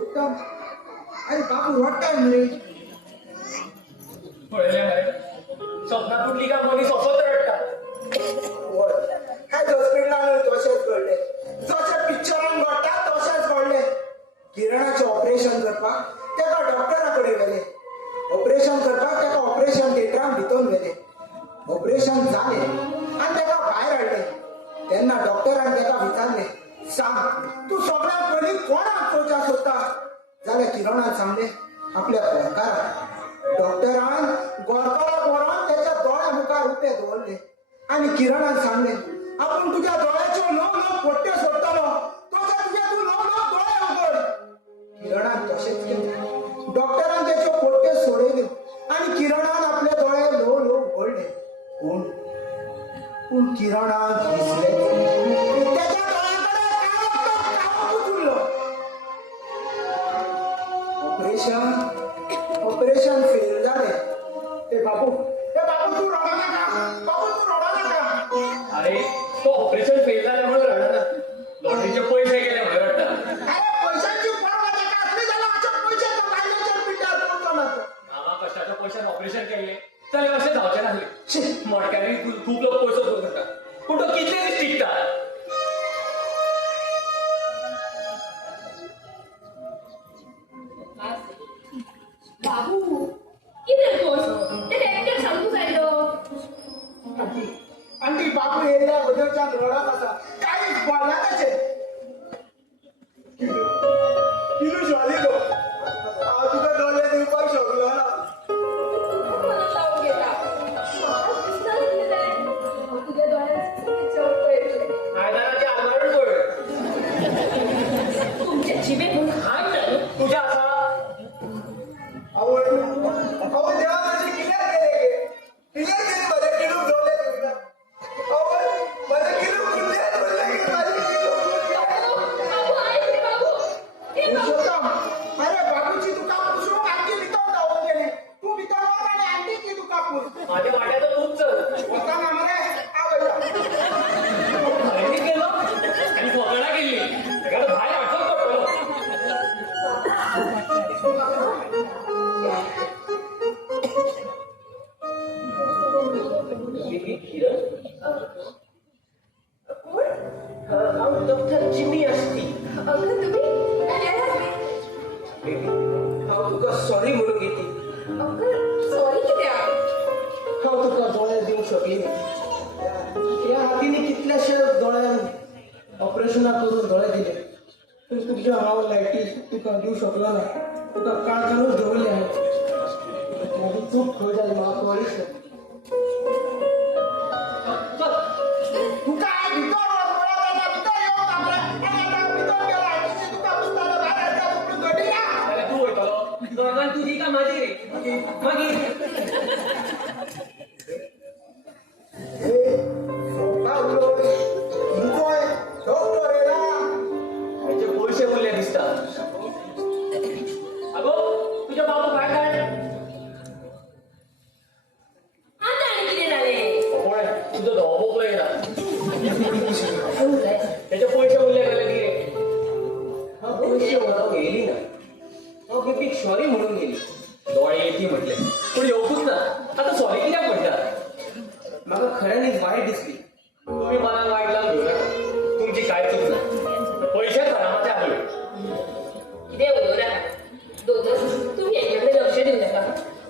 उत्तम अरे बापू वाटताय म्हणे पळल्या मरे स्वप्नात कुठली का मनी स्वप्न रडतात काय हॉस्पिटलान तशेंच घडले जशे पिक्चरान घडटा तशेंच घडले किरणाचे ऑपरेशन करपाक तेका डॉक्टरा कडेन गेले ऑपरेशन करपाक तेका ऑपरेशन थिएटरान भितून गेले ऑपरेशन जाले आनी तेका भायर हाडले तेन्ना डॉक्टरान तेका विचारले सांग तूं सगळ्यात पयलीं कोणाक पळोवच्या सोदता जाल्यार किरणान सांगले आपल्या गोरकाराक डॉक्टरान गोरकाराक व्हरोन तेच्या दोळ्या मुखार उपेग दवरले आनी किरणान सांगले आपूण तुज्या दोळ्याच्यो ल्हव पोट्ट्यो सोडटलो तशें तुजे तूं ल्हव दोळे उगड किरणान तशेंच केलें डॉक्टरान तेच्यो पोट्ट्यो सोडयल्यो आनी किरणान आपले दोळे ल्हव उगडले पूण किरणाक दिसले तेच्या दोळ्यांकडे काळोख उरलो ऑपरेशन फेल झाले ए बापू तू रडा नाका बापू तू रडा नाका अरे तो ऑपरेशन फेल झाल्यामुळे रडतात लॉटरीचे पैसे गेले म्हणून रडतात अरे पैशांची पर्वा नका असली जाल्यार आमचे पैसे तो बायलांच्या पिड्ड्यार पडतो ना मामा कशाच्या पैशात ऑपरेशन केले चले असे जावचे नासले मोडक्याने खूप लोक पैसे उचलून करतात पण तो कितले दीस टिकतात बाबू कितें तूं असो ते एकट्याक सांगूंक जायलो आंटी बापू येयल्या उदरच्यान रडत आसा कांयच बोलना ताचे किलू शॉली गो हांव तुका दोळे दिवपाक शकलो ना मनात लावून गेला म्हाका दिसना कितें जालें हांव तुज्या दोळ्यांत जग पळयतलें आयदनाचे आलमारून पळय तुमच्या जिबेक हाड घालून तुझ्या असा आवय देवा माझे किल्ल्यार गेले माझे किलू दोळे दिवना आवय माझे किलू कुंडे दोळे माझे किलू बाबू ऐक रे बाबू हे बाबू पुरुषोत्तम अरे बाबूची तुका पुसून आंटी भितर धावून गेले तू भितर वच आनी आंटीची तुका पूस माझ्या वाट्यात तूच चल वता ना मरे आवय खरेदी केलं आणि वगळा गेली एखादं भाई आठवण पडतो कोण डॉक्टर जिमी असती अगं तुम्ही येणार हांव तुका सॉरी म्हणून घेती अगं सॉरी कित्याक हांव तुका दोळे दिवंक शकली ह्या हातीने कितल्याशे दोळ्यान ऑपरेशनाक करून दोळे दिले पूण तुज्या हांव लायटी तुका दिवंक शकलो ना तुका काळखानूच दवरले हांवें म्हाजी चूक खंय जाली म्हाका कळ्ळीच ना तुका भितर भितर येवं आपल्या आनी आतां भितर गेला आंटीची तुका पुसताना भायर हाडटा तूं घडी ना जाल्यार तूं वयतलो दोगां तुजी का माझी रे मागीर त्याचे पैसे उरले दिसता अगो तुझ्या बाबू काय काय आता आणि कितें जालें पळय तुझं धवो बोकलो गेला सांगूंक जाय त्याचे पैसे उरले गेले किरे हांव पयशे व्हरोंक येयली ना हांव बेबीक सॉरी म्हणून गेली डोळे येती म्हटले पण येवकूच ना आता सॉरी कित्याक म्हणटा म्हाका खऱ्यांनीच वायट दिसली तुम्ही मनात वाईट लावून घेऊ नका तुमची काय चूक ना पैसे घरामध्ये आले कितें उलोवं नाका दोतोर तुम्ही हेच्याकडे लक्ष दिवं नाका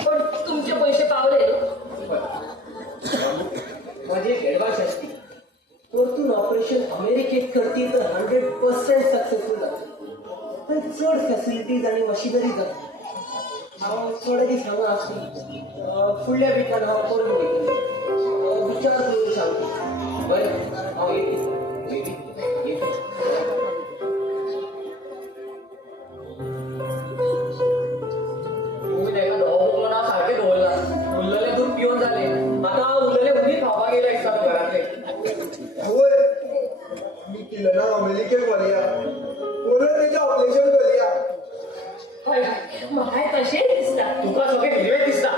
पण तुमचे पैसे पावले न्हू माझी एक एडवान्स असती परतून ऑपरेशन अमेरिकेत करती तर 100% सक्सेसफुल जाता पण चड फॅसिलिटीज आणि मशिनरी जाता हांव थोडे दीस हांगा आसली फुडल्या विकान हांव करून वयतलें विचार करून सांगता बरें हांव येतलें बेबी येतलें तुम्ही त्याला धवो बोकलो ना सारखे धवला उरलेले दूध पिऊन झाले आता उरलेले उन्ही खावा गेला इच्छा घरातले आवय मी केलं ना अमेरिकेत वळया म्हणून तेजें ऑपरेशन करूया हय हय म्हाकाय तशेंच दिसता तुका सगळे हिरवे दिसता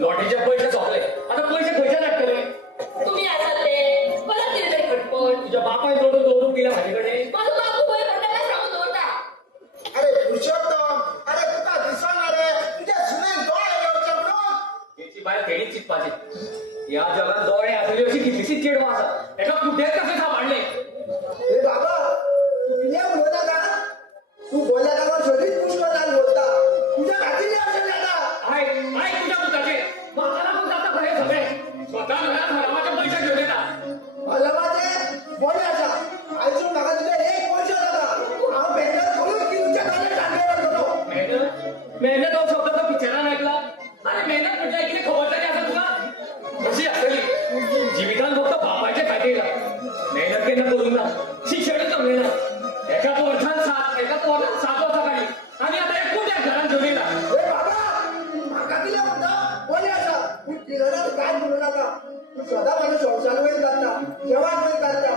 लॉटरीचे पैसे सोंपले आता पैसे खंयचे लागतले तुम्ही आसात ते परत निर्णय खटपट या जगात डोळे असलेली अशी कितलीशी चिडवा असा एका कुठेच कसे सांभाळले ए बाबा तू किया बोलला का तू बोलला का शरीर पुष्कळ बोलता तुझ्या घातीने असेल दादा आहे तुझ्या पुताचे मला पण जाता खरे सगळे स्वतः घरात हरामाचे पैसे घेऊन येतात मला माझे बोलायचा आयसून नका तुझ्या एक वर्ष दादा हा मेहनत करून की तुझ्या घरात टाकले करतो मेहनत हो शब्द तो पिक्चरान ऐकला अरे मेहनत म्हणजे किती खबर तरी असं तुला कशी असेल जीवितान फक्त बापाच्या खातीर मेहनत केलं करून ना शिक्षणच जमले ना एका वर्षात 7 वर्षाखाली आणि आता एक कुठे घरात घेऊन येला ए बाबा माका दिला होता बोलायचा तू किराणा काय बोलू नका तू सदा माझ्या संसार वेळ जाता जेव्हा वेळ जाता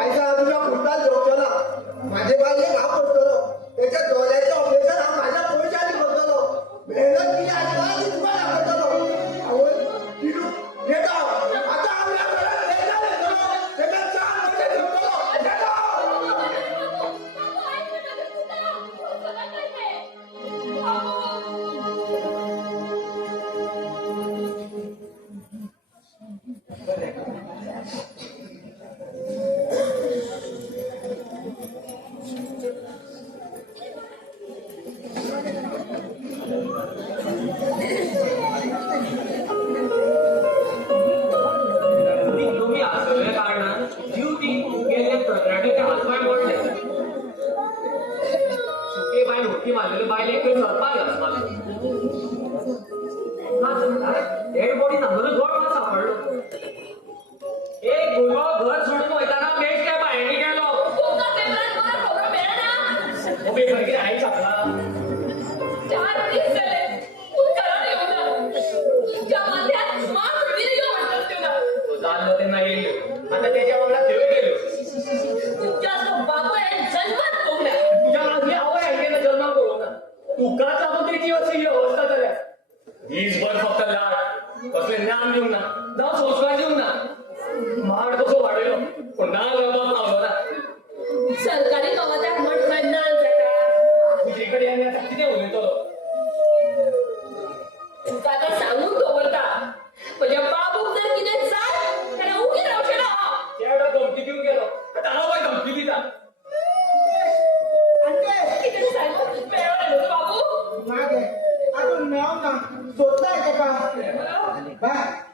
आयचा तुझ्या कुठला जोडला माझे बाई एक हा पडतो त्याच्या डोळ्याचं ऑपरेशन हा माझ्या पैशाने करतो मेहनत केली आणि माझी तुम्हाला करतो आवड किडू घेतो आता आपल्या घरात लेकरं येतो त्याच्या 4 वर्ष ठेवतो घेतो तुम्ही असलेल्या कारणान जीव ती गेले कर्नाटक हातपाय मोडले सुके बाय होती मारलेले बायले काही सरपाल डेड बॉडी नंबर गोड मला सापडलो एक गुरवा घर सोडून वयताना बेस्ट काय बाहेर गेलो तुमका पेपरात मला खबर मिळाला उभे घरी आई सापडला 4 दिवस झाले उत्तरात येऊ ना तुमच्या मध्यात स्मार्ट व्हिडिओ म्हणतात तुला तो जाणलं ते नाही आता त्याच्या वांगडा ठेवे गेलो तुमच्या बाबा आहे जन्मात कोंबड्या तुझ्या माझी आवड आहे ना जन्म करू ना तुका चाबुत्रीची अशी अवस्था झाल्या हीच भर फक्त लाड कसले ज्ञान देऊ ना ना संस्कार देऊ ना माड कसो वाढलो पण ना गरबा लावलो ना सरकारी दवाखान्यात म्हटलं नाल जाता तुझ्याकडे येण्याचा किती उलटलो तुका आता सांगून दवरता म्हणजे बाबूक जर कितें जाय जाल्यार उगी रावचे ना त्यावेळेला धमकी घेऊन गेलो आता हा बाय धमकी दिता कितें सांगू मेळ्ळो न्हू बाबू मागे अजून मेळोंक ना सोदताय तेका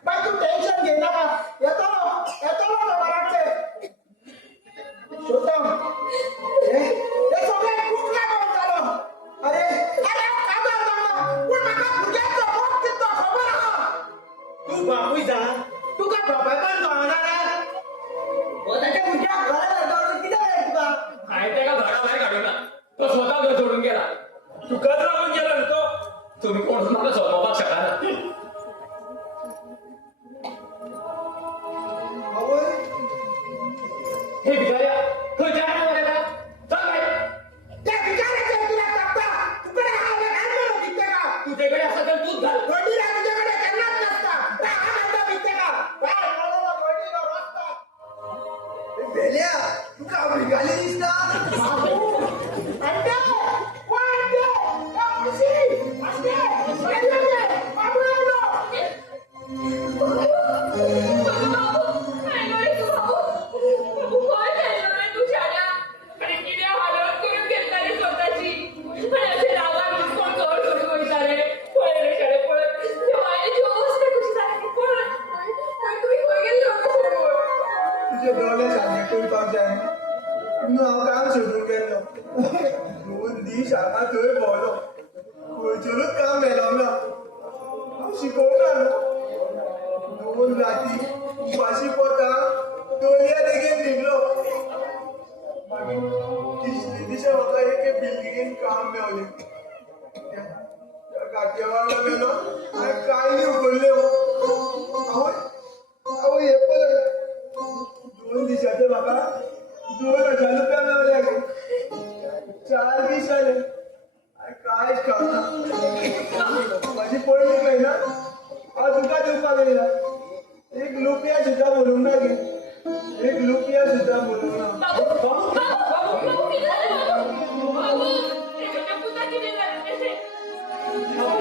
बाय तू टेन्शन घे नाका येतलो घराचे सोदता हे सगळे खूप लागून जालो अरे काजार जालो पूण म्हाका भुरग्याचो मोग दितो खबर आहा तू बापूय जा तुका बापायपण कळना रे कोणाच्या भुरग्याक घरा लागून कितें जाय तुका हाय त्याला घराबाहेर काढून ना तो स्वतः घर सोडून गेला तुकाच लागून गेला ना तो तुम्ही कोण मला सोडवाक शकना आवय हे भिकाऱ्या खंयच्या आडवं येता चल बाय त्या विचारायचं तुला टाकता तुकडे हा घाल म्हणून विकते का तुझ्याकडे असं तर तूच घाल वडील तुझ्याकडे करणार नसता हा घालता विकते का काय मला वडील रस्ता बेल्या तुका भिगाली दिसता अंडे वांडे काशी असते सगळे बाबू आलो बाबू काय रे तू बाबू काय केलं रे तू शाळा आणि किती हालत करून घेतला रे स्वतःची पण असे रागात कोण घर सोडून वयता रे पळय रे शाळे पळय त्या बायलेची अवस्था कशी झाली पळय तुम्ही खंय गेल्ले होता सोडून तुझे डोळे सांगे करपाक जाय म्हणून हांव काम सोडून गेल्लो 2 दीस हांगा थंय भोंवलो खंयचेरूच काम मेळोंक ना हांव शिकोवना न्हू 2 राती उपाशी पोटा दोनया देगेन न्हिदलो मागीर तिसरे दिसा म्हाका एके बिल्डिंगेन काम मेवलें त्या गाटया वांगडा मेलो हांवें कांय न्ही उगडल्यो हांव हे पळय 2 दिसाचे म्हाका 2,000 रुपया मेवले गो 4 दीस जाले हांवें कांयच खावना म्हाजी पयली मेहनत हांव तुका दिवपाक येयला 1 रुपया सुद्दां भरूंक ना गे 1 रुपया सुद्दां भरूंक ना बाबू बाबू बाबू बाबू किती झालं बाबू बाबू त्याच्या पुता किती झालं त्याचे बाबू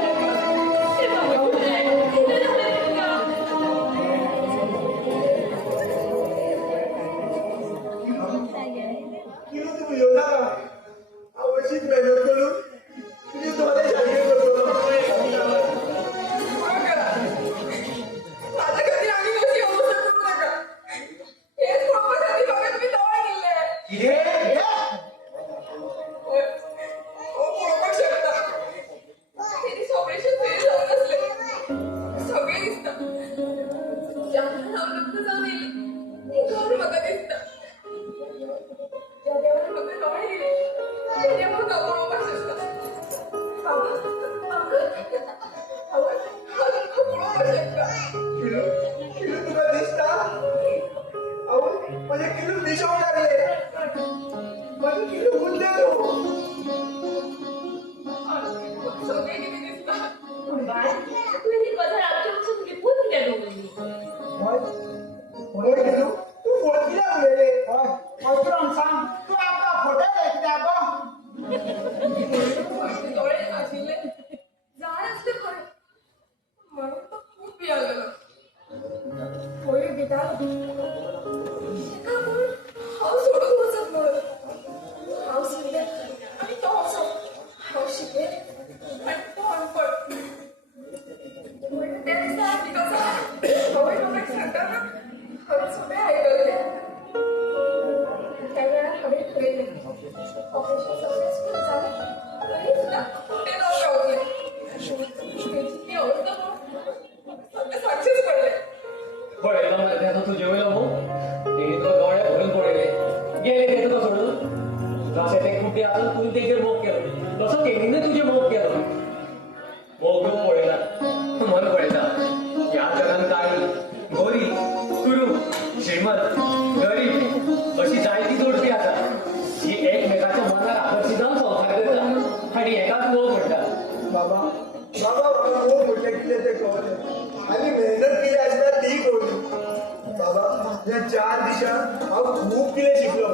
किती झालं किलू किलू तुका दिसता अहो म्हणजे किलू दिसवू लागले माझं किलू गुंडे बाय तू ही पदर आमच्यापासून लिपून दिल्या दोघांनी होय किलू तू फोन किला उडलेले तुला सांग तू आपला फोटो घेतल्या गो डोळे नाशिले जाण असते खरं म्हणून तर खूप पिया गेलं होय बिटा हाव सोडून बसत म्हणून हाव शिकले आणि तो असो हाव शिकले आणि तो अनपड म्हणजे त्या दिवसा मी कसा हवय लोकांना सांगताना हवे सोबे ऐकले त्यावेळेला हवे ठरले ऑपरेशन सक्सेसफुल झालं तरी सुद्धा कुठे जाऊ राहले मी आवडतं सगळे सक्सेस पडले पळेला मध्ये आता तू जेवला मग ते तो डोळे भरून पडले गेले ते तुला सोडून जसे ते कुठे आलं तू ते मोग केलं तसं केलीने तुझे मोग केलं मोग पळेला मन पळेला या जगात काही गोरी गुरु श्रीमंत गरीब अशी जायची जोडपी आता ही एकमेकाच्या मनाला आकर्षित जाऊन संसार करतात आणि एकाच मोग म्हणतात बाबा बाबा बाबा खूप मोठे किल्ले ते कळले आणि मेहनत केली असतात ती कळली बाबा या 4 दिवसात हांव खूप कितें शिकलो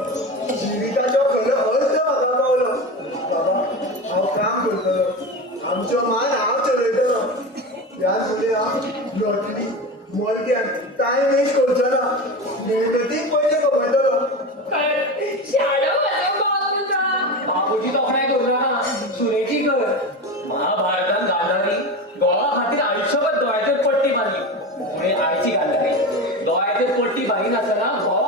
जिविताचो खरो अर्थ म्हाका कळलो बाबा हांव काम करतलो आमचो मान हांव चलयतलो ह्या फुडें हांव लॉटरी मडक्यान टायम वेस्ट करचो ना मेहनतीक पयशे कमयतलो शाळो माझा बाप तुझा बापूची तोखणाय करू नका सुनेची कर महाभारतात गांधारी गोळा खातीर आयुष्यभर दोळ्याचेर पट्टी बांधली म्हणजे आईची गांधारी दोळ्याचेर पट्टी बांधी नासतना गोवा